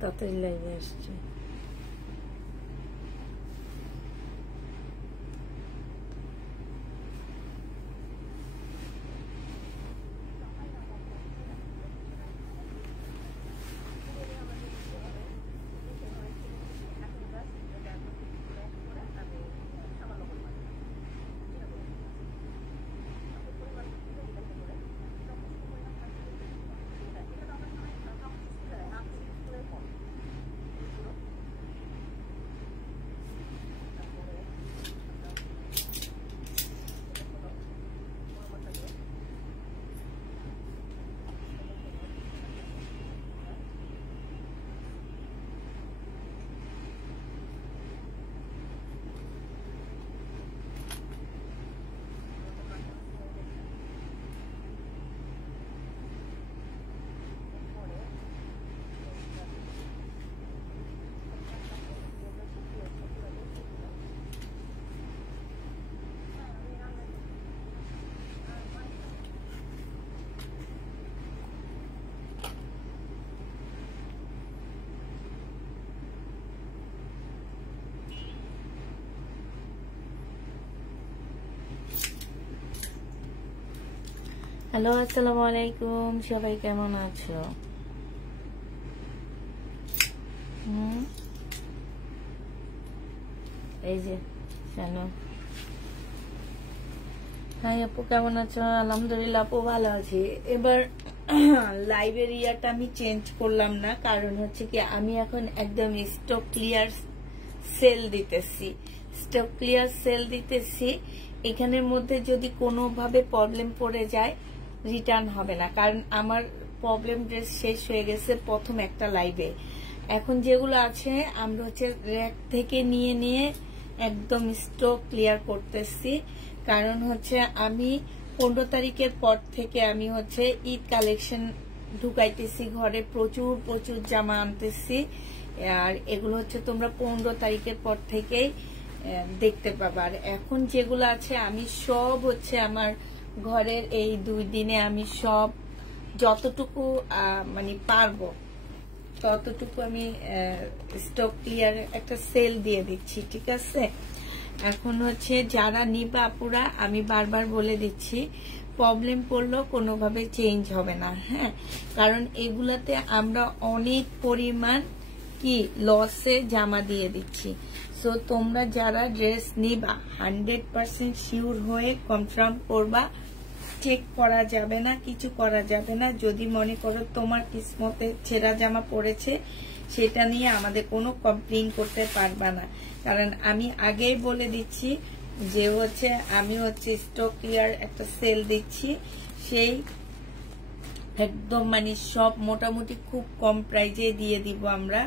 তাড়াতাড়ি লাইভে আসছে। হ্যালো, আসসালামু আলাইকুম। সবাই কেমন আছো? এই যে জানো। হাই আপু, কেমন আছো? আলহামদুলিল্লাহ আপু ভালো আছি। এবার লাইভের ইয়ারটা আমি চেঞ্জ করলাম না, কারণ হচ্ছে কি আমি এখন একদম স্টক ক্লিয়ার সেল দিতেছি। এখানের মধ্যে যদি কোনোভাবে প্রবলেম পড়ে যায় রিটার্ন হবে না, কারণ আমার প্রবলেম ড্রেস শেষ হয়ে গেছে প্রথম একটা লাইভে। এখন যেগুলো আছে আমরা হচ্ছে র্যাক থেকে নিয়ে একদম স্টক ক্লিয়ার করতেছি, কারণ হচ্ছে আমি 15 তারিখের পর থেকে আমি হচ্ছে ঈদ কালেকশন ঢুকাইতেছি ঘরে, প্রচুর জামা আনতেছি। আর এগুলো হচ্ছে তোমরা 15 তারিখের পর থেকেই দেখতে পাবা। আর এখন যেগুলো আছে আমি সব হচ্ছে আমার ঘরের এই 2 দিনে আমি সব যতটুকু মানে পারবো ততটুকু আমি স্টক ক্লিয়ার একটা সেল দিয়ে দিচ্ছি, ঠিক আছে? এখন হচ্ছে যারা নিবা আপুরা, আমি বারবার বলে দিচ্ছি, প্রবলেম পড়লেও কোনোভাবে চেঞ্জ হবে না, হ্যাঁ, কারণ এগুলাতে আমরা অনেক পরিমাণ কি লসে জামা দিয়ে দিচ্ছি। সো তোমরা যারা ড্রেস নিবা 100% শিওর হয়ে কনফার্ম করবা, চেক করা যাবে না, কিছু করা যাবে না। যদি মনে করো তোমার কিসমতে ছেঁড়া জামা পড়েছে, সেটা নিয়ে আমাদের কোনো কমপ্লেইন করতে পারবা না, কারণ আমি আগেই বলে দিচ্ছি যে হচ্ছে আমি হচ্ছে স্টক ক্লিয়ার একটা সেল দিচ্ছি, সেই একদম মানে সব মোটামুটি খুব কম প্রাইজে দিয়ে দিব আমরা।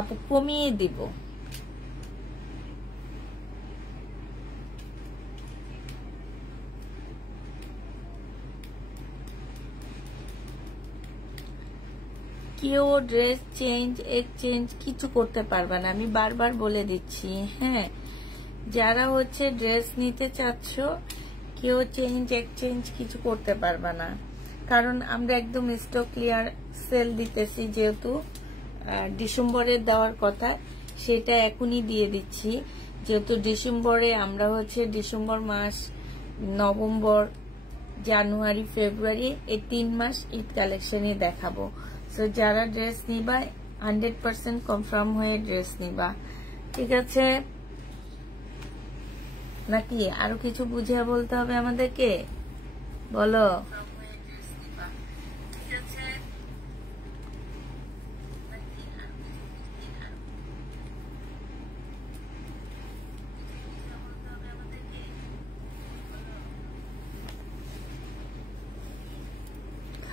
আপু কমিয়ে দিব। কেউ ড্রেস চেঞ্জ এক্সচেঞ্জ কিছু করতে পারবে না, আমি বারবার বলে দিচ্ছি, হ্যাঁ। যারা হচ্ছে ড্রেস নিতে চাচ্ছ কেউ চেঞ্জ এক্সচেঞ্জ কিছু করতে পারবে না, কারণ আমরা একদম স্টক ক্লিয়ার সেল দিতেছি। যেহেতু ডিসেম্বরে দেওয়ার কথা সেটা এখনই দিয়ে দিচ্ছি, যেহেতু ডিসেম্বরে আমরা হচ্ছে ডিসেম্বর মাস, নভেম্বর, জানুয়ারি, ফেব্রুয়ারি এই 3 মাস ঈদ কালেকশনে দেখাবো। সো যারা ড্রেস নিবা 100% কনফার্ম হয়ে ড্রেস নিবা, ঠিক আছে? নাকি আরো কিছু বুঝিয়ে বলতে হবে আমাদেরকে? বলো।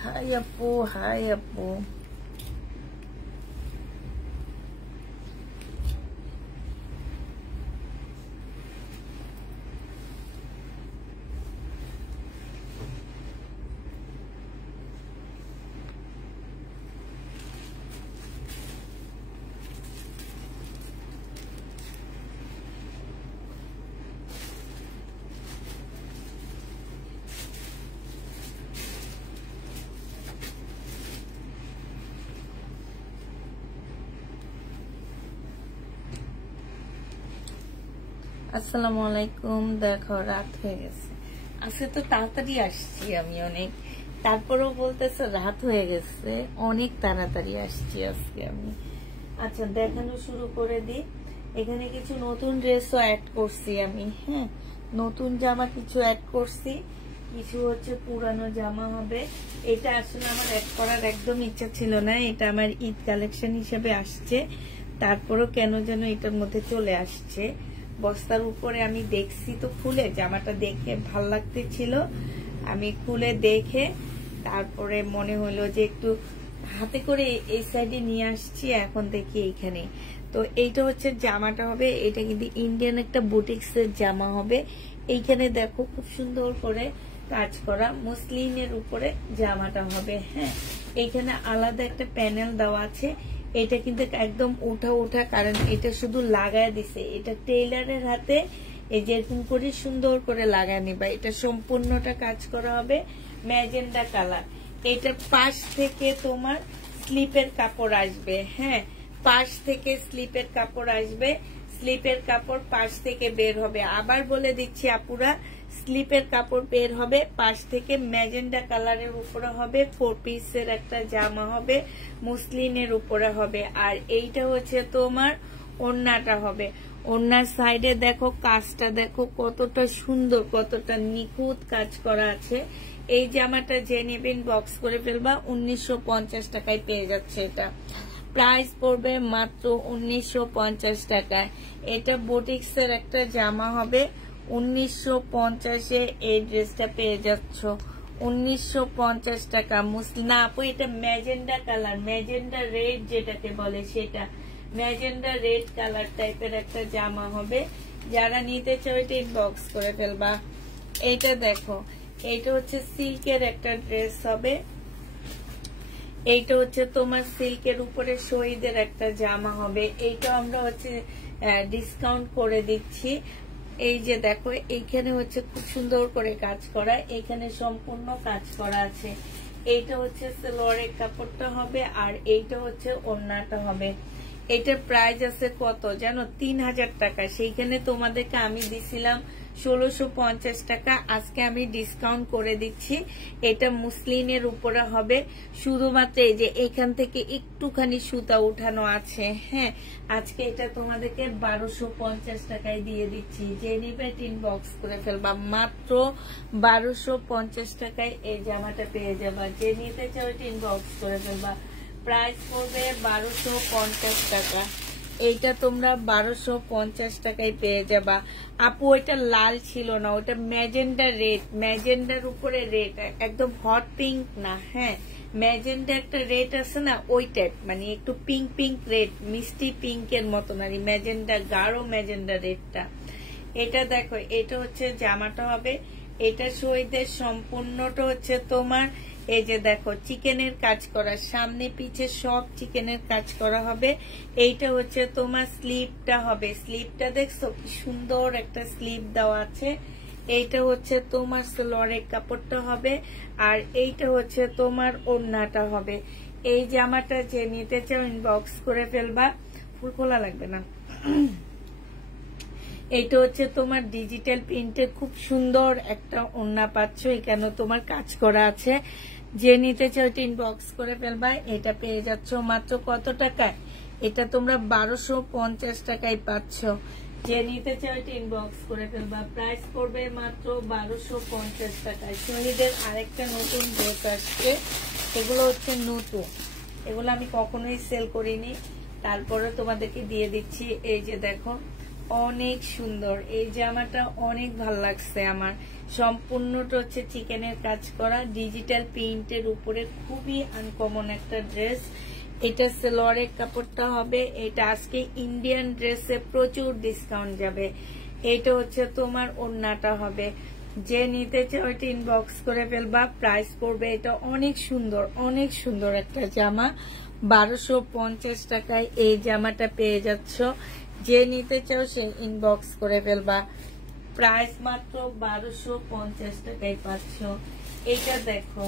হাই আপু, হাই আপু। আসসালামু আলাইকুম। দেখো রাত হয়ে গেছে, আজকে তো তাড়াতাড়ি আসছি আমি অনেক, তারপরেও বলতেছে রাত হয়ে গেছে, অনেক তাড়াতাড়ি আসছি আজকে আমি। আচ্ছা দেখানো শুরু করে দিই। এখানে কিছু নতুন ড্রেসও অ্যাড করছি আমি, হ্যাঁ নতুন জামা কিছু অ্যাড করছি, কিছু হচ্ছে পুরানো জামা হবে। এটা আসলে আমার অ্যাড করার একদম ইচ্ছা ছিল না, এটা আমার ঈদ কালেকশন হিসেবে আসছে, তারপরও কেন যেন এটার মধ্যে চলে আসছে। বস্তার উপরে আমি দেখছি তো খুলে, জামাটা দেখে ভাল লাগতেছিল, আমি খুলে দেখে তারপরে মনে হলো যে একটু হাতে করে এই সাইডে নিয়ে আসছি, এখন দেখি এইখানে। তো এইটা হচ্ছে জামাটা হবে, এটা কিন্তু ইন্ডিয়ান একটা বুটিক্স এর জামা হবে। এইখানে দেখো খুব সুন্দর করে কাজ করা মসলিনের উপরে জামাটা হবে, হ্যাঁ এইখানে আলাদা একটা প্যানেল দেওয়া আছে। এটা কিন্তু একদম উঠা উঠা, কারণ এটা শুধু লাগায় দিছে, এটা টেইলারের হাতে এই যেরকম করে সুন্দর করে লাগায় নিবা। এটা সম্পূর্ণটা কাজ করা হবে ম্যাজেন্ডা কালার। এটা পাশ থেকে তোমার স্লিপের কাপড় আসবে, হ্যাঁ পাশ থেকে স্লিপের কাপড় আসবে, স্লিপের কাপড় পাশ থেকে বের হবে। আবার বলে দিচ্ছি আপুরা, স্লিপের কাপড় বের হবে পাশ থেকে, ম্যাজেন্ডা কালারের উপরে হবে, 4 পিসের একটা জামা হবে, মুসলিনের উপরে হবে। আর এইটা হচ্ছে তোমার ওড়নাটা হবে। ওড়নার সাইডে দেখো কাজটা দেখো কতটা সুন্দর, কতটা নিখুঁত কাজ করা আছে। এই জামাটা যে নেবেন বক্স করে ফেলবা, 1950 টাকায় পেয়ে যাচ্ছে। এটা প্রাইস পড়বে মাত্র 1950 টাকায়। এটা বুটিক্স এর একটা জামা হবে, 1950-এ এই ড্রেসটা পেয়ে যাচ্ছ 1950 টাকা। মুসলিনা আপু এটা ম্যাজেন্ডা কালার, ম্যাজেন্ডা রেড যেটাকে বলে সেটা, ম্যাজেন্ডা রেড কালার টাইপের একটা জামা হবে। যারা নিতে চাও এটা ইনবক্স করে ফেলবা। এইটা দেখো, এইটা হচ্ছে সিল্কের একটা ড্রেস হবে, এইটা হচ্ছে তোমার সিল্কের উপরে শহীদের একটা জামা হবে। এইটা আমরা হচ্ছে ডিসকাউন্ট করে দিচ্ছি। এই যে দেখো এইখানে হচ্ছে খুব সুন্দর করে কাজ করা, এখানে সম্পূর্ণ কাজ করা আছে। এইটা হচ্ছে সালোয়ারের কাপড়টা হবে, আর এইটা হচ্ছে ওড়নাটা হবে। এটার প্রাইস আছে কত জানো, 3000 টাকা। সেইখানে তোমাদেরকে আমি দিছিলাম 1650 টাকা, আজকে আমি ডিসকাউন্ট করে দিচ্ছি। এটা মুসলিনের উপরে হবে, শুধুমাত্র এই যে এখান থেকে একটুখানি সুতা উঠানো আছে, হ্যাঁ আজকে এটা তোমাদেরকে 1250 টাকায় দিয়ে দিচ্ছি। যে নিবে ইনবক্স করে ফেলবা, মাত্র 1250 টাকায় এই জামাটা পেয়ে যাবা। যে নিতে চাও ইনবক্স করে ফেলবা। প্রাইস পড়বে 1250 টাকা। এইটা তোমরা 1250 টাকায় পেয়ে যাবা। আপু ওইটা লাল ছিল না, ওটা ম্যাজেন্ডা রেড, ম্যাজেন্ডার উপরে রেড, একদম হট পিঙ্ক না, হ্যাঁ ম্যাজেন্ডা একটা রেড আছে না ওই টাইপ, মানে একটু পিঙ্ক পিঙ্ক রেড, মিষ্টি পিঙ্কের মতন আর ম্যাজেন্ডা, গাঢ় ম্যাজেন্ডা রেডটা। এটা দেখো, এটা হচ্ছে জামাটা হবে। এটা শহীদের সম্পূর্ণটা হচ্ছে তোমার এই যে দেখো চিকেনের কাজ করা, সামনে পিছে সব চিকেনের কাজ করা হবে। এইটা হচ্ছে তোমার স্লিপটা হবে, স্লিপটা দেখছো কি সুন্দর একটা স্লিপ দেওয়া আছে। এইটা হচ্ছে তোমার সালোয়ারের কাপড়টা হবে, আর এইটা হচ্ছে তোমার ওড়নাটা হবে। এই জামাটা যে নিতে চাও ইনবক্স করে ফেলবা, ফুল খোলা লাগবে না। এইটা হচ্ছে তোমার ডিজিটাল প্রিন্টে খুব সুন্দর একটা ওড়না পাচ্ছ, এখানে তোমার কাজ করা আছে। যে নিতে চাও ইনবক্স করে ফেলবা। এটা পেয়ে যাচ্ছ মাত্র কত টাকায়, এটা তোমরা 1250 টাকায় পাচ্ছ। যে নিতে চাও ইনবক্স করে ফেলবা। প্রাইস পড়বে মাত্র 1250 টাকায়। শহীদের আরেকটা নতুন ড্রেস আসছে, এগুলো হচ্ছে নতুন, এগুলো আমি কখনোই সেল করিনি, তারপরে তোমাদেরকে দিয়ে দিচ্ছি। এই যে দেখো অনেক সুন্দর এই জামাটা, অনেক ভাল লাগছে আমার। সম্পূর্ণটা হচ্ছে চিকেনের কাজ করা, ডিজিটাল প্রিন্টের উপরে, খুবই আনকমন একটা ড্রেস। এটা সালোয়ারের কাপড়টা হবে। এটা আজকে ইন্ডিয়ান ড্রেসে প্রচুর ডিসকাউন্ট যাবে। এটা হচ্ছে তোমার ওড়নাটা হবে। যে নিতে চাও ওইটা ইনবক্স করে ফেলবা। প্রাইস পড়বে, এটা অনেক সুন্দর, অনেক সুন্দর একটা জামা, 1250 টাকায় এই জামাটা পেয়ে যাচ্ছ। যে নিতে চাও সে ইনবক্স করে ফেলবা। প্রাইস মাত্র 1250 টাকায় পাচ্ছ। এটা দেখো,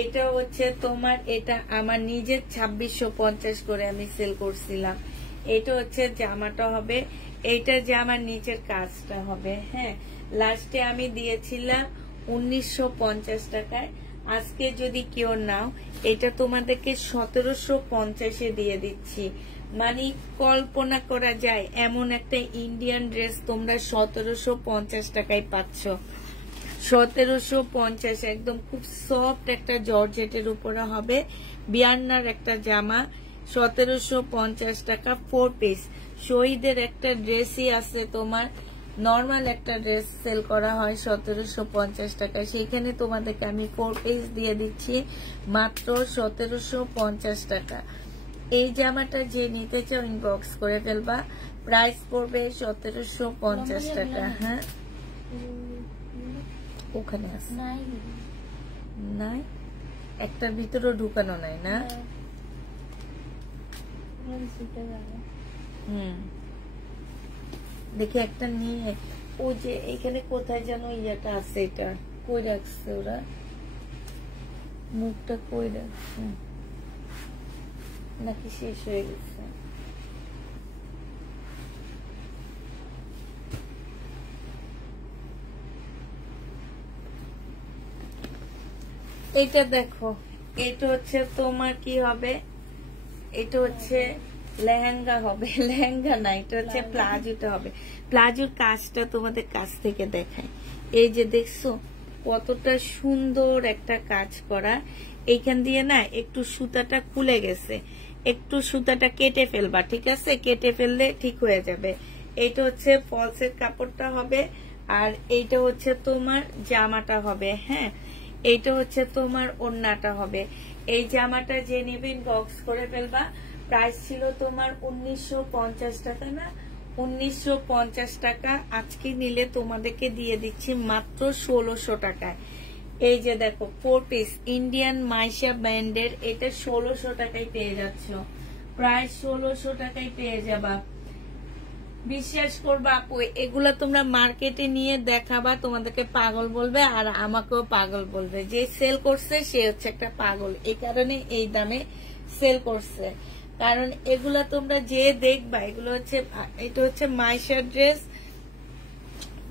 এটা হচ্ছে তোমার, এটা আমার নিজের 2650 করে আমি সেল করছিলাম। এটা হচ্ছে জামাটা হবে। এইটা জামার নিচের কাজটা হবে। হ্যাঁ, লাস্টে আমি দিয়েছিলাম 1950 টাকায়। আজকে যদি কেউ নাও, এটা তোমাদেরকে 1750-এ দিয়ে দিচ্ছি। মানে কল্পনা করা যায় এমন একটা ইন্ডিয়ান ড্রেস তোমরা 1750 টাকায় পাচ্ছ। 1750, একদম খুব সফট একটা জর্জেটের উপরে হবে, বিয়ান্নার একটা জামা। 1750 টাকা 4 পিস। শহীদের একটা ড্রেসই আছে তোমার, নর্মাল একটা ড্রেস সেল করা হয় 1750 টাকা, সেখানে তোমাদেরকে আমি 4 পিস দিয়ে দিচ্ছি মাত্র 1750 টাকা। এই জামাটা যে নিতে চাও ইনবক্স করে ফেলবা, প্রাইস পড়বে 1750 টাকা। হ্যাঁ, ওখানে আছে নাই, একটার ভিতরে ঢুকানো নাই না। দেখি একটা নিয়ে, ওই যে এখানে কোথায় যেন ইয়েটা আছে, এটা কই রাখছে ওরা, মুখটা কই রাখছে, নাকি শেষ হয়ে গেছে? এটা দেখো, এটা হচ্ছে তোমার কি হবে, এটা হচ্ছে লেহেঙ্গা হবে। লেহেঙ্গা না, এটা হচ্ছে প্লাজোটা হবে। প্লাজোর কাজটা তোমাদের কাছ থেকে দেখায়। এই যে দেখছো কতটা সুন্দর একটা কাজ করা। এইখান দিয়ে না একটু সুতাটা খুলে গেছে, একটু সুতাটা কেটে ফেলবা, ঠিক আছে? কেটে ফেললে ঠিক হয়ে যাবে। এটা হচ্ছে ফলসের কাপড়টা হবে, আর এইটা হচ্ছে তোমার জামাটা হবে। হ্যাঁ, এইটা হচ্ছে তোমার ওড়নাটা হবে। এই জামাটা যে নেবেন বক্স করে ফেলবা। প্রাইস ছিল তোমার 1950 টাকা না, 1950 টাকা। আজকে নিলে তোমাদেরকে দিয়ে দিচ্ছি মাত্র 1600 টাকায়। এই যে দেখো 4 পিস ইন্ডিয়ান মাইশা ব্র্যান্ডের, এটা 1600 টাকায় পেয়ে যাচ্ছ। প্রায় 1600 টাকায় পেয়ে যাবা। বিশ্বাস করবা আপু, এগুলা তোমরা মার্কেটে নিয়ে দেখাবা, তোমাদেরকে পাগল বলবে আর আমাকেও পাগল বলবে। যে সেল করছে সে হচ্ছে একটা পাগল, এই কারণে এই দামে সেল করছে। কারণ এগুলা তোমরা যে দেখবা, এগুলো হচ্ছে, এটা হচ্ছে মাইশার ড্রেস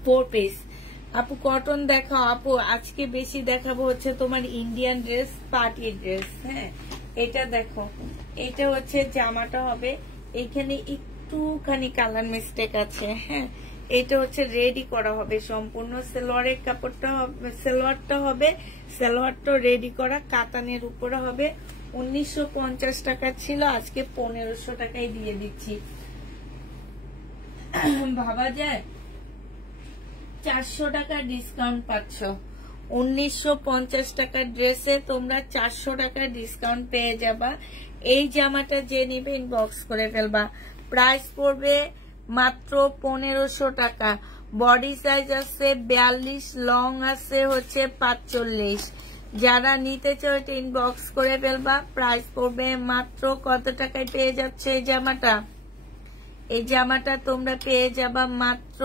4 পিস। আপু কটন দেখাও আপু, আজকে বেশি দেখাবো হচ্ছে তোমার ইন্ডিয়ান ড্রেস, পার্টি ড্রেস। হ্যাঁ, এটা দেখো, এটা হচ্ছে জামাটা হবে। এখানে একটুখানি কালার মিস্টেক আছে। হ্যাঁ, এটা হচ্ছে রেডি করা হবে সম্পূর্ণ। সালোয়ারের কাপড়টা হবে, সালোয়ারটা হবে, সালোয়ারটা রেডি করা কাতানের উপরে হবে। 1950 টাকা ছিল, আজকে 1500 টাকায় দিয়ে দিচ্ছি। ভাবা যায় 400 টাকা ডিসকাউন্ট পাচ্ছ। 1950 টাকার ড্রেসে তোমরা 400 টাকা ডিসকাউন্ট পেয়ে যাবা। এই জামাটা যে নিবে ইনবক্স করে ফেলবা। প্রাইস পড়বে মাত্র 1500 টাকা। বডি সাইজ আছে 42, লং আছে হচ্ছে 45। যারা নিতে চাও এটা ইনবক্স করে ফেলবা। প্রাইস পড়বে মাত্র কত টাকায় পেয়ে যাচ্ছে এই জামাটা? এই জামাটা তোমরা পেয়ে যাবা মাত্র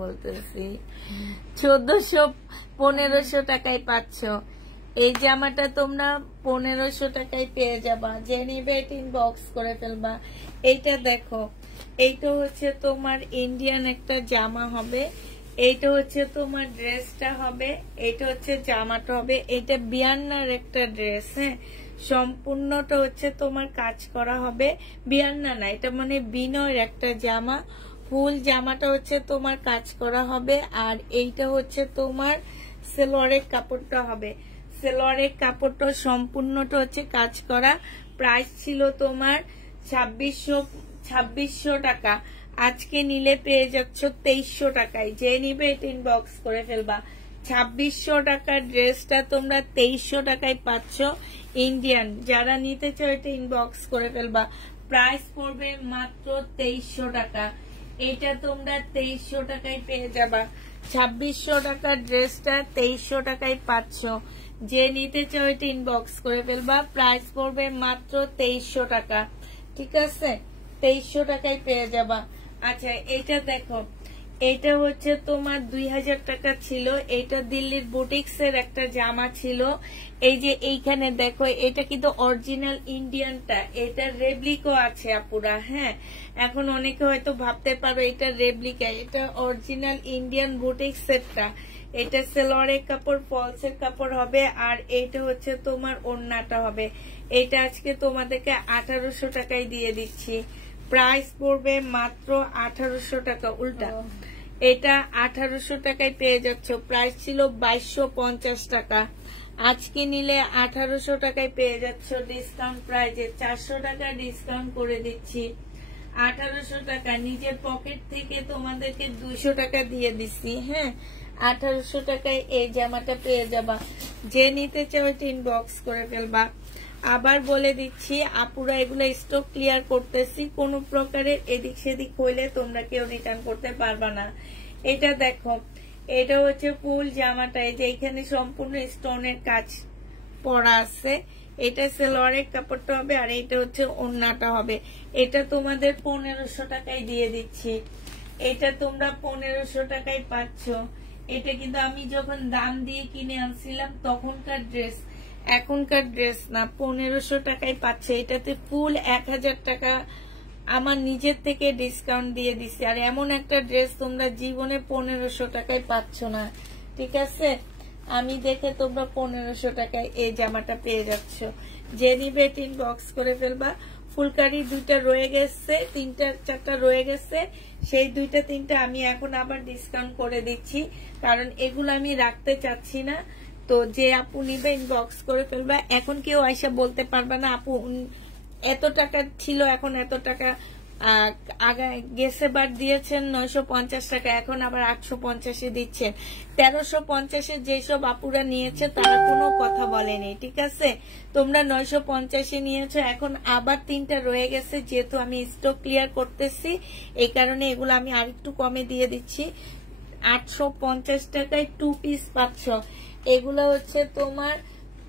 বলতেছি 1500 টাকায় পাচ্ছ। এই জামাটা তোমরা 1500 টাকায় পেয়ে যাবা। যে নিবে এটা ইনবক্স করে ফেলবা। এইটা দেখো, এইটা হচ্ছে তোমার ইন্ডিয়ান একটা জামা হবে, এইটা হচ্ছে তোমার ড্রেসটা হবে, এইটা হচ্ছে জামাটা হবে। এটা বিয়ান্নার একটা ড্রেস। হ্যাঁ, সম্পূর্ণটা হচ্ছে তোমার কাজ করা হবে। বিয়ান্না না, এটা মানে বিনয়ের একটা জামা। ফুল জামাটা হচ্ছে তোমার কাজ করা হবে, আর এইটা হচ্ছে তোমার সালোয়ারের কাপড়টা হবে। সালোয়ারের কাপড়টা সম্পূর্ণটা হচ্ছে কাজ করা। প্রাইস ছিল তোমার 2600 টাকা। আজকে নিলে পেয়ে যাচ্ছ 2300 টাকায়। যে নিবে এটা ইনবক্স করে ফেলবা। 2600 টাকার ড্রেসটা তোমরা 2300 টাকায় পাচ্ছ ইন্ডিয়ান। যারা নিতে চাও এটা ইনবক্স করে ফেলবা। প্রাইস পড়বে মাত্র 2300 টাকা। এটা তোমরা 2300 টাকায় পেয়ে যাবা। 2600 টাকার ড্রেসটা 2300 টাকায় পাচ্ছ। যে নিতে চাও এটা ইনবক্স করে ফেলবা। প্রাইস পড়বে মাত্র 2300 টাকা। ঠিক আছে, 2300 টাকায় পেয়ে যাবা। আচ্ছা, এটা দেখো, এটা হচ্ছে তোমার 2000 টাকা ছিল। এটা দিল্লির বুটিক্স এর একটা জামা ছিল। এই যে এইখানে দেখো, এটা কিন্তু অরিজিনাল ইন্ডিয়ানটা, এটা রেপ্লিকো আছে আপুরা। হ্যাঁ, এখন অনেকে হয়তো ভাবতে পারো এটা রেপ্লিকা, এটা অরিজিনাল ইন্ডিয়ান বুটিক্স এরটা। এটা সেলোয়ারের কাপড়, ফলসের কাপড় হবে, আর এইটা হচ্ছে তোমার ওড়নাটা হবে। এটা আজকে তোমাদেরকে 1800 টাকায় দিয়ে দিচ্ছি। প্রাইস পড়বে মাত্র 1800 টাকা। উল্টা এটা 1800 টাকায় পেয়ে যাচ্ছ। প্রাইস ছিল 2250 টাকা, আজকে নিলে 1800 টাকায় পেয়ে যাচ্ছ ডিসকাউন্ট প্রাইজে। 400 টাকা ডিসকাউন্ট করে দিচ্ছি। 1800 টাকা নিজের পকেট থেকে তোমাদেরকে 200 টাকা দিয়ে দিচ্ছি। হ্যাঁ, 1800 টাকায় এই জামাটা পেয়ে যাবা। যে নিতে চাও ইনবক্স করে ফেলবা। আবার বলে দিচ্ছি আপুরা, এগুলো স্টক ক্লিয়ার করতেছি, কোনো প্রকারের এদিক সেদিক হইলে তোমরা কেউ রিটার্ন করতে পারবা না। এটা দেখো, এটা হচ্ছে ফুল জামাটা, এই যে এখানে সম্পূর্ণ স্টোনের কাজ পরা আছে। এটা সেলোয়ারের কাপড়টা হবে, আর এটা হচ্ছে ওড়নাটা হবে। এটা তোমাদের 1500 টাকায় দিয়ে দিচ্ছি। এটা তোমরা 1500 টাকায় পাচ্ছ। এটা কিন্তু আমি যখন দাম দিয়ে কিনে আনছিলাম তখনকার ড্রেস, এখনকার ড্রেস না। 1500 টাকায় পাচ্ছে। এটাতে ফুল 1000 টাকা আমার নিজের থেকে ডিসকাউন্ট দিয়ে দিচ্ছি। আর এমন একটা ড্রেস তোমরা জীবনে 1500 টাকায় পাচ্ছ না, ঠিক আছে? আমি দেখে তোমরা 1500 টাকায় এই জামাটা পেয়ে যাচ্ছ। যে নিবে ইনবক্স করে ফেলবা। ফুলকারি 2টা রয়ে গেছে, 3টা 4টা রয়ে গেছে, সেই 2টা 3টা আমি এখন আবার ডিসকাউন্ট করে দিচ্ছি, কারণ এগুলো আমি রাখতে চাচ্ছি না। তো যে আপু নিবে ইনবক্স করে ফেলবা। এখন কেউ আইসা বলতে পারবে না আপু এত টাকা ছিল, এখন এত টাকা আগে গেছে বার দিয়েছেন 950 টাকা, এখন আবার 850 দিচ্ছেন। 1350 যেসব আপুরা নিয়েছে তারা কোনো কথা বলেনি, ঠিক আছে? তোমরা 950 নিয়েছো, এখন আবার 3টা রয়ে গেছে, যেহেতু আমি স্টক ক্লিয়ার করতেছি এই কারণে এগুলো আমি আরেকটু কমে দিয়ে দিচ্ছি। 850 টাকায় 2 পিস পাচ্ছ। এগুলো হচ্ছে তোমার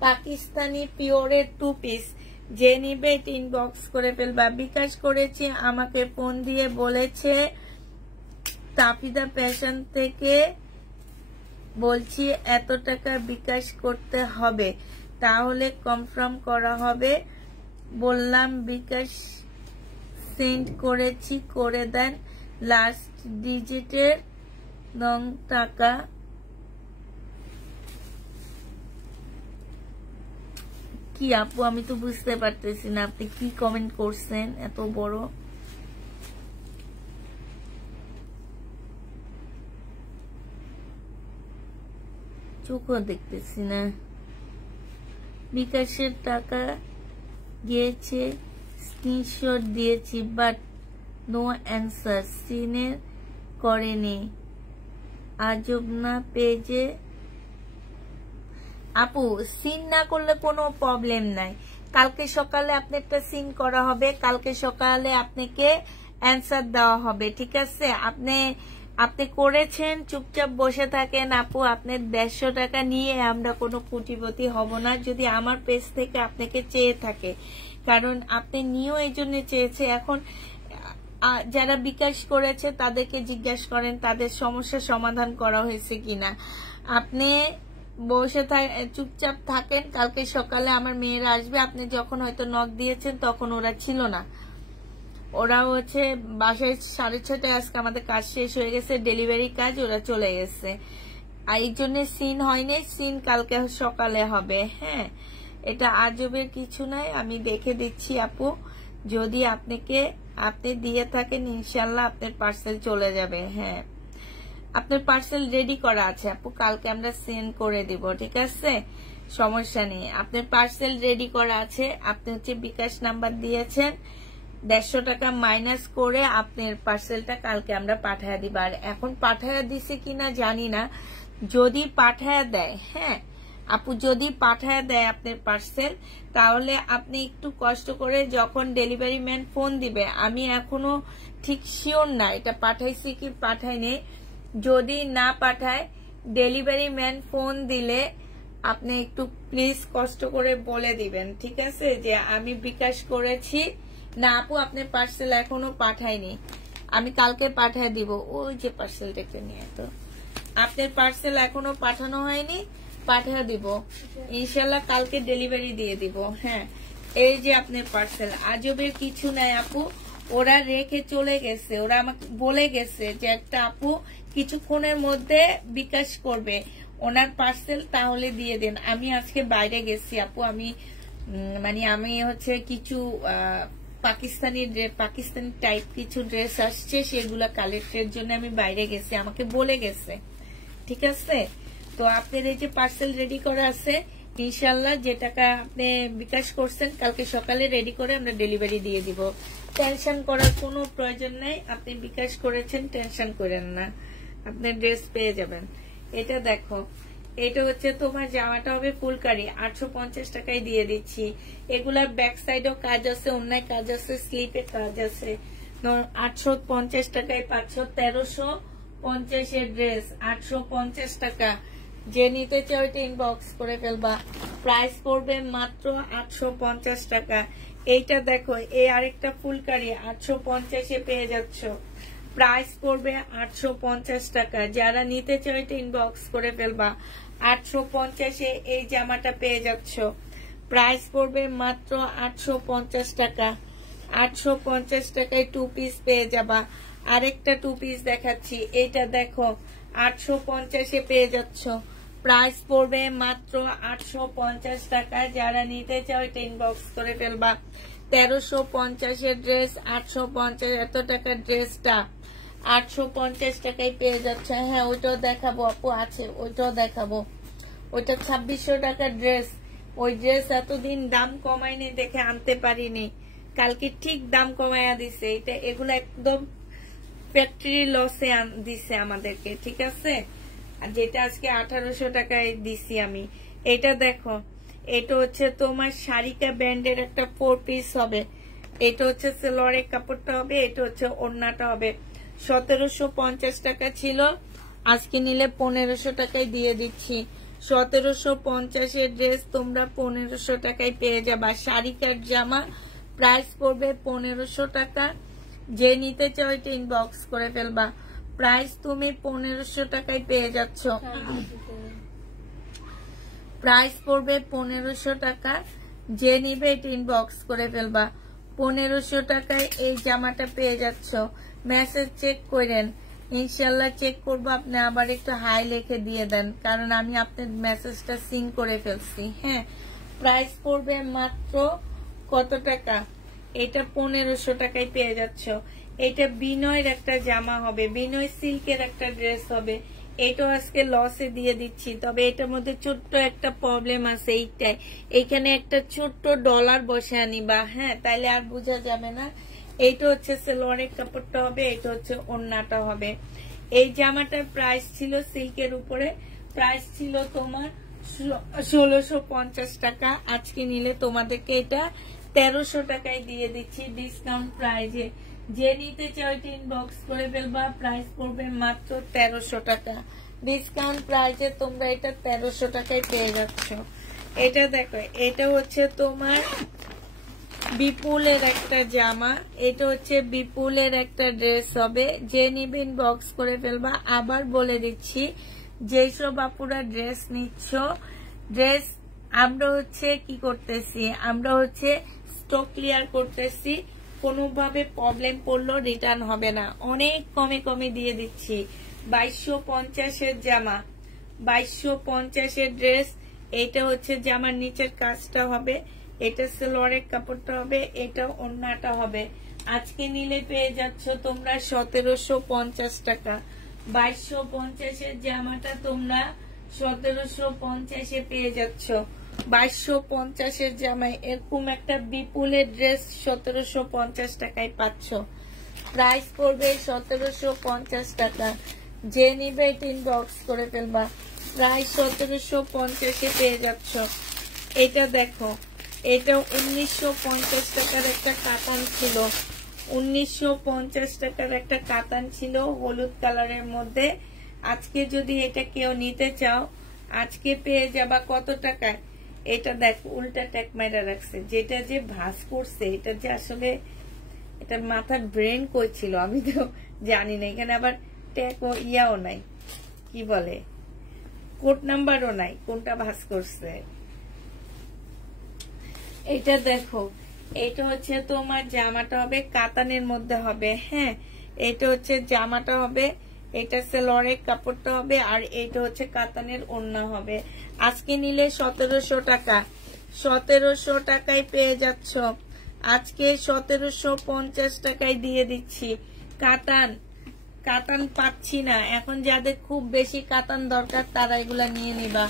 পাকিস্তানি পিওরের 2 পিস। যে নিবে ইনবক্স করে ফেলবা। বিকাশ করেছি, আমাকে ফোন দিয়ে বলেছে তাফিদা ফ্যাশন থেকে বলছি এত টাকা বিকাশ করতে হবে, তাহলে কনফার্ম করা হবে। বললাম বিকাশ সেন্ড করেছি, করে দেন লাস্ট ডিজিটের নং টাকা। কি আপু, আমি তো বুঝতে পারতেছি না আপনি কি কমেন্ট করছেন এত বড়। চোখও দেখতেছি না। বিকাশের টাকা গিয়েছে, স্ক্রিনশট দিয়েছি, বাট নো অ্যান্সার। সিনের করেনি। আজব না পেজে আপু, সিন না করলে কোনো প্রবলেম নাই। কালকে সকালে আপনি একটা সিন করা হবে, কালকে সকালে আপনাকে অ্যান্সার দেওয়া হবে, ঠিক আছে? আপনি করেছেন, চুপচাপ বসে থাকেন আপু। আপনার 150 টাকা নিয়ে আমরা কোনো কোটিপতি হব না যদি আমার পেজ থেকে আপনাকে চেয়ে থাকে, কারণ আপনি নিয়েও এই জন্য চেয়েছে। এখন যারা বিকাশ করেছে তাদেরকে জিজ্ঞাসা করেন তাদের সমস্যার সমাধান করা হয়েছে কিনা। আপনি বসে চুপচাপ থাকেন, কালকে সকালে আমার মেয়েরা আসবে। আপনি যখন হয়তো নক দিয়েছেন তখন ওরা ছিল না, ওরা হচ্ছে বাসায় 6:30 আজকে আমাদের কাজ শেষ হয়ে গেছে, ডেলিভারি কাজ, ওরা চলে গেছে। আর এই জন্য সিন হয়নি, সিন কালকে সকালে হবে। হ্যাঁ, এটা আজবের কিছু নাই, আমি দেখে দিচ্ছি আপু। যদি আপনি দিয়ে থাকেন ইনশাল্লাহ আপনার পার্সেল চলে যাবে। হ্যাঁ, আপনার পার্সেল রেডি করা আছে আপু, কালকে আমরা সেন্ড করে দিব, ঠিক আছে? সমস্যা নেই, আপনার পার্সেল রেডি করা আছে। আপনি হচ্ছে বিকাশ নাম্বার দিয়েছেন, 150 টাকা মাইনাস করে আপনার পার্সেলটা কালকে আমরা পাঠায় দিব। আর এখন পাঠায় দিছে কিনা জানি না, যদি পাঠায় দেয়, হ্যাঁ আপু, যদি পাঠায় দেয় আপনার পার্সেল, তাহলে আপনি একটু কষ্ট করে যখন ডেলিভারি ম্যান ফোন দিবে, আমি এখনো ঠিক শিওর না এটা পাঠাইছি কি পাঠাইনি, যদি না পাঠায় ডেলিভারি ম্যান ফোন দিলে আপনি একটু প্লিজ কষ্ট করে বলে দিবেন, ঠিক আছে, যে আমি বিকাশ করেছি না আপু, আপনার পার্সেল এখনো পাঠাইনি। আমি কালকে পাঠিয়ে দিব। ওই যে পার্সেলটা নিয়ে, তো আপনার পার্সেল এখনো পাঠানো হয়নি, পাঠিয়ে দিব ইনশাল্লাহ, কালকে ডেলিভারি দিয়ে দিব। হ্যাঁ, এই যে আপনার পার্সেল। আজবের কিছু নাই আপু, ওরা রেখে চলে গেছে, ওরা আমাকে বলে গেছে যে একটা আপু কিছুক্ষণের মধ্যে বিকাশ করবে ওনার পার্সেল, তাহলে দিয়ে দেন। আমি আজকে বাইরে গেছি আপু, আমি আমি হচ্ছে কিছু পাকিস্তানি টাইপ কিছু ড্রেস আসছে, সেগুলা কালেক্টের জন্য আমি বাইরে গেছি, আমাকে বলে গেছে। ঠিক আছে, তো আপনার এই যে পার্সেল রেডি করা আছে, ইনশাল্লাহ যে টাকা আপনি বিকাশ করছেন কালকে সকালে রেডি করে আমরা ডেলিভারি দিয়ে দিব। টেনশন করার কোনো প্রয়োজন নেই, আপনি বিকাশ করেছেন, টেনশন করেন না, আপনি ড্রেস পেয়ে যাবেন। এটা দেখো, এটা হচ্ছে তোমার জামাটা হবে ফুলকারি, 850 টাকায় দিয়ে দিচ্ছি। এগুলার ব্যাক সাইডেও কাজ আছে, অন্যায় কাজ আছে, স্লিপে কাজ আছে। 850 টাকায় পাচ্ছ 1350 এর ড্রেস, 850 টাকা। যে নিতে চাও এটা ইনবক্স করে ফেলবা। প্রাইস পড়বে মাত্র 850 টাকা। এইটা দেখো, এই আরেকটা ফুলকারি 850 এ পেয়ে যাচ্ছ, প্রাইস পড়বে 850 টাকা। যারা নিতে চাও এটা ইনবক্স করে ফেলবা। 850 এ এই জামাটা পেয়ে যাচ্ছ, প্রাইস পড়বে মাত্র 850 টাকা। 850 টাকায় 2 পিস পেয়ে যাবা। আরেকটা 2 পিস দেখাচ্ছি, এইটা দেখো 850 এ পেয়ে যাচ্ছ, প্রাইস পড়বে মাত্র 850 টাকা। যারা নিতে চাও এটা ইনবক্স করে ফেলবা। 1350 এর ড্রেস 850, এত টাকার ড্রেসটা 850 টাকায় পেয়ে যাচ্ছে। হ্যাঁ, ওইটাও দেখাবো আপু, আছে ওইটাও দেখাবো। ওইটা 2600 টাকার ড্রেস, ওই ড্রেস এতদিন দাম কমায়নি দেখে আনতে পারিনি, কালকে ঠিক দাম কমায়া দিছে। এটা এগুলো একদম ফ্যাক্টরি লসে দিছে আমাদেরকে, ঠিক আছে। আর যেটা আজকে 1800 টাকায় দিছি আমি। এটা দেখো, এটা হচ্ছে তোমার শারিকা ব্র্যান্ডের একটা 4 পিস হবে। এটা হচ্ছে সেলোয়ারের কাপড়টা হবে, এটা হচ্ছে ওড়নাটা হবে। 1750 টাকা ছিল, আজকে নিলে 1500 টাকায় দিয়ে দিচ্ছি। 1750 এর ড্রেস তোমরা 1500 টাকায় পেয়ে যাবা। শারিকার জামা, প্রাইস পড়বে 1500 টাকা। যে নিতে চাও এটা ইনবক্স করে ফেলবা। প্রাইস তুমি 1500 টাকায় পেয়ে যাচ্ছ, প্রাইস পড়বে 1500 টাকা। যে নিবে এটা ইনবক্স করে ফেলবা। 1500 টাকায় এই জামাটা পেয়ে যাচ্ছ। মেসেজ চেক করেন, ইনশাল্লাহ চেক করবো। আপনি আবার একটু হাই লিখে দিয়ে দেন, কারণ আমি আপনার মেসেজটা সিং করে ফেলছি। হ্যাঁ, প্রাইস পড়বে মাত্র কত টাকা, এটা 1500 টাকায় পেয়ে যাচ্ছ। এটা বিনয়ের একটা জামা হবে, বিনয় সিল্কের একটা ড্রেস হবে। এটাও আজকে লসে দিয়ে দিচ্ছি, তবে এটার মধ্যে ছোট্ট একটা প্রবলেম আছে। এইখানে একটা ছোট্ট ডলার বসে আনিবা, হ্যাঁ, তাইলে আর বোঝা যাবে না। এইটা হচ্ছে সেলোয়ারের কাপড়টা হবে, এটা হচ্ছে ওড়নাটা হবে। এই জামাটার প্রাইস ছিল সিল্কের উপরে, প্রাইস ছিল তোমার 1650 টাকা। আজকে নিলে তোমাদেরকে এটা 1300 টাকায় দিয়ে দিচ্ছি ডিসকাউন্ট প্রাইজে। যে নিতে চাও এটা ইনবক্স করে ফেলবা। প্রাইস পড়বে মাত্র 1300 টাকা। ডিসকাউন্ট প্রাইজে তোমরা এটা 1300 টাকায় পেয়ে যাচ্ছ। এটা দেখো, এটা হচ্ছে তোমার বিপুলের একটা জামা, এটা হচ্ছে বিপুলের একটা ড্রেস হবে। যে নিবে ইনবক্স করে ফেলবা। আবার বলে দিচ্ছি, যেসব আপুরা ড্রেস নিচ্ছ, ড্রেস আমরা হচ্ছে কি করতেছি, আমরা হচ্ছে স্টক ক্লিয়ার করতেছি। কোনোভাবে প্রবলেম পড়লো রিটার্ন হবে না, অনেক কমে কমে দিয়ে দিচ্ছি। 2250 এর জামা, 2250 এর ড্রেস। এটা হচ্ছে জামার নিচের কাজটা হবে, এটা সেলোয়ারের কাপড়টা হবে, এটা ওড়নাটা হবে। আজকে নিলে পেয়ে যাচ্ছ তোমরা 1750 টাকা। 2250 এর জামাটা তোমরা 1750 এ পেয়ে যাচ্ছ। 2250 এর জামায় এরকম একটা বিপুলের ড্রেস 1750 টাকায় পাচ্ছ। প্রাইস পড়বে 1750 টাকা। যে নিবে এটা ইনবক্স করে ফেলবা। প্রাইস 1750 এ পেয়ে যাচ্ছ। এটা দেখো, এটা 1950 টাকার একটা কাতান ছিল, 1950 টাকার একটা কাতান ছিল হলুদ কালারের মধ্যে। আজকে যদি এটা কেউ নিতে চাও, আজকে পেয়ে যাবা কত টাকায়। এটা দেখো, উল্টা ট্যাগ মাইরা রাখছে, যেটা যে ভাঁজ করছে এটা যে আসলে এটা মাথার ব্রেন কই ছিল আমি তো জানি না। এখানে আবার ট্যাগ ইয়াও নাই, কি বলে কোড নাম্বারও নাই, কোনটা ভাঁজ করছে। এটা দেখো, এটা হচ্ছে তোমার জামাটা হবে কাতানের মধ্যে হবে। হ্যাঁ, এটা হচ্ছে জামাটা হবে, এটা সেলরের কাপড়টা হবে, আর এটা হচ্ছে কাতানের ওড়না হবে। আজকে নিলে 1700 টাকা, 1700 টাকায় পেয়ে যাচ্ছ। আজকে 1750 টাকায় দিয়ে দিচ্ছি। কাতান কাতান পাচ্ছি না এখন, যাদের খুব বেশি কাতান দরকার তারা এগুলা নিয়ে নিবা।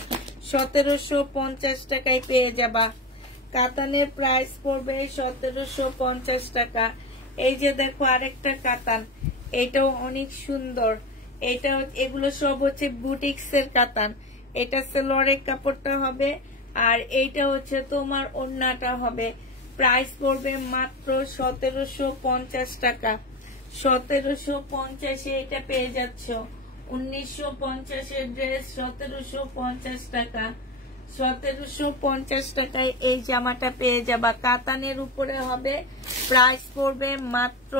1750 টাকায় পেয়ে যাবা। কাতানের প্রাইস পড়বে 1750 টাকা। এই যে দেখো আরেকটা কাতান, এটাও অনেক সুন্দর। এটা এগুলো সব হচ্ছে বুটিক্স এর কাতান। এটা সেলরের কাপড়টা হবে, আর এইটা হচ্ছে তোমার ওড়নাটা হবে। প্রাইস পড়বে মাত্র 1750 টাকা। 1750 এটা পেয়ে যাচ্ছ। 1950 এর ড্রেস 1750 টাকা। 1750 টাকায় এই জামাটা পেয়ে যাবা। কাতানের উপরে হবে, প্রাইস পড়বে মাত্র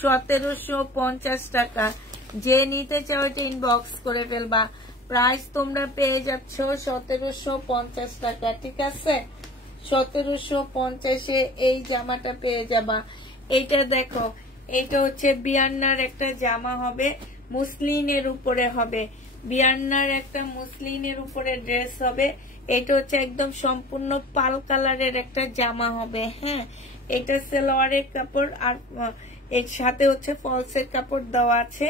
1750 টাকা। যে নিতে চাও এটা ইনবক্স করে ফেলবা। প্রাইস তোমরা পেয়ে যাচ্ছ 1750 টাকা, ঠিক আছে? 1750 এই জামাটা পেয়ে যাবা। এইটা দেখো, এইটা হচ্ছে বিয়ান্নার একটা জামা হবে, মুসলিনের উপরে হবে। বিয়ান্নার একটা মুসলিনের উপরে ড্রেস হবে। এটা হচ্ছে একদম সম্পূর্ণ পাল কালারের একটা জামা হবে। হ্যাঁ, এটা সেলোয়ারের কাপড়, আর এর সাথে হচ্ছে ফলসের কাপড় দেওয়া আছে।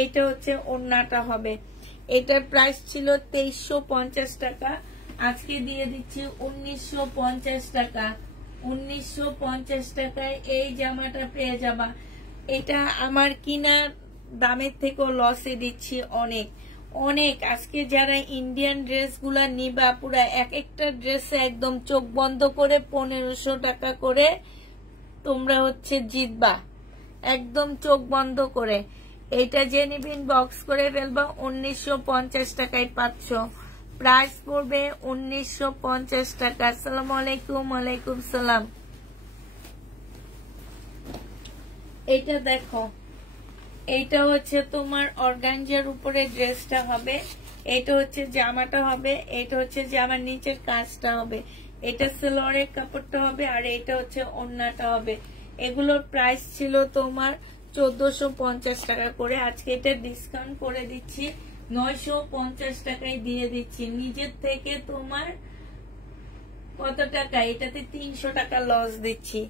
এইটা হচ্ছে ওড়নাটা হবে। এটার প্রাইস ছিল 2350 টাকা, আজকে দিয়ে দিচ্ছি 1950 টাকা। 1950 টাকায় এই জামাটা পেয়ে যাবা। এটা আমার কিনার দামের থেকেও লসে দিচ্ছি অনেক অনেক। আজকে যারা ইন্ডিয়ান ড্রেস গুলা নিবা, পুরা এক একটা ড্রেসে একদম চোখ বন্ধ করে 1500 টাকা করে তোমরা হচ্ছে জিতবা, একদম চোখ বন্ধ করে। এইটা যে নিবেন বক্স করে ফেলবা। 1950 টাকায় পাচ্ছ। প্রাইস পড়বে 1950 টাকা। আসসালামু আলাইকুম। ওয়ালাইকুম সালাম। এইটা দেখো, এইটা হচ্ছে তোমার অর্গানজার উপরে ড্রেসটা হবে। এটা হচ্ছে জামাটা হবে, এটা হচ্ছে জামার নিচের কাজটা হবে। এটা সেলোয়ারের কাপড়টা হবে, আর এটা হচ্ছে ওড়নাটা হবে। এগুলোর প্রাইস ছিল তোমার 1450 টাকা করে। আজকে এটা ডিসকাউন্ট করে দিচ্ছি, 950 টাকায় দিয়ে দিচ্ছি। নিজের থেকে তোমার কত টাকা, এটাতে 300 টাকা লস দিচ্ছি।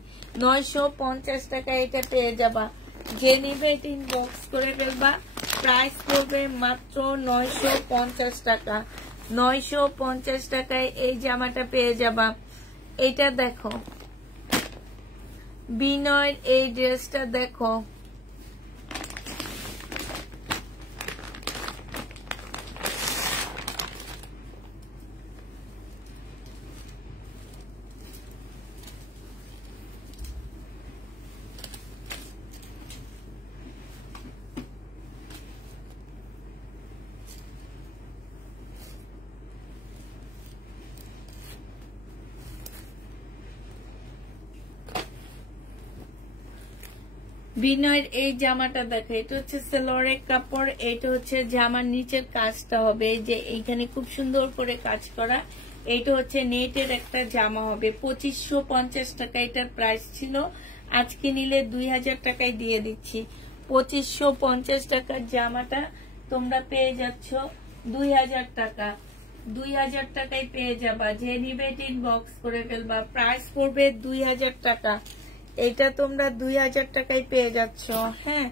950 টাকা এটা পেয়ে যাবা। যে নিবে এটা ইনবক্স করে ফেলবা। প্রাইস পড়বে মাত্র 950 টাকা। 950 টাকায় এই জামাটা পেয়ে যাবা। এটা দেখো, বিনয়ের এই ড্রেসটা দেখো, বিনয়ের এই জামাটা দেখো। এটা হচ্ছে সেলোয়ারের কাপড়, এটা হচ্ছে জামার নিচের কাজটা হবে, যে এইখানে খুব সুন্দর করে কাজ করা। এইটা হচ্ছে নেটের একটা জামা হবে। 2550 টাকা এটার প্রাইস ছিল, আজকে নিলে 2000 টাকায় দিয়ে দিচ্ছি। 2550 টাকার জামাটা তোমরা পেয়ে যাচ্ছ 2000 টাকা। 2000 টাকায় পেয়ে যাবা। যে নিবে বক্স করে ফেলবা। প্রাইস পড়বে 2000 টাকা। এটা তোমরা 2000 টাকায় পেয়ে যাচ্ছ। হ্যাঁ,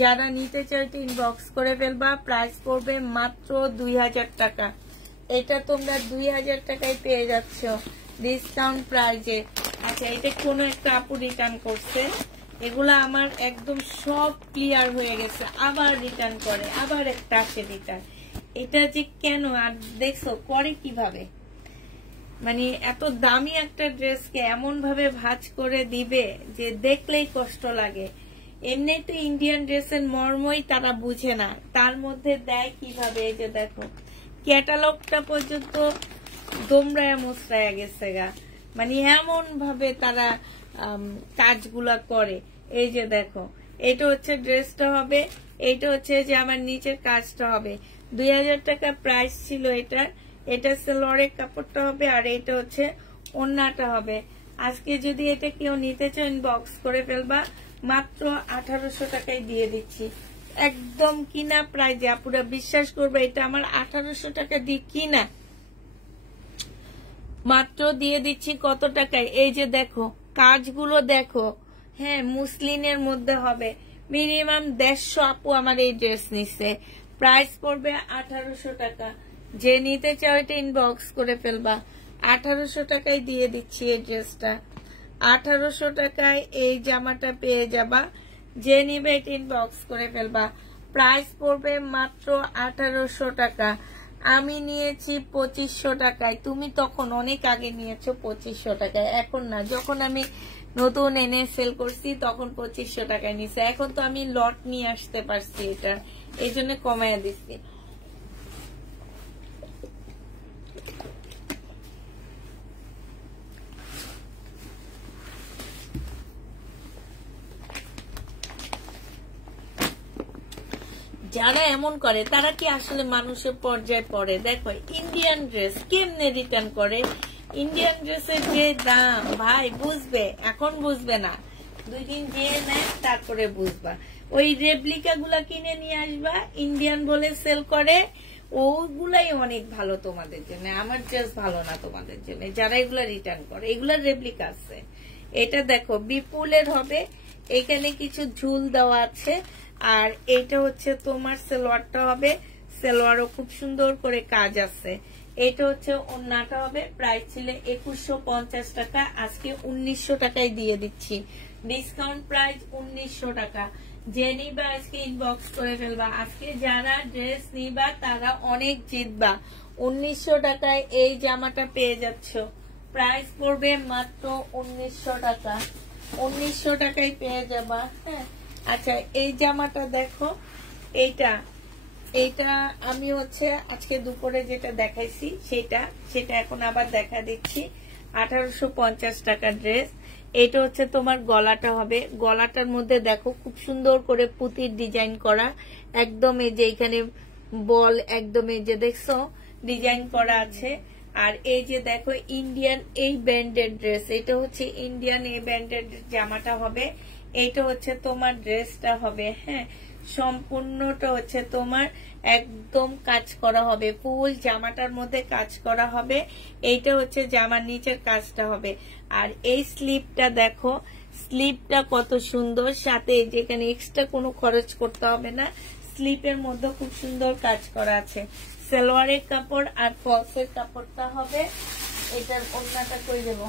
যারা নিতে চাও ইনবক্স করে ফেলবা। প্রাইস পড়বে মাত্র 2000 টাকা। এটা তোমরা 2000 টাকায় পেয়ে যাচ্ছ ডিসকাউন্ট প্রাইজে। আচ্ছা, এটা কোনো একটা আপু রিটার্ন করছে। এগুলা আমার একদম সব ক্লিয়ার হয়ে গেছে, আবার রিটার্ন করে, আবার একটা আসে রিটার্ন। এটা যে কেন, আর দেখছো করে কিভাবে, মানে এত দামি একটা ড্রেসকে এমন ভাবে ভাঁজ করে দিবে যে দেখলেই কষ্ট লাগে। এমনি তো ইন্ডিয়ান ড্রেসের মর্মই তারা বুঝে না, তার মধ্যে দেয় কিভাবে। এই যে দেখো, ক্যাটালগটা পর্যন্ত দমড়ায় মোচড়ায় গেছে গা, মানে এমন ভাবে তারা কাজগুলা করে। এই যে দেখো, এটা হচ্ছে ড্রেসটা হবে, এইটা হচ্ছে যে আমার নিচের কাজটা হবে। 2000 টাকা প্রাইস ছিল এটার। এটা সালোয়ারের কাপড়টা হবে, আর এটা হচ্ছে ওড়নাটা হবে। আজকে যদি এটা কেউ নিতে চান ইনবক্স করে ফেলবা, মাত্র 1800 টাকায় দিয়ে দিচ্ছি, একদম কিনা প্রাইজে। আপুরা বিশ্বাস করবে, এটা আমার 1800 টাকা দিয়ে কিনা, মাত্র দিয়ে দিচ্ছি কত টাকায়। এই যে দেখো, কাজগুলো দেখো, হ্যাঁ মুসলিনের মধ্যে হবে। মিনিমাম 150 আপু আমার এই ড্রেস নিচ্ছে, প্রাইস পড়বে 1800 টাকা। যে নিতে চাও এটা ইনবক্স করে ফেলবা, 1800 টাকায় দিয়ে দিচ্ছি এই ড্রেসটা। 1800 টাকায় এই জামাটা পেয়ে যাবা, যে নিবে এটা ইনবক্স করে ফেলবা। প্রাইস পড়বে মাত্র 1800 টাকা। আমি নিয়েছি 2500 টাকায়, তুমি তখন অনেক আগে নিয়েছো 2500 টাকায়, এখন না। যখন আমি নতুন এনে সেল করছি তখন 2500 টাকায় নিছে, এখন তো আমি লট নিয়ে আসতে পারছি এটা, এই জন্য কমাইয়া দিচ্ছি। যারা এমন করে তারা কি আসলে মানুষের পর্যায়ে পড়ে? দেখো, ইন্ডিয়ান ড্রেস কেমনে রিটার্ন করে, ইন্ডিয়ান ড্রেসের যে দাম ভাই, বুঝবে, এখন বুঝবে না, 2 দিন যেয়ে নেয় তারপরে বুঝবা। ওই রেপ্লিকা গুলা কিনে নিয়ে আসবা, ইন্ডিয়ান বলে সেল করে, ওগুলাই অনেক ভালো তোমাদের জন্য। আমার ড্রেস ভালো না তোমাদের জন্য, যারা এগুলা রিটার্ন করে, এগুলার রেপ্লিকা আছে। এটা দেখো বিপুলের হবে, এখানে কিছু ঝুল দেওয়া আছে, আর এটা হচ্ছে তোমার সালোয়ারটা হবে, সালোয়ারও খুব সুন্দর করে কাজ আছে। এটা হচ্ছে ওড়নাটা হবে, প্রাইস ছিল 2150 টাকা, আজকে 1900 টাকায় দিয়ে দিচ্ছি, ডিসকাউন্ট প্রাইস 1900 টাকা। যে নিবা আজকে ইনবক্স করে ফেলবা, আজকে যারা ড্রেস নিবা তারা অনেক জিতবা। 1900 টাকায় এই জামাটা পেয়ে যাচ্ছ, প্রাইস পড়বে মাত্র 1900 টাকা। 1900 টাকায় পেয়ে যাবা। হ্যাঁ, আচ্ছা এই জামাটা দেখো, এইটা আমি হচ্ছে আজকে দুপুরে যেটা দেখাইছি সেটা এখন আবার দেখা দিচ্ছি। 1850 টাকা ড্রেস। এটা হচ্ছে তোমার গলাটা হবে, গলাটার মধ্যে দেখো খুব সুন্দর করে পুঁতির ডিজাইন করা, একদম এই যে এখানে বল, একদম এই যে দেখছো ডিজাইন করা আছে। আর এই যে দেখো ইন্ডিয়ান এই ব্যান্ডেড ড্রেস, এটা হচ্ছে ইন্ডিয়ান এই ব্যান্ডেড জামাটা হবে, এইটা হচ্ছে তোমার ড্রেসটা হবে। হ্যাঁ, সম্পূর্ণটা হচ্ছে তোমার একদম কাজ করা হবে, ফুল জামাটার মধ্যে কাজ করা হবে। এইটা হচ্ছে জামার নিচের কাজটা হবে। আর এই স্লিপটা দেখো, স্লিপটা কত সুন্দর, সাথে যেখানে এক্সট্রা কোনো খরচ করতে হবে না, স্লিপের মধ্যে খুব সুন্দর কাজ করা আছে। সালোয়ারের কাপড় আর ফলসের কাপড়টা হবে। এটার ওড়নাটা করে দেবো,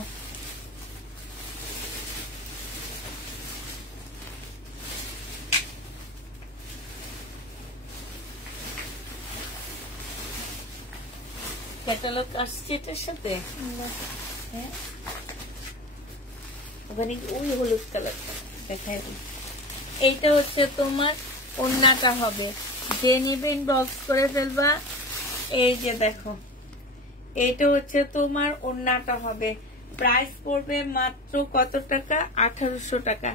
ক্যাটালগ আসছে এটার সাথে। হ্যাঁ, ওখানে ওই হলুদ কালারটা দেখাই দিই। এইটা হচ্ছে তোমার ওড়নাটা হবে, যে নিবে ইনবক্স করে ফেলবা। এই যে দেখো, এইটা হচ্ছে তোমার ওড়নাটা হবে, প্রাইস পড়বে মাত্র কত টাকা? 1800 টাকা।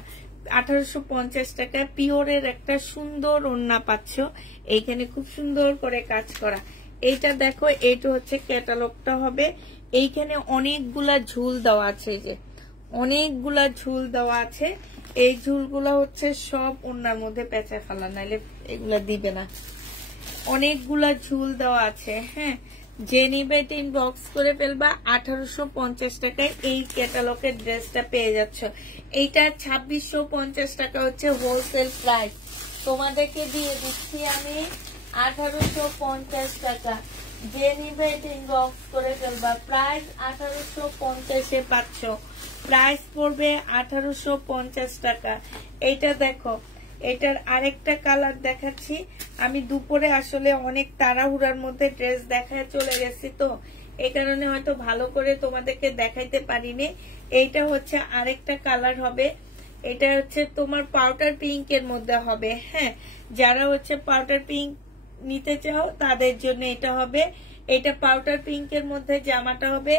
1850 টাকা পিওরের একটা সুন্দর ওড়না পাচ্ছ, এইখানে খুব সুন্দর করে কাজ করা। এইটা দেখো, এইটা হচ্ছে ক্যাটালগটা হবে, এইখানে অনেকগুলা ঝুল দেওয়া আছে, এই যে অনেকগুলা ঝুল দেওয়া আছে। এই ঝুলগুলা হচ্ছে সব ওড়নার মধ্যে পেঁচা ফেলা, নাইলে এগুলা দিবে না। অনেকগুলা ঝুল দেওয়া আছে। হ্যাঁ, যে নিবে ইনবক্স করে ফেলবা। 1850 টাকায় এই ক্যাটালগের ড্রেসটা পেয়ে যাচ্ছ। এইটা 2650 টাকা হচ্ছে হোলসেল প্রাইস, তোমাদেরকে দিয়ে দিচ্ছি আমি 1850 টাকা। যে নিবে ইনবক্স করে ফেলবা, প্রাইস 1850 পাচ্ছ, প্রাইস পড়বে 1850 টাকা। এইটা দেখো, এটার আরেকটা কালার দেখাচ্ছি। আমি দুপুরে আসলে অনেক তাড়াহুড়ার মধ্যে ড্রেস দেখায় চলে গেছি, তো এই কারণে হয়তো ভালো করে তোমাদেরকে দেখাইতে পারিনি। এইটা হচ্ছে আরেকটা কালার হবে, এটা হচ্ছে তোমার পাউডার পিঙ্ক এর মধ্যে হবে। হ্যাঁ, যারা হচ্ছে পাউডার পিঙ্ক নিতে চাও তাদের জন্য এটা হবে। এটা পাউডার পিঙ্কের মধ্যে জামাটা হবে,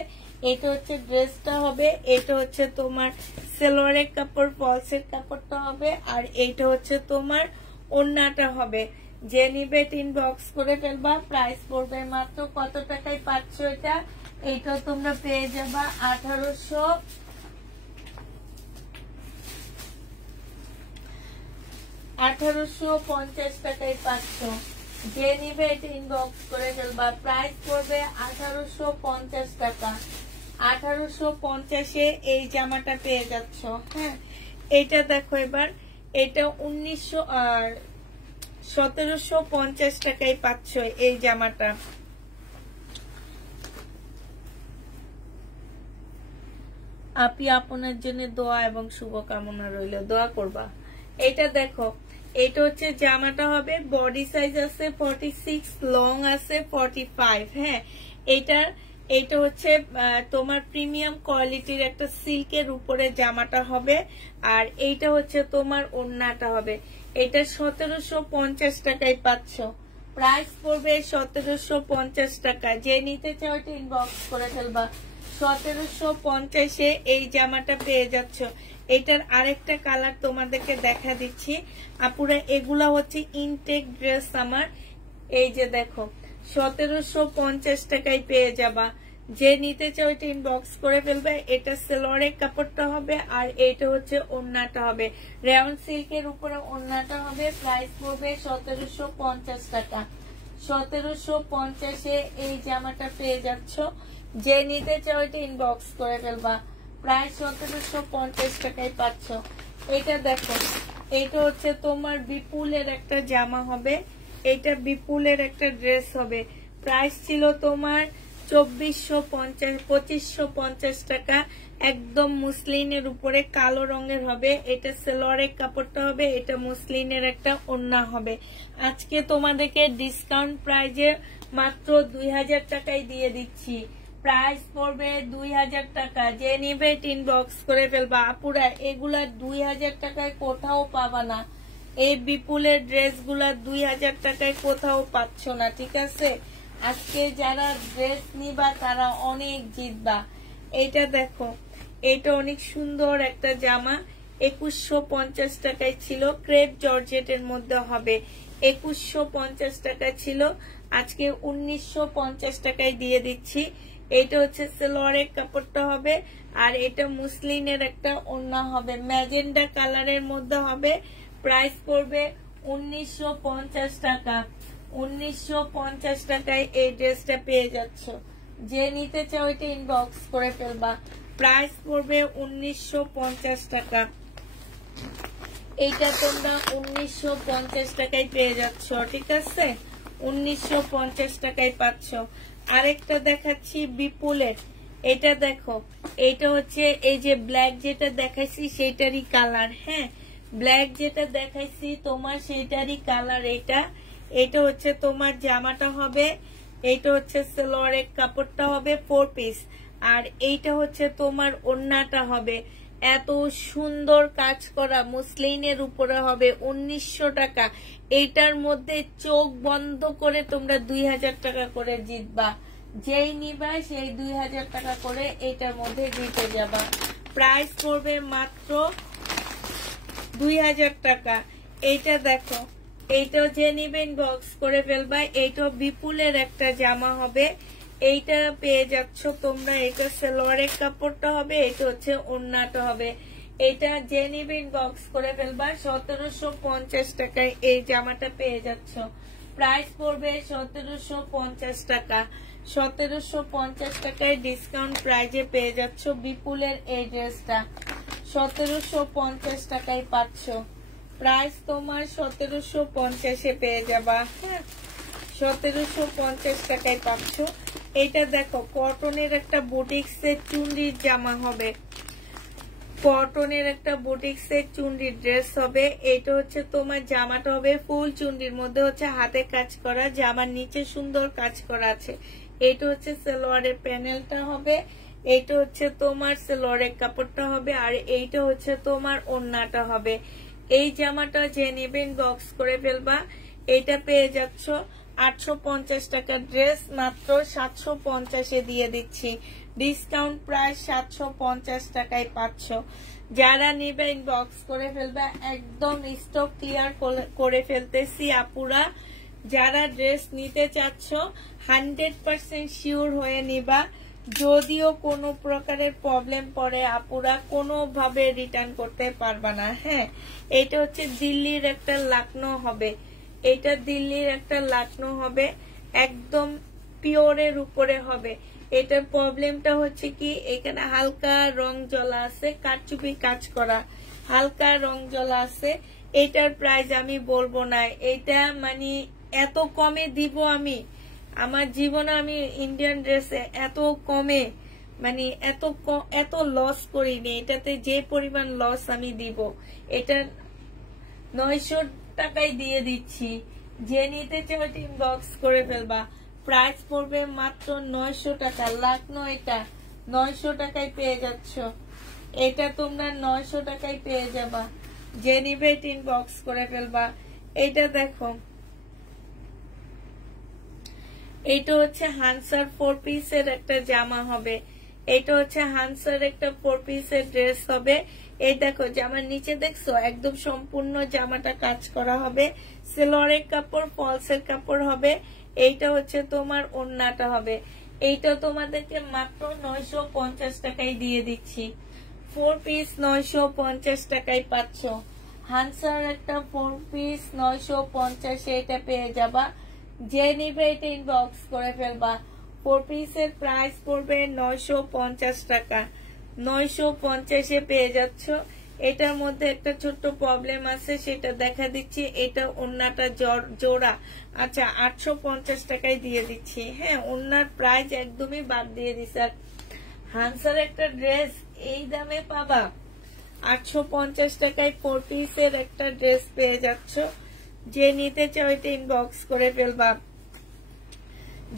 এটা হচ্ছে ড্রেসটা হবে, এটা হচ্ছে তোমার সালোয়ারের কাপড়, ফলসের কাপড়টা হবে, আর এইটা হচ্ছে তোমার ওড়নাটা হবে। যে নিবে ইনবক্স করে ফেলবা। প্রাইস পড়বে মাত্র কত টাকায় পাচ্ছ এটা? এইটা তোমরা পেয়ে যাবা 1850 টাকায় পাচ্ছ। যে নিবে এটা ইনবক্স করে ফেলবা। প্রাইস পড়বে 1850 টাকা। 1850-এ এই জামাটা পেয়ে যাচ্ছ। হ্যাঁ, এইটা দেখো এবার, এটা 1750 টাকায় পাচ্ছ এই জামাটা। আপনি আপনার জন্য দোয়া এবং শুভকামনা রইল, দোয়া করবা। এটা দেখো, এটা হচ্ছে জামাটা হবে, বডি সাইজ আছে 46, লং আছে 45। হ্যাঁ, এটা হচ্ছে তোমার প্রিমিয়াম কোয়ালিটির একটা সিল্কের উপরে জামাটা হবে, আর এইটা হচ্ছে তোমার ওড়নাটা হবে। এটা 1750 টাকায় পাচ্ছ। প্রাইস পড়বে 1750 টাকা। যে নিতে চাও এটা ইনবক্স করে ফেলবা। 1750-এ এই জামাটা পেয়ে যাচ্ছ। এটার আরেকটা কালার তোমাদেরকে দেখা দিচ্ছি আপুরা। এগুলা হচ্ছে ইনটেক ড্রেস আমার। এই যে দেখো, 1750 টাকায় পেয়ে যাবা। যে নিতে চাও এটা ইনবক্স করে ফেলবে। এটা সালোয়ারের কাপড়টা হবে, আর এটা হচ্ছে ওড়নাটা হবে, রেয়ন সিল্কের উপরে ওড়নাটা হবে। প্রাইস পড়বে 1750 টাকা। 1750-এ এই জামাটা পেয়ে যাচ্ছ। যে নিতে চাও এটা ইনবক্স করে ফেলবা। প্রায় 1750 টাকায় পাচ্ছ। এটা দেখো, এটা হচ্ছে তোমার বিপুলের একটা জামা হবে, এটা বিপুলের একটা ড্রেস হবে। প্রাইস ছিল তোমার 2550 টাকা। একদম মুসলিনের উপরে কালো রঙের হবে। এটা সালোয়ারের কাপড়টা হবে, এটা মুসলিনের একটা ওড়না হবে। আজকে তোমাদেরকে ডিসকাউন্ট প্রাইজে মাত্র 2000 টাকায় দিয়ে দিচ্ছি। প্রাইস পড়বে 2000 টাকা। যে নিবে ইনবক্স করে ফেলবা। আপুরা, এগুলা 2000 টাকায় কোথাও পাবা না। এই বিপুলের ড্রেসগুলা 2000 টাকায় কোথাও পাচ্ছ না, ঠিক আছে? আজকে যারা ড্রেস নিবা তারা অনেক জিতবা। এইটা দেখো, এটা অনেক সুন্দর একটা জামা। 2150 টাকায় ছিল, ক্রেপ জর্জেটের মধ্যে হবে। 2150 টাকা ছিল, আজকে 1950 টাকায় দিয়ে দিচ্ছি। এটা হচ্ছে সালোয়ারের কাপড়টা হবে, আর এটা মুসলিনের একটা ওড়না হবে, ম্যাজেন্ডা কালারের মধ্যে হবে। প্রাইস পড়বে 1950 টাকা। 1950 টাকায় এই ড্রেসটা পেয়ে যাচ্ছ। যে নিতে চাও এটা ইনবক্স করে ফেলবা। প্রাইস পড়বে 1950 টাকা। এইটা তোমরা 1950 টাকায় পেয়ে যাচ্ছ, ঠিক আছে? 1950 টাকায় পাচ্ছ। আরেকটা দেখাচ্ছি বিপুলের। এটা দেখো, এটা হচ্ছে এই যে ব্ল্যাক যেটা দেখাইছি সেটারই কালার। হ্যাঁ, ব্ল্যাক যেটা দেখাইছি তোমার সেটারই কালার। এটা হচ্ছে তোমার জামাটা হবে, এইটা হচ্ছে সালোয়ারের কাপড়টা হবে 4 পিস, আর এইটা হচ্ছে তোমার ওড়নাটা হবে। এত সুন্দর কাজ করা মুসলিনের উপরে হবে 1900 টাকা। এইটার মধ্যে চোখ বন্ধ করে তোমরা 2000 টাকা করে জিতবা। যেই নিবা সেই 2000 টাকা করে এইটার মধ্যে জিতে যাবা। প্রাইস পড়বে মাত্র 2000 টাকা। এইটা দেখো, এইটাও যে নিবেন বক্স করে ফেলবা। এইটাও বিপুলের একটা জামা হবে, এইটা পেয়ে যাচ্ছ তোমরা। এটা সালোয়ারের কাপড়টা হবে, এটা হচ্ছে ওড়নাটা হবে। এটা যে নিবেন বক্স করে ফেলবা। 1750 টাকায় এই জামাটা পেয়ে যাচ্ছ। প্রাইস পড়বে 1750 টাকা। 1750 টাকায় ডিসকাউন্ট প্রাইজে পেয়ে যাচ্ছ বিপুলের এই ড্রেসটা। 1750 টাকায় পাচ্ছ। প্রাইস তোমার 1750-এ পেয়ে যাবা। হ্যাঁ, 1750 টাকায় পাচ্ছ। এটা দেখো, কটনের একটা বুটিক্সের চুনরির জামা হবে, কটনের একটা বুটিক্সের চুনরির ড্রেস হবে। এটা হচ্ছে তোমার জামাটা হবে ফুল চুনরির মধ্যে হচ্ছে হাতে কাজ করা, জামার নিচে সুন্দর কাজ করা আছে। এটা হচ্ছে সালোয়ারের প্যানেলটা হবে, এটা হচ্ছে তোমার সালোয়ারের কাপড়টা হবে, আর এইটা হচ্ছে তোমার ওড়নাটা হবে। এই জামাটা যে নেবেন বক্স করে ফেলবা। এটা পেয়ে যাচ্ছ 850 টাকার ড্রেস মাত্র 750-এ দিয়ে দিচ্ছি। ডিসকাউন্ট প্রাইস 750 টাকায় পাচ্ছ। যারা নিবে ইনবক্স করে ফেলবে, একদম স্টক ক্লিয়ার করে ফেলতেছি আপুরা। যারা ড্রেস নিতে চাচ্ছ 100% শিওর হয়ে নিবা। যদিও কোনো প্রকারের প্রবলেম পড়ে আপুরা কোনোভাবে রিটার্ন করতে পারবা না। হ্যাঁ, এটা হচ্ছে দিল্লির একটা লাকনো হবে, এটা দিল্লির একটা লাকনো হবে, একদম পিওরের উপরে হবে। এটার প্রবলেমটা হচ্ছে কি, এখানে হালকা রং জ্বলা আছে, কারচুপি কাজ করা, হালকা রং জ্বলা আছে। এটার প্রাইস আমি বলবো না, এটা মানে এত কমে দিব আমি, আমার জীবনে আমি ইন্ডিয়ান ড্রেসে এত কমে মানে এত লস করিনি। এটাতে যে পরিমাণ লস আমি দিব, এটা 900 টাকায় দিয়ে দিচ্ছি। যে নিতে চাও ইনবক্স করে ফেলবা। প্রাইস পড়বে মাত্র 900 টাকা। লাকনো এটা 900 টাকায় পেয়ে যাচ্ছ, এটা তোমরা 900 টাকায় পেয়ে যাবা। যে নিবে ইনবক্স করে ফেলবা। এটা দেখো, এটা হচ্ছে হানসার 4 পিসের একটা জামা হবে, এটা হচ্ছে হানসার একটা 4 পিসের ড্রেস হবে। এই দেখো জামার নিচে দেখছো একদম সম্পূর্ণ জামাটা কাজ করা হবে, সেলোয়ারের কাপড়, ফলসের কাপড় হবে। এইটা হচ্ছে তোমার ওড়নাটা হবে। এইটা তোমাদেরকে মাত্র 950 টাকায় দিয়ে দিচ্ছি। 4 পিস 950 টাকায় পাচ্ছ। হানসার একটা 4 পিস 950, এটা পেয়ে যাবা। যে নিবে এটা ইনবক্স করে ফেলবা। 4 পিসের প্রাইস পড়বে 950 টাকা। 950-এ পেয়ে যাচ্ছ। এটার মধ্যে একটা ছোট্ট প্রবলেম আছে, সেটা দেখা দিচ্ছি। এটা ওড়নাটা জোড়া, আচ্ছা 850 টাকায় দিয়ে দিচ্ছি। হ্যাঁ, ওড়নার প্রাইস একদমই বাদ দিয়ে দিচ্ছি। আর হানসার একটা ড্রেস এই দামে পাবা, 850 টাকায় 4 পিসের একটা ড্রেস পেয়ে যাচ্ছ। যে নিতে চাও এটা ইনবক্স করে ফেলবা।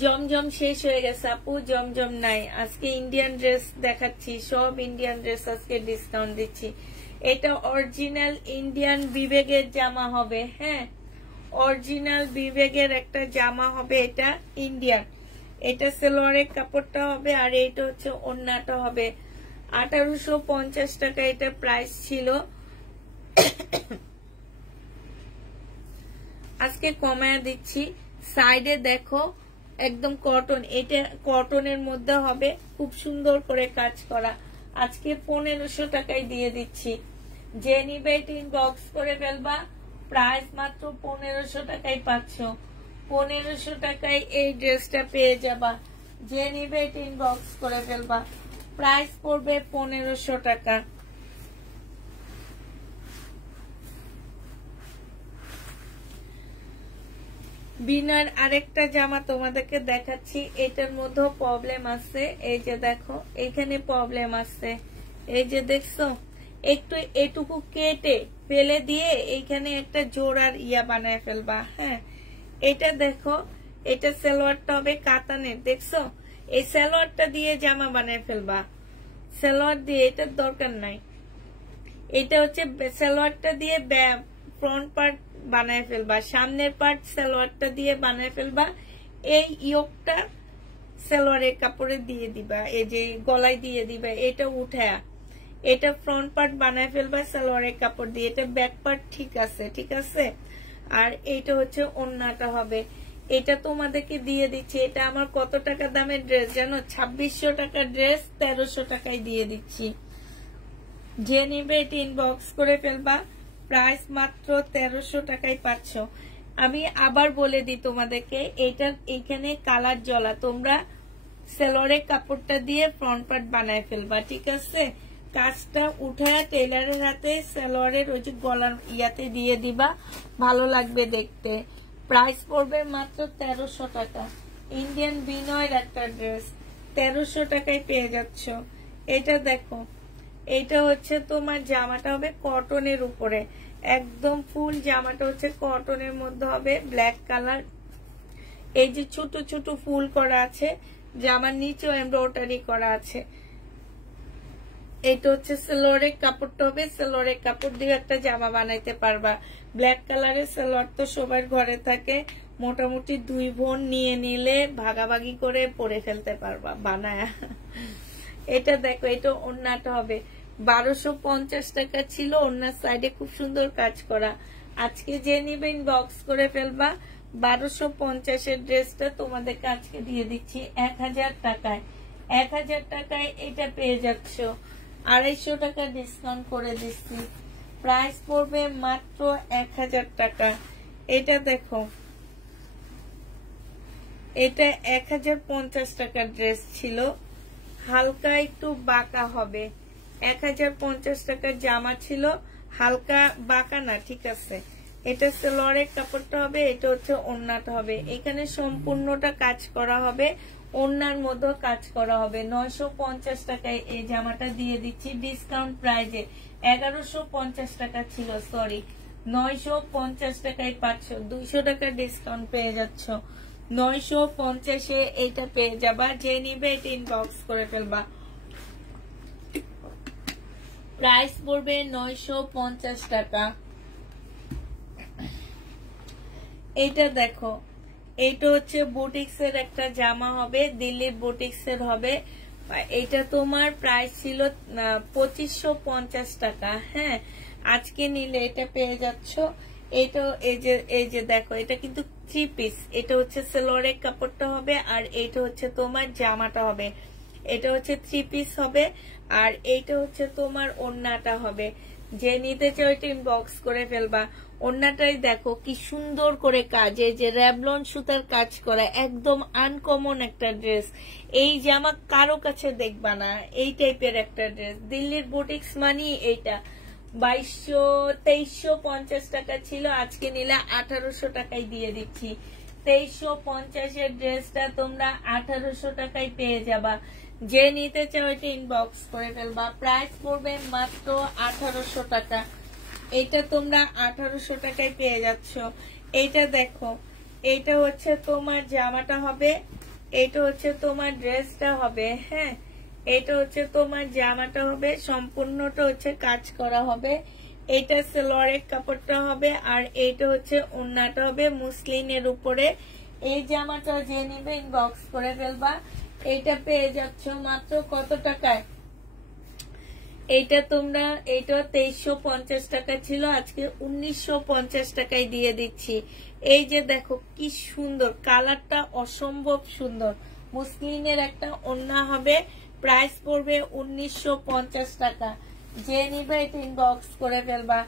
জমজম শেষ হয়ে গেছে আপু, জমজম নাই। আজকে ইন্ডিয়ান ড্রেস দেখাচ্ছি, সব ইন্ডিয়ান ড্রেস আজকে ডিসকাউন্ট দিচ্ছি। এটা অরিজিনাল ইন্ডিয়ান বিবেগের জামা হবে। হ্যাঁ, অরিজিনাল বিবেগের একটা জামা হবে, এটা ইন্ডিয়ান। এটা সেলোয়ারের কাপড়টা হবে, আর এটা হচ্ছে ওড়নাটা হবে। 1850 টাকা এটা প্রাইস ছিল, আজকে কমায় দিচ্ছি। সাইডে দেখো একদম কটন, এটা কটনের মধ্যে হবে, খুব সুন্দর করে কাজ করা। আজকে 1500 টাকায় দিয়ে দিচ্ছি। যে নিবে ইনবক্স করে ফেলবা। প্রাইস মাত্র 1500 টাকায় পাচ্ছ। 1500 টাকায় এই ড্রেসটা পেয়ে যাবা। যে নিবে ইনবক্স করে ফেলবা। প্রাইস পড়বে 1500 টাকা। বিনার আরেকটা জামা তোমাদেরকে দেখাচ্ছি। এটার মধ্যেও প্রবলেম আছে, এই যে দেখো এখানে প্রবলেম আছে, এই যে দেখছো একটু এটুকু কেটে ফেলে দিয়ে এইখানে একটা জোড়ার ইয়া বানায় ফেলবা। হ্যাঁ, এটা দেখো, এটা সালোয়ারটা হবে কাতানের, দেখছো এই সালোয়ারটা দিয়ে জামা বানায় ফেলবা। সালোয়ার দিয়ে এটার দরকার নাই, এটা হচ্ছে সালোয়ারটা দিয়ে ফ্রন্ট পার্ট বানায় ফেলবা, সামনের পার্ট সালোয়ারটা দিয়ে বানায় ফেলবা। এই ইয়োকটা সালোয়ারের কাপড়ে দিয়ে দিবা, এই যে গলায় দিয়ে দিবা, এটা উঠায়া এটা ফ্রন্ট পার্ট বানায় ফেলবা সালোয়ারের কাপড় দিয়ে। এটা ব্যাক পার্ট ঠিক আছে, ঠিক আছে। আর এইটা হচ্ছে ওড়নাটা হবে। এটা তোমাদেরকে দিয়ে দিচ্ছি। এটা আমার কত টাকা দামের ড্রেস জানো? 2600 টাকার ড্রেস 1300 টাকায় দিয়ে দিচ্ছি। যে নিবে এটা ইনবক্স করে ফেলবা। প্রাইস মাত্র 1300 টাকায় পাচ্ছ। আমি আবার বলে দিই তোমাদেরকে, এটা এখানে কালার জ্বলা, তোমরা সেলোয়ারের কাপড়টা দিয়ে ফ্রন্ট পার্ট বানায় ফেলবা, ঠিক আছে। কাজটা উঠায় টেলারের হাতে সেলোয়ারের ওই যে গলার ইয়াতে দিয়ে দিবা, ভালো লাগবে দেখতে। প্রাইস পড়বে মাত্র 1300 টাকা। ইন্ডিয়ান বিনয়ের একটা ড্রেস 1300 টাকায় পেয়ে যাচ্ছ। এটা দেখো, এটা হচ্ছে তোমার জামাটা হবে কটনের উপরে, একদম ফুল জামাটা হচ্ছে কটনের মধ্যে হবে, ব্ল্যাক কালার। এই যে ছোট ছোট ফুল করা আছে, জামার নিচেও এমব্রয়ডারি করা আছে। এটা হচ্ছে সালোয়ারের কাপড়টা হবে, সালোয়ারের কাপড় দিয়ে একটা জামা বানাইতে পারবা। ব্ল্যাক কালারের সালোয়ার তো সবার ঘরে থাকে, মোটামুটি 2 বোন নিয়ে নিলে ভাগাভাগি করে পরে ফেলতে পারবা বানায়া। এটা দেখো, এটা ওড়নাটা হবে 1250 টাকা ছিল, ওড়নার সাইডে খুব সুন্দর কাজ করা। আজকে যে নিবে ইনবক্স করে ফেলবা। 1250 এর ড্রেসটা তোমাদেরকে আজকে দিয়ে দিচ্ছি 1000 টাকায়। 1000 টাকায় এটা পেয়ে যাচ্ছ। 250 টাকা ডিসকাউন্ট করে দিচ্ছি, প্রাইস পড়বে মাত্র 1000 টাকা। এটা দেখো, এটা 1050 টাকার ড্রেস ছিল, হালকা একটু বাঁকা হবে। 1050 টাকার জামা ছিল, হালকা বাঁকা না, ঠিক আছে। এটা সেলোয়ারের কাপড়টা হবে, এটা হচ্ছে ওড়নাটা হবে। এখানে সম্পূর্ণটা কাজ করা হবে, ওড়নার মধ্যে কাজ করা হবে। 950 টাকায় এই জামাটা দিয়ে দিচ্ছি ডিসকাউন্ট প্রাইজে। 1150 টাকা ছিল, সরি 950 টাকায় পাচ্ছ। 200 টাকা ডিসকাউন্ট পেয়ে যাচ্ছ। 950-এ এটা পেয়ে যাবা। যে নিবে এটা ইনবক্স করে ফেলবা। প্রাইস পড়বে 950 টাকা। এইটা দেখো, এইটা হচ্ছে বুটিক্স এর একটা জামা হবে, দিল্লির বুটিক্স এর হবে। এটা তোমার প্রাইস ছিল 2550 টাকা। হ্যাঁ, আজকে নিলে এটা পেয়ে যাচ্ছ। এটা এই যে দেখো, এটা কিন্তু 3 পিস। এটা হচ্ছে সেলোয়ারের কাপড়টা হবে, আর এইটা হচ্ছে তোমার জামাটা হবে। এটা হচ্ছে 3 পিস হবে, আর এইটা হচ্ছে তোমার ওড়নাটা হবে। যে নিতে চাও এটা ইনবক্স করে ফেলবা। ওড়নাটাই দেখো কি সুন্দর করে কাজ, এই যে র্যাবলন সুতার কাজ করা, একদম আনকমন একটা ড্রেস। এই জামা কারো কাছে দেখবা না, এই টাইপের একটা ড্রেস। দিল্লির বুটিক্স মানি এইটা 2250 টাকা ছিল, আজকে নিলে 1800 টাকায় দিয়ে দিচ্ছি। 2350-এর ড্রেসটা তোমরা 1800 টাকায় পেয়ে যাবা। যে নিতে চাও এটা ইনবক্স করে ফেলবা। প্রাইস পড়বে মাত্র 1800 টাকা। এটা তোমরা 1800 টাকায় পেয়ে যাচ্ছ। এইটা দেখো, এইটা হচ্ছে তোমার জামাটা হবে, এইটা হচ্ছে তোমার ড্রেসটা হবে। হ্যাঁ, এটা হচ্ছে তোমার জামাটা হবে, সম্পূর্ণটা হচ্ছে কাজ করা হবে। এটা সেলোয়ারের কাপড়টা হবে, আর এইটা হচ্ছে ওড়নাটা হবে মুসলিনের উপরে। এই জামাটা যে নিবে ইনবক্স করে ফেলবা। এটা পেয়ে যাচ্ছ মাত্র কত টাকায়? এইটা তোমরা, এইটা 2350 টাকা ছিল, আজকে 1950 টাকায় দিয়ে দিচ্ছি। এই যে দেখো কি সুন্দর কালারটা, অসম্ভব সুন্দর। মুসলিনের একটা ওড়না হবে, প্রাইস পড়বে 1950 টাকা। যে নিবে এটা ইনবক্স করে ফেলবা।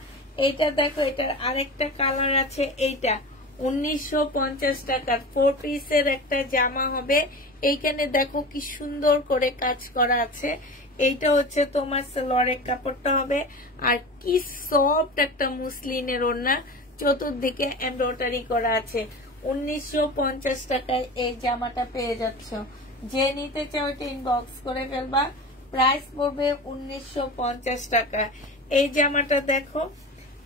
এইটা দেখো, এটার আরেকটা কালার আছে, এইটা 1950 টাকার 4 পিসের একটা জামা হবে। এইখানে দেখো কি সুন্দর করে কাজ করা আছে। এইটা হচ্ছে তোমার সালোয়ারের কাপড়টা হবে, আর কি সফট একটা মুসলিনের ওড়না, চতুর্দিকে এমব্রয়ডারি করা আছে। 1950 টাকায় এই জামাটা পেয়ে যাচ্ছ। যে নিতে চাও এটা ইনবক্স করে ফেলবা। প্রাইস পড়বে 1950 টাকা। এই জামাটা দেখো,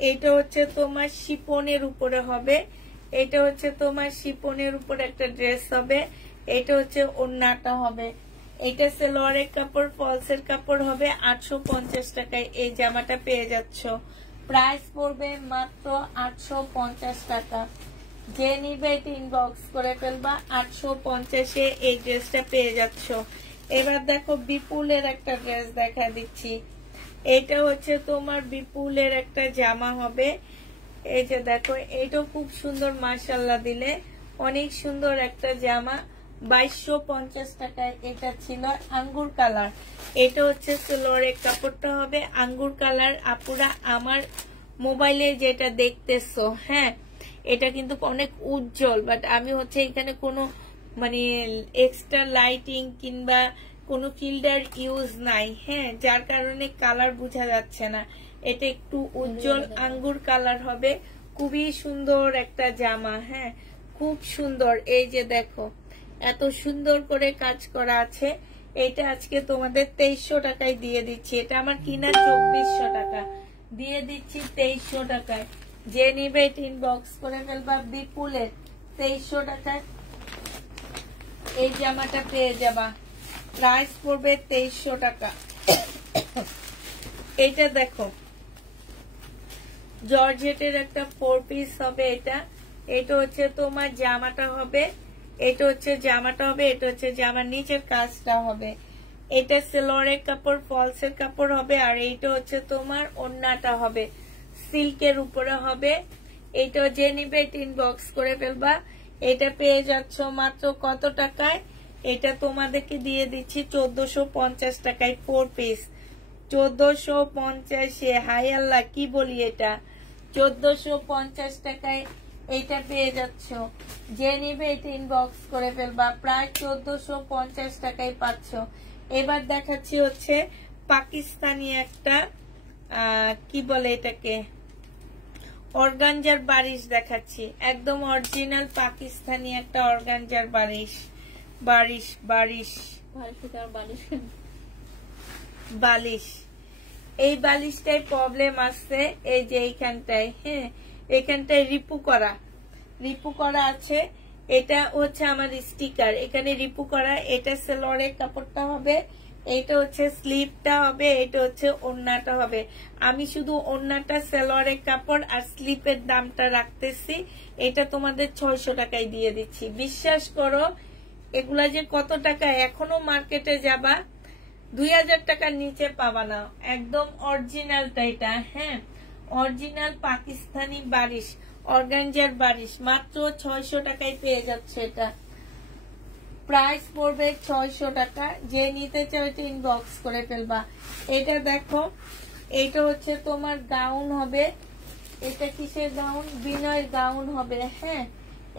এইটা হচ্ছে তোমার শিপনের উপরে হবে। এটা হচ্ছে তোমার শিপনের উপরে একটা ড্রেস হবে। এটা হচ্ছে ওড়নাটা হবে। এটা সেলোয়ারের কাপড়, ফলসের কাপড় হবে। 850 টাকায় এই জামাটা পেয়ে যাচ্ছ। প্রাইস পড়বে মাত্র 850 টাকা। যে নিবে এটা ইনবক্স করে ফেলবা। 850-এ এই ড্রেসটা পেয়ে যাচ্ছ। এবার দেখো বিপুলের একটা ড্রেস দেখা দিচ্ছি। এটা হচ্ছে তোমার বিপুলের একটা জামা হবে। এই যে দেখো, এইটাও খুব সুন্দর, মাশাআল্লাহ দিলে অনেক সুন্দর একটা জামা। 2250 টাকায় এটা ছিল, আঙ্গুর কালার। এটা হচ্ছে সেলোয়ারের কাপড়টা হবে আঙ্গুর কালার। আপুরা আমার মোবাইলে যেটা দেখতেছো, হ্যাঁ, এটা কিন্তু অনেক উজ্জ্বল, বাট আমি হচ্ছে এখানে কোনো মানে এক্সট্রা লাইটিং কিংবা কোনো ফিল্টার ইউজ নাই। হ্যাঁ, যার কারণে কালার বোঝা যাচ্ছে না। এটা একটু উজ্জ্বল আঙ্গুর কালার হবে। খুবই সুন্দর একটা জামা। হ্যাঁ, খুব সুন্দর। এই যে দেখো, এত সুন্দর করে কাজ করা আছে। এটা আজকে তোমাদের 2300 টাকায় দিয়ে দিচ্ছি। এটা আমার কিনা 2400 টাকা, দিয়ে দিচ্ছি 2300 টাকায়। যে নিবে এটা ইনবক্স করে ফেলবা। বিপুলের 2300 টাকায় এই জামাটা পেয়ে যাবা। প্রাইস পড়বে 2300 টাকা। এটা দেখো, জর্জেটের একটা 4 পিস হবে। এটা এটা হচ্ছে তোমার জামাটা হবে, এটা হচ্ছে জামাটা হবে, এটা হচ্ছে জামার নিচের কাজটা হবে। এটা সেলোয়ারের কাপড়, ফলসের কাপড় হবে, আর এইটা হচ্ছে তোমার ওড়নাটা হবে, সিল্কের উপরে হবে। এটা যে নিবে ইনবক্স করে ফেলবা। এটা পেয়ে যাচ্ছ মাত্র কত টাকায়? এটা তোমাদেরকে দিয়ে দিচ্ছি 1450 টাকায় 4 পিস। 1450, হাই আল্লাহ কি বলি, এটা 1450 টাকায় এটা পেয়ে যাচ্ছ। যে নিবে এটা ইনবক্স করে ফেলবা, প্রায় 1450 টাকায় পাচ্ছ। এবার দেখাচ্ছি হচ্ছে পাকিস্তানি একটা কি বলে এটাকে, অর্গানজার বারিশ দেখাচ্ছি, একদম অরিজিনাল পাকিস্তানি একটা অর্গানজার বারিশ। বারিশ বারিশ বালিশ, এই বালিশটাই প্রবলেম আসছে, এই যে এইখানটায়, হ্যাঁ এখানটায় রিপু করা আছে। এটা হচ্ছে আমার স্টিকার, এখানে রিপু করা। এটা সেলোয়ারের কাপড়টা হবে, এটা হচ্ছে স্লিপটা হবে, এটা হচ্ছে ওড়নাটা হবে। আমি শুধু ওড়নাটা সেলোয়ারের কাপড় আর স্লিপের দামটা রাখতেছি, এটা তোমাদের 600 টাকায় দিয়ে দিচ্ছি। বিশ্বাস করো এগুলা যে কত টাকা, এখনো মার্কেটে যাবা 2000 টাকার নিচে পাবা না, একদম অরিজিনালটা এটা, হ্যাঁ অরিজিনাল পাকিস্তানি বারিশ, অর্গানজার বারিশ, মাত্র 600 টাকায় পেয়ে যাচ্ছে। এটা প্রাইস পড়বে 600 টাকা। যে নিতে চাও এটা ইনবক্স করে ফেলবা। এটা দেখো, এটা হচ্ছে তোমার গাউন হবে, এটা কিসের গাউন? বিনয়ের গাউন হবে, হ্যাঁ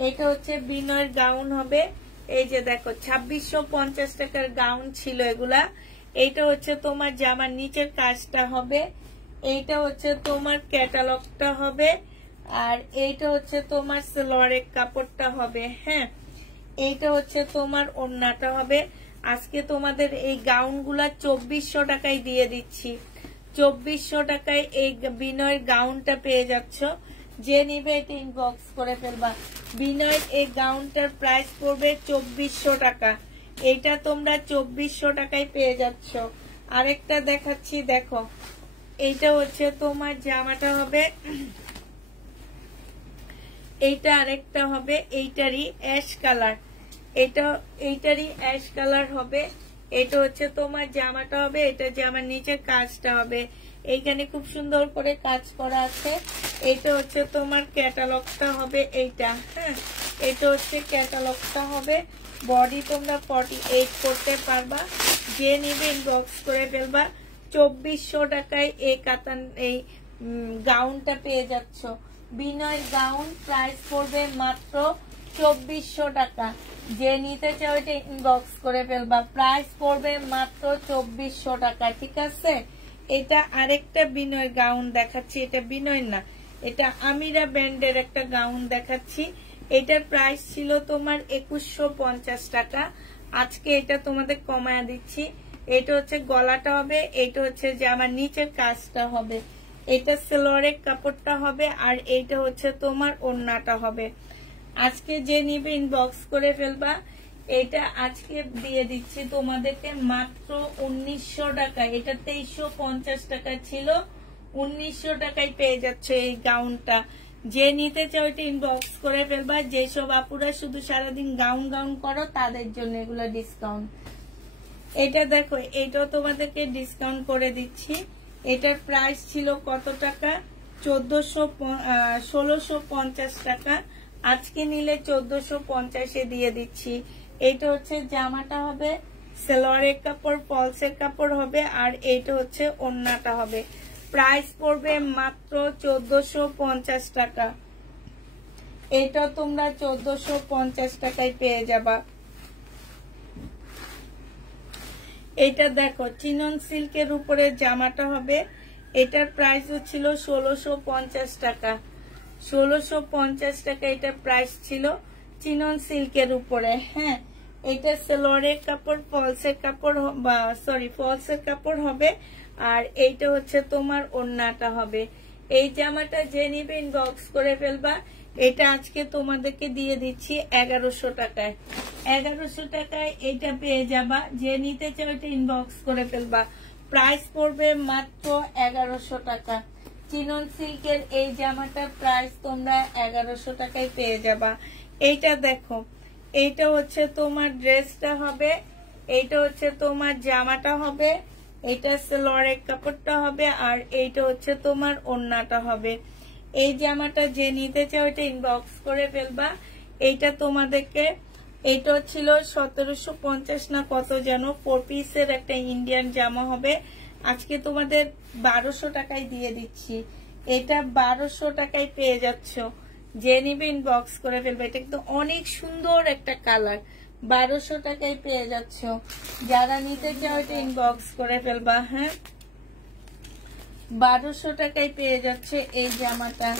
এটা হচ্ছে বিনয়ের গাউন হবে। এই যে দেখো 2650 টাকার গাউন ছিল এগুলা। এইটা হচ্ছে তোমার জামার নিচের কাজটা হবে, এইটা হচ্ছে তোমার ক্যাটালগটা হবে, আর এইটা হচ্ছে তোমার সালোয়ারের কাপড়টা হবে, হ্যাঁ এইটা হচ্ছে তোমার ওড়নাটা হবে। আজকে তোমাদের এই গাউনগুলা 2400 টাকায় দিয়ে দিচ্ছি। 2400 টাকায় এই বিনয়ের গাউনটা পেয়ে যাচ্ছ। যে নিবে এটা ইনবক্স করে ফেলবা। বিনয়ের এই গাউনটার প্রাইস পড়বে 2400 টাকা। এটা তোমরা 2400 টাকায় পেয়ে যাচ্ছ। আরেকটা দেখাচ্ছি, দেখো এইটা হচ্ছে তোমার জামাটা হবে, এইটা আরেকটা হবে, এইটারই অ্যাশ কালার, এইটারই অ্যাশ কালার হবে। এটা হচ্ছে তোমার জামাটা হবে, এটা জামার নিচের কাজটা হবে, এইখানে খুব সুন্দর করে কাজ করা আছে। এটা হচ্ছে তোমার ক্যাটালগটা হবে, এইটা, হ্যাঁ এটা হচ্ছে ক্যাটালগটা হবে। বডি তোমরা 48 করতে পারবা। যে নিবে ইনবক্স করে ফেলবা। 2400 টাকায় এই কাতান এই গাউনটা পেয়ে যাচ্ছ। বিনয়ের গাউন প্রাইস পড়বে মাত্র 2400 টাকা। যে নিতে চাও এটা ইনবক্স করে ফেলবা। প্রাইস পড়বে মাত্র 2400 টাকা, ঠিক আছে। এটা আরেকটা বিনয় গাউন দেখাচ্ছি, এটা বিনয় না, এটা আমিরা ব্র্যান্ডের একটা গাউন দেখাচ্ছি। এটার প্রাইস ছিল তোমার 2150 টাকা। আজকে এটা তোমাদের কমায়া দিচ্ছি। এটা হচ্ছে গলাটা হবে, এটা হচ্ছে জামার নিচের কাজটা হবে, এটা সালোয়ারের কাপড়টা হবে, আর এইটা হচ্ছে তোমার ওড়নাটা হবে। আজকে যে নিবে ইনবক্স করে ফেলবা। এটা আজকে দিয়ে দিচ্ছি তোমাদেরকে মাত্র 1900 টাকা। এটা 2350 টাকা ছিল, 1900 টাকায় পেয়ে যাচ্ছে এই গাউনটা। যে নিতে চাও এটা ইনবক্স করে ফেলবা। যেসব আপুরা শুধু সারাদিন গাউন গাউন করো তাদের জন্য এগুলো ডিসকাউন্ট। এটা দেখো, এটাও তোমাদেরকে ডিসকাউন্ট করে দিচ্ছি। এটার প্রাইস ছিল কত টাকা? 1650 টাকা। আজকে নিলে 1450 দিয়ে দিচ্ছি। এইটা হচ্ছে জামাটা হবে, সালোয়ারের কাপড়, ফলসের কাপড় হবে, আর এইটা হচ্ছে ওড়নাটা হবে। প্রাইস পড়বে মাত্র 1450 টাকা। এটা তোমরা 1450 টাকায় পেয়ে যাবা। এটা দেখো চিনন সিল্কের উপরে জামাটা হবে। এটার প্রাইস ছিল 1650 টাকা। 1650 টাকা এটার প্রাইস ছিল, চিনন সিল্কের উপরে, হ্যাঁ। এটা সালোয়ারের কাপড়, ফলসের কাপড়, ফলসের কাপড় হবে, আর এইটা হচ্ছে তোমার ওড়নাটা হবে। এই জামাটা যে নিবে ইনবক্স করে ফেলবা। এটা আজকে তোমাদেরকে দিয়ে দিচ্ছি 1100 টাকায়। 1100 টাকায় এটা পেয়ে যাবা। যে নিতে চাও এটা ইনবক্স করে ফেলবা। প্রাইস পড়বে মাত্র 1100 টাকা। চিনন সিল্কের এই জামাটার প্রাইস তোমরা 1100 টাকায় পেয়ে যাবা। এইটা দেখো, এইটা হচ্ছে তোমার ড্রেসটা হবে, এইটা হচ্ছে তোমার জামাটা হবে, এইটা সালোয়ারের কাপড়টা হবে, আর এইটা হচ্ছে তোমার ওড়নাটা হবে। এই জামাটা যে নিতে চাও এটা ইনবক্স করে ফেলবা। এইটা তোমাদেরকে, এইটা ছিল 1750 না কত যেন, 4 পিসের একটা ইন্ডিয়ান জামা হবে। আজকে তোমাদের 1200 টাকায় দিয়ে দিচ্ছি। এটা 1200 টাকায় পেয়ে যাচ্ছ, যে নিবে ইনবক্স করে ফেলবে। এটা কিন্তু অনেক সুন্দর একটা কালার, 1200 টাকায় পেয়ে যাচ্ছ। যারা নিতে চাও এটা ইনবক্স করে ফেলবা। হ্যাঁ, 1200 টাকায় পেয়ে যাচ্ছে এই জামাটা,